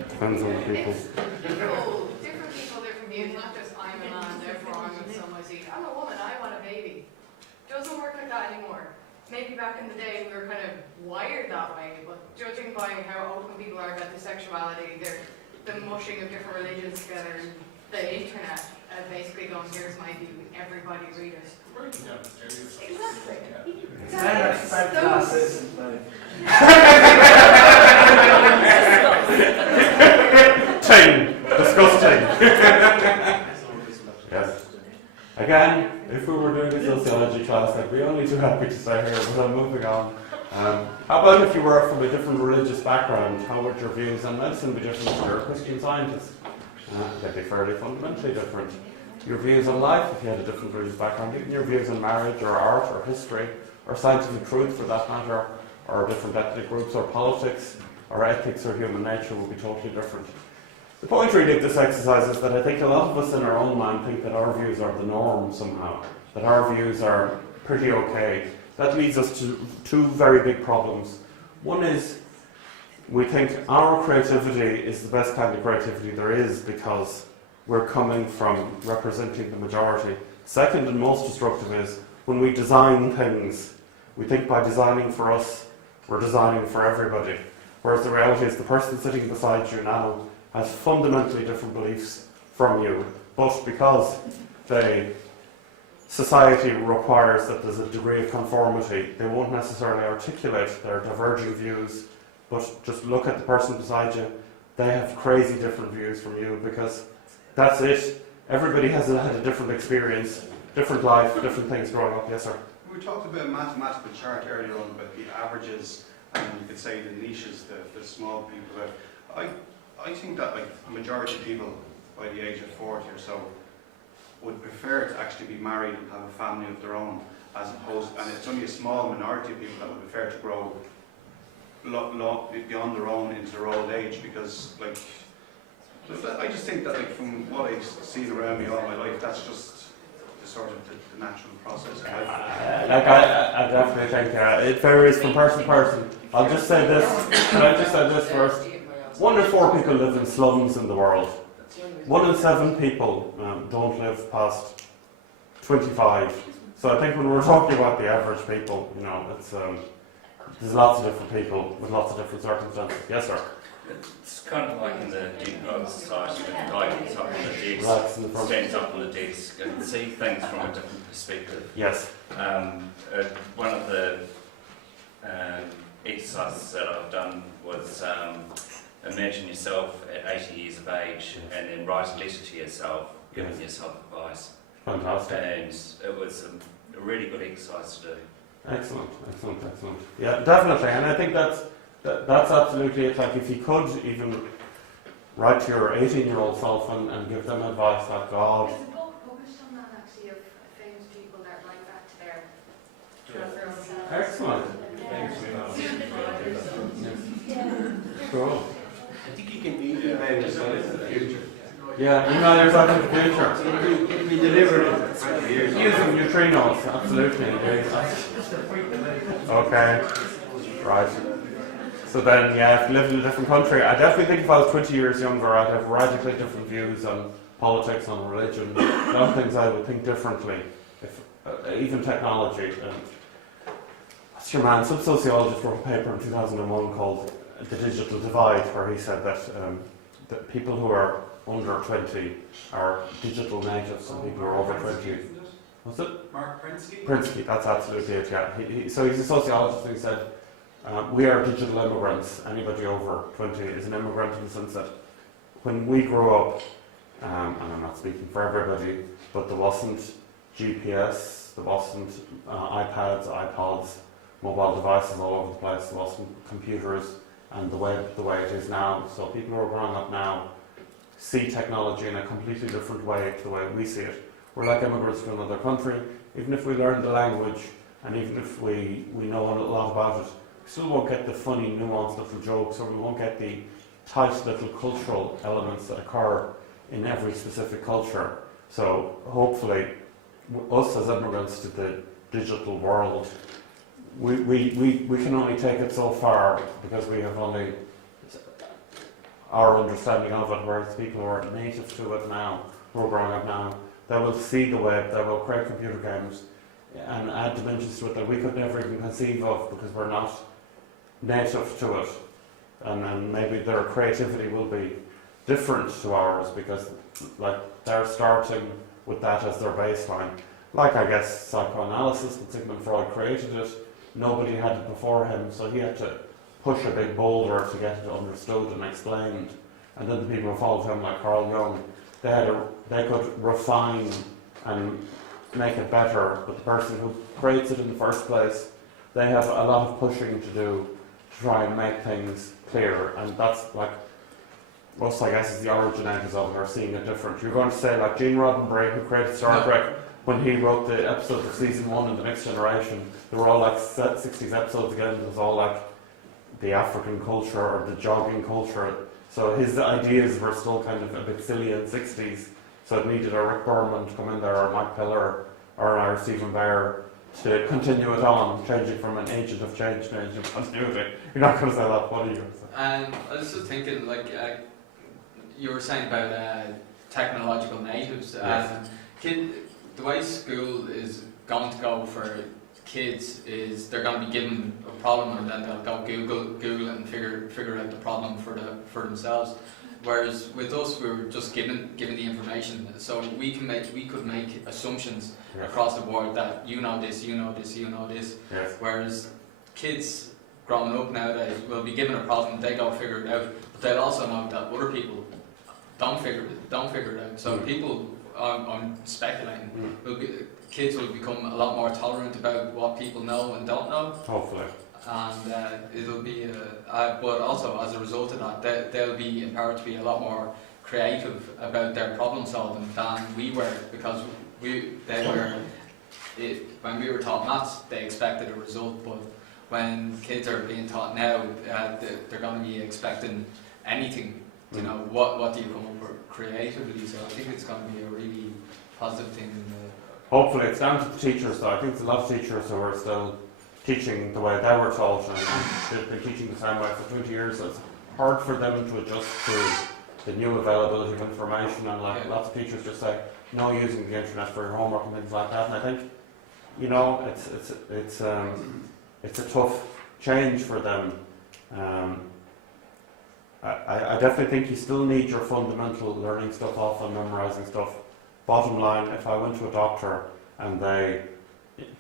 Depends on the people. Different people, different views, not just I'm a man, therefore I'm going to sow my seed. I'm a woman, I want a baby. Doesn't work like that anymore. Maybe back in the day we were kind of wired that way, but judging by how open people are about their sexuality, the mushing of different religions together, the internet, basically going, here's my view, everybody read it. Exactly. Disgusting. Yes. Again, if we were doing a sociology class, I'd be only too happy to stay here, but I'm moving on. How about if you were from a different religious background? How would your views on medicine be different if you're a Christian scientist? They'd be fairly fundamentally different. Your views on life, if you had a different religious background, even your views on marriage or art or history or scientific truth for that matter, or different ethnic groups or politics or ethics or human nature would be totally different. The point really of this exercise is that I think a lot of us in our own mind think that our views are the norm somehow, that our views are pretty okay. That leads us to two very big problems. One is we think our creativity is the best kind of creativity there is because we're coming from representing the majority. Second and most destructive is when we design things, we think by designing for us, we're designing for everybody. Whereas the reality is the person sitting beside you now has fundamentally different beliefs from you, but because society requires that there's a degree of conformity, they won't necessarily articulate their diverging views, but just look at the person beside you, they have crazy different views from you because that's it. Everybody has had a different experience, different life, different things growing up. Yes, sir? We talked about a mathematical chart earlier on about the averages and you could say the niches, the small people. I think that like a majority of people by the age of 40 or so would prefer to actually be married and have a family of their own as opposed, and it's only a small minority of people that would prefer to grow beyond their own into their old age because like I just think that like from what I've seen around me all my life that's just the sort of the natural process of life. I definitely think it varies from person to person. I'll just say this, can I just say this first? 1 in 4 people live in slums in the world. 1 in 7 people don't live past 25. So I think when we're talking about the average people, you know, it's there's lots of different people with lots of different circumstances. Yes, sir? It's kind of like in the deep growth society when the guy gets up on the desk, stands up on the desk and see things from a different perspective. Yes. One of the exercises that I've done was imagine yourself at 80 years of age and then write a letter to yourself, giving yourself advice. Fantastic. And it was a really good exercise to do. Excellent. Yeah, definitely. And I think that's absolutely it. Like if you could even write to your 18-year-old self and give them advice like God. There's a book published on that actually of famous people that write back to their own selves. Excellent. Cool. I think you can email yourself in the future. Yeah, email yourself in the future. It'll be delivered in 20 years. Using neutrinos, absolutely. Okay. Right. So then, yeah, if you live in a different country, I definitely think if I was 20 years younger, I'd have radically different views on politics, on religion, a lot of things I would think differently, if even technology. And what's your man? Some sociologist wrote a paper in 2001 called "The Digital Divide," where he said that people who are under 20 are digital natives, and people who are over 20. What's it? Mark Prinsky? Prinsky, that's absolutely it, yeah. So he's a sociologist, and he said, we are digital immigrants. Anybody over 20 is an immigrant in the sense that when we grew up, and I'm not speaking for everybody, but there wasn't GPS, there wasn't iPads, iPods, mobile devices all over the place, there wasn't computers and the web the way it is now. So people who are growing up now see technology in a completely different way to the way we see it. We're like immigrants to another country. Even if we learn the language and even if we know a lot about it, we still won't get the funny, nuanced little jokes, or we won't get the tight little cultural elements that occur in every specific culture. So hopefully, us as immigrants to the digital world, we can only take it so far because we have only our understanding of it, whereas people who are native to it now, who are growing up now, they will see the web, they will create computer games and add dimensions to it that we could never even conceive of because we're not native to it. And maybe their creativity will be different to ours because like they're starting with that as their baseline. Like I guess psychoanalysis, when Sigmund Freud created it, nobody had it before him, so he had to push a big boulder to get it understood and explained. And then the people who followed him, like Carl Jung, they could refine and make it better, but the person who creates it in the first place, they have a lot of pushing to do to try and make things clear, and that's like us, I guess, is the originators of it, are seeing it different. You're going to say like Gene Roddenberry, who created Star Trek, when he wrote the episodes of season 1 in The Next Generation, they were all like 60s episodes again, it was all like the African culture or the jogging culture. So his ideas were still kind of a bit silly in the 60s, so it needed a Rick Berman to come in there, or Mike Pillar, or Stephen Bear, to continue it on, changing from an agent of change to an agent of continuity. You're not going to say that, what are you? I was just thinking, like, you were saying about technological natives. Yes. The way school is going to go for kids is they're going to be given a problem and then they'll go Google it and figure out the problem for themselves. Whereas with us, we were just given the information, so we could make assumptions across the board that you know this. Yes. Whereas kids growing up nowadays will be given a problem, they go figure it out, but they'll also know that other people don't figure it out. So people, I'm speculating, kids will become a lot more tolerant about what people know and don't know. Hopefully. And it'll be, but also as a result of that, they'll be empowered to be a lot more creative about their problem solving than we were, because when we were taught maths, they expected a result, but when kids are being taught now, they're going to be expecting anything. You know, what do you come up with creatively? So I think it's going to be a really positive thing. Hopefully, it's down to the teachers, though. I think there's a lot of teachers who are still teaching the way they were taught, and they've been teaching the same way for 20 years. So it's hard for them to adjust to the new availability of information, and like lots of teachers just say, no using the internet for your homework and things like that. And I think, you know, it's a tough change for them. I definitely think you still need your fundamental learning stuff off and memorising stuff. Bottom line, if I went to a doctor and they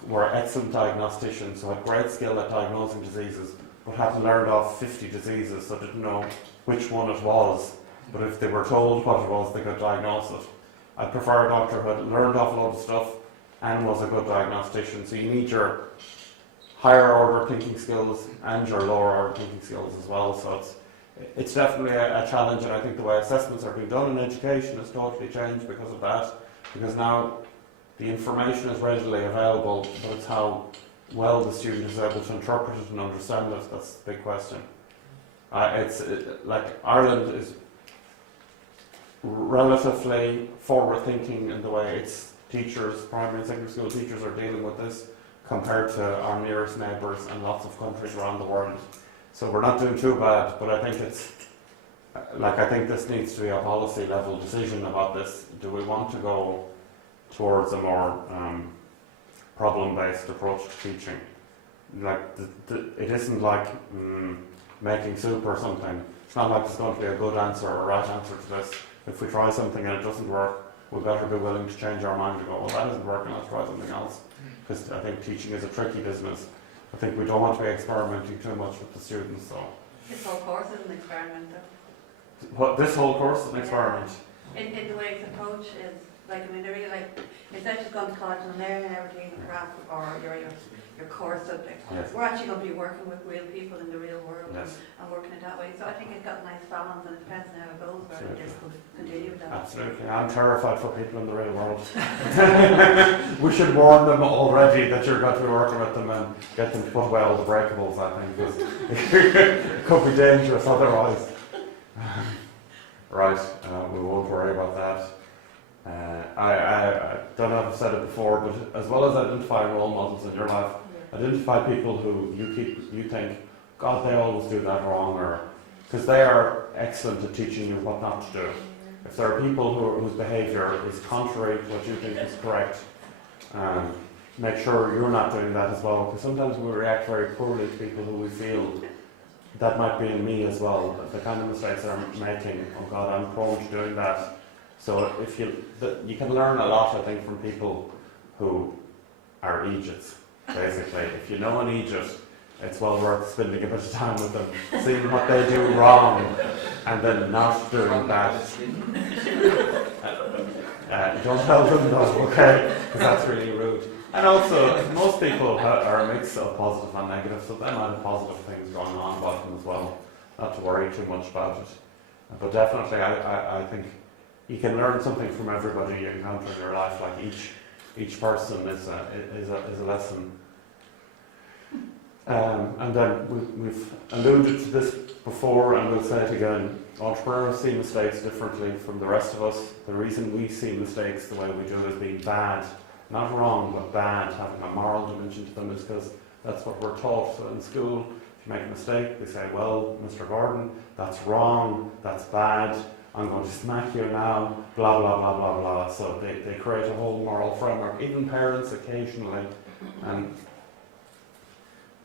were excellent diagnosticians who had great skill at diagnosing diseases, but had learned off 50 diseases, so didn't know which one it was, but if they were told what it was, they could diagnose it. I'd prefer a doctor who had learned off a lot of stuff and was a good diagnostician. So you need your higher order thinking skills and your lower order thinking skills as well. So it's definitely a challenge, and I think the way assessments are being done in education has totally changed because of that. Because now the information is readily available, but it's how well the student is able to interpret it and understand it that's the big question. Like Ireland is relatively forward-thinking in the way its teachers, primary and secondary school teachers, are dealing with this compared to our nearest neighbours and lots of countries around the world. So we're not doing too bad, but I think it's, I think this needs to be a policy level decision about this. Do we want to go towards a more problem-based approach to teaching? It isn't like making soup or something. It's not like there's going to be a good answer or a right answer to this. If we try something and it doesn't work, we better be willing to change our mind and go, well, that isn't working, let's try something else. Because I think teaching is a tricky business. I think we don't want to be experimenting too much with the students. So This whole course is an experiment, though. what, this whole course is an experiment. In the way it's approached is, they're really instead of just going to college and learning everything, craft or your core subject, Yes. we're actually going to be working with real people in the real world Yes. and working it that way. So I think it's got a nice balance, and it depends on how it goes, whether this could continue with that. Absolutely. I'm terrified for people in the real world. We should warn them already that you're going to be working with them and get them to put away all the breakables, I think, because it could be dangerous otherwise. Right, we won't worry about that. I don't know if I've said it before, but as well as identifying role models in your life, identify people who you think, God, they always do that wrong, or because they are excellent at teaching you what not to do. If there are people whose behaviour is contrary to what you think is correct, make sure you're not doing that as well, because sometimes we react very poorly to people who we feel that might be in me as well. The kind of mistakes I'm making, oh God, I'm prone to doing that. So if you can learn a lot, I think, from people who are Egypts, basically. If you know an Egypt, it's well worth spending a bit of time with them, seeing what they do wrong, and then not doing that. Don't tell them though, okay? Because that's really rude. And also, most people are a mix of positive and negative, so they might have positive things going on about them as well. Not to worry too much about it. But definitely, I think you can learn something from everybody you encounter in your life. Like each person is a lesson. And then we've alluded to this before, and we'll say it again. Entrepreneurs see mistakes differently from the rest of us. The reason we see mistakes the way we do is being bad. Not wrong, but bad, having a moral dimension to them, is because that's what we're taught. So in school, if you make a mistake, they say, well, Mr. Gordon, that's wrong, that's bad, I'm going to smack you now, blah, blah, blah, blah, blah. So they create a whole moral framework, even parents occasionally. And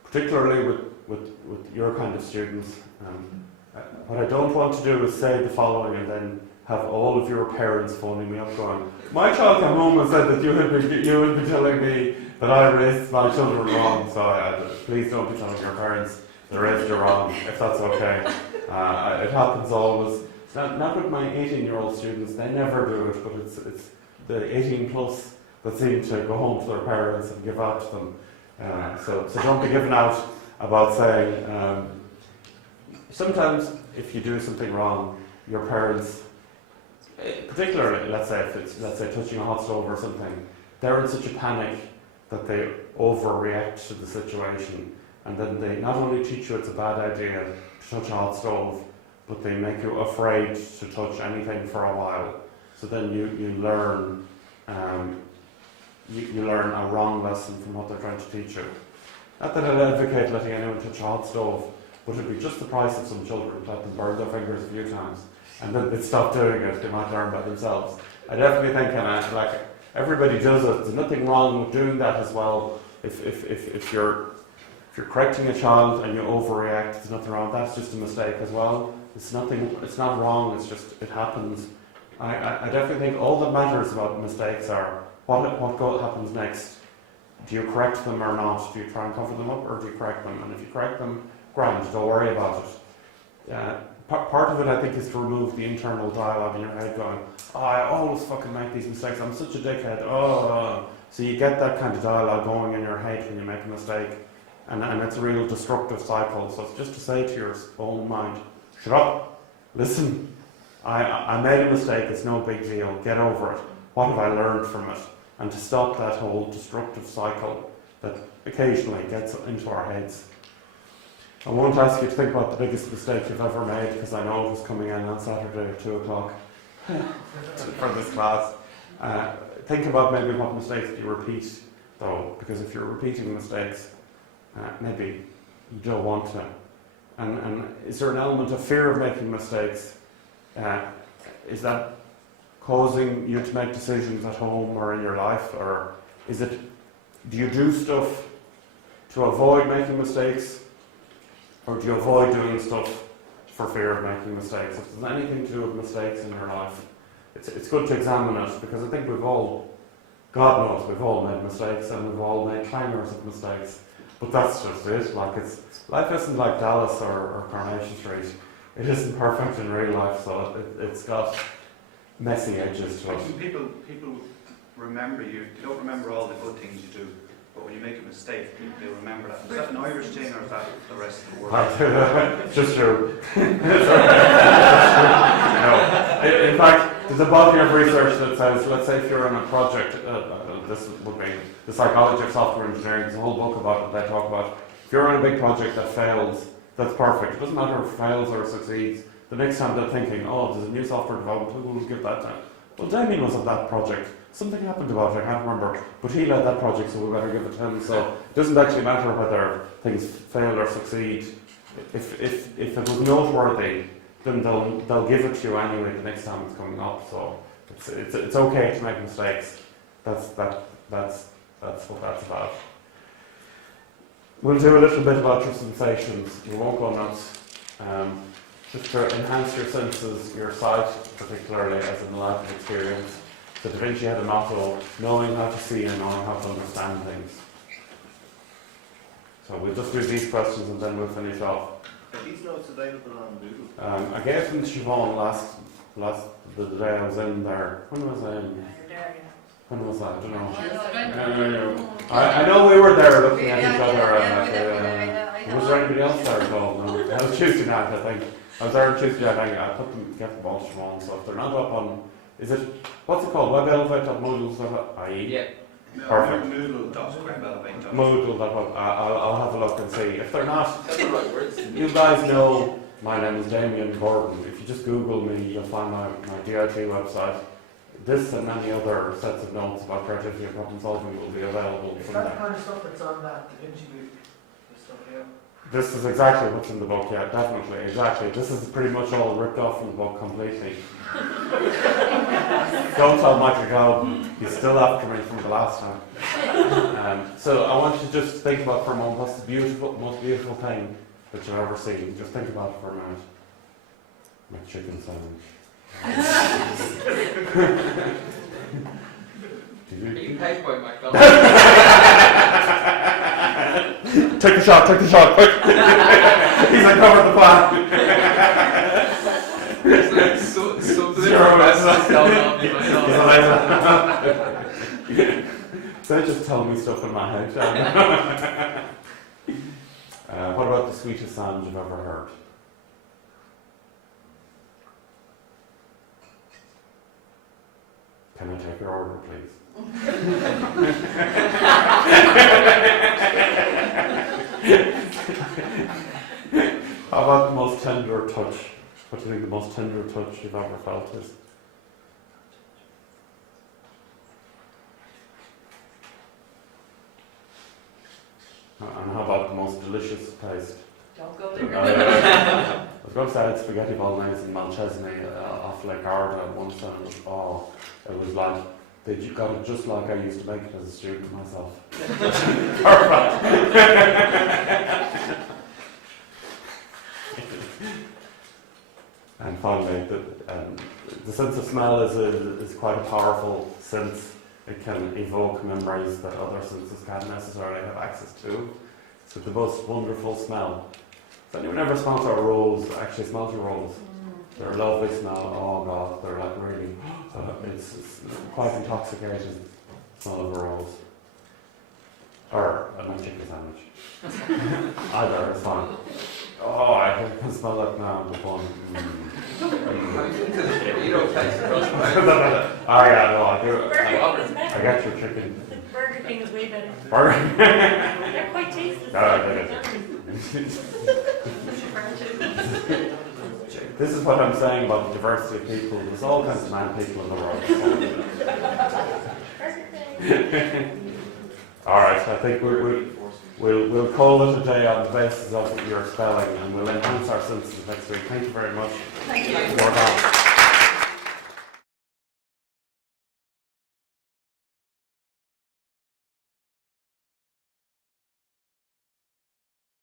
particularly with your kind of students, what I don't want to do is say the following and then have all of your parents phoning me up going, my child came home and said that you would be telling me that I raised my children wrong, so please don't be telling your parents they raised you wrong, if that's okay. It happens always. Not with my 18-year-old students, they never do it, but it's the 18 plus that seem to go home to their parents and give out to them. So don't be giving out about saying, sometimes if you do something wrong, your parents, particularly, let's say touching a hot stove or something, they're in such a panic that they overreact to the situation, and then they not only teach you it's a bad idea to touch a hot stove, but they make you afraid to touch anything for a while. So then you learn you learn a wrong lesson from what they're trying to teach you. Not that I'd advocate letting anyone touch a hot stove, but it'd be just the price of some children to let them burn their fingers a few times, and then they'd stop doing it. They might learn by themselves. I definitely think, like everybody does it. There's nothing wrong with doing that as well. If you're correcting a child and you overreact, there's nothing wrong. That's just a mistake as well. It's not wrong. It's just it happens. I definitely think all that matters about mistakes are what happens next. Do you correct them or not? Do you try and cover them up, or do you correct them? And if you correct them, grand, don't worry about it. Part of it, I think, is to remove the internal dialogue in your head going, oh, I always fucking make these mistakes, I'm such a dickhead, oh. So you get that kind of dialogue going in your head when you make a mistake, and it's a real destructive cycle. So it's just to say to your own mind, shut up, listen, I made a mistake, it's no big deal, get over it. What have I learned from it? And to stop that whole destructive cycle that occasionally gets into our heads. I won't ask you to think about the biggest mistake you've ever made, because I know it was coming in on Saturday at 2 o'clock for this class. Think about maybe what mistakes you repeat, though, because if you're repeating mistakes, maybe you don't want to And is there an element of fear of making mistakes? Is that causing you to make decisions at home or in your life? Or is it, do you do stuff to avoid making mistakes? Or do you avoid doing stuff for fear of making mistakes? If there's anything to do with mistakes in your life, it's good to examine it, because I think we've all, God knows, we've all made mistakes and we've all made clangers of mistakes. But that's just it. Like, life isn't like Dallas or Coronation Street. It isn't perfect in real life, so it's got messy edges to it. People remember you. They don't remember all the good things you do, but when you make a mistake, they remember that. Is that an Irish thing, or is that the rest of the world? Just true. No. In fact, there's a body of research that says, let's say if you're on a project, this would be the psychology of software engineering, there's a whole book about it they talk about. If you're on a big project that fails, that's perfect. It doesn't matter if it fails or succeeds. The next time they're thinking, oh, there's a new software development, who will give that time? Well, Damien was on that project. Something happened about it, I can't remember. But he led that project, so we better give it to him. So it doesn't actually matter whether things fail or succeed. If it was noteworthy, then they'll give it to you anyway the next time it's coming up. So it's okay to make mistakes. That's what that's about. We'll do a little bit about your sensations. We won't go nuts. Just to enhance your senses, your sight particularly, as an enlightened experience. So Da Vinci had a motto: knowing how to see and knowing how to understand things. So we'll just read these questions and then we'll finish off. Are these notes available on Moodle? I gave them to Siobhan the day I was in there. When was I in? When was that? I don't know. I know we were there looking at each other. Was there anybody else there at all? No. That was Tuesday night, I think. I was there on Tuesday night. I put them, get them all to Siobhan. So if they're not up on, is it, what's it called? WebElevate.moodle.ie? Yeah. Perfect. Moodle.webelevate. Moodle.web. I'll have a look and see. If they're not, That's the right words. you guys know my name is Damien Gordon. If you just Google me, you'll find my DIT website. This and any other sets of notes about creativity and problem solving will be available Is from that the there. kind of stuff that's on that Da Vinci book? The stuff here? This is exactly what's in the book, yeah, definitely, exactly. This is pretty much all ripped off from the book completely. Don't tell Michael Galvin, he's still after me from the last time. So I want you to just think about for a moment, what's the most beautiful thing that you've ever seen? Just think about it for a minute. My chicken sandwich. Are you paid by McDonald's? Take the shot, quick! He's uncovered the plan. So they just tell me stuff in my head. What about the sweetest sound you've ever heard? Can I take your order, please? How about the most tender touch? What do you think the most tender touch you've ever felt is? And how about the most delicious taste? Don't go there. I was going to say I had spaghetti bolognese in Malchesney off Lake Garda once, and it was like, they got it just like I used to make it as a student myself. Perfect. And finally, the sense of smell is quite a powerful sense. It can evoke memories that other senses can't necessarily have access to. It's the most wonderful smell. Has anyone ever smelled a rose? Actually smelled a rose? They're a lovely smell. Oh God, they're like really, it's quite intoxicating smell of a rose. Or a nice chicken sandwich. Either is fine. Oh, I can smell it now in the bun. You don't taste it. Oh yeah, no, I do. I get your chicken. Burger King is way better. Burger? They're quite tasty. This is what I'm saying about the diversity of people. There's all kinds of mad people in the world. Alright, I think we're we'll call it a day on the basis of your spelling, and we'll enhance our synthesis next week. Thank you very much. Thank you. Well done.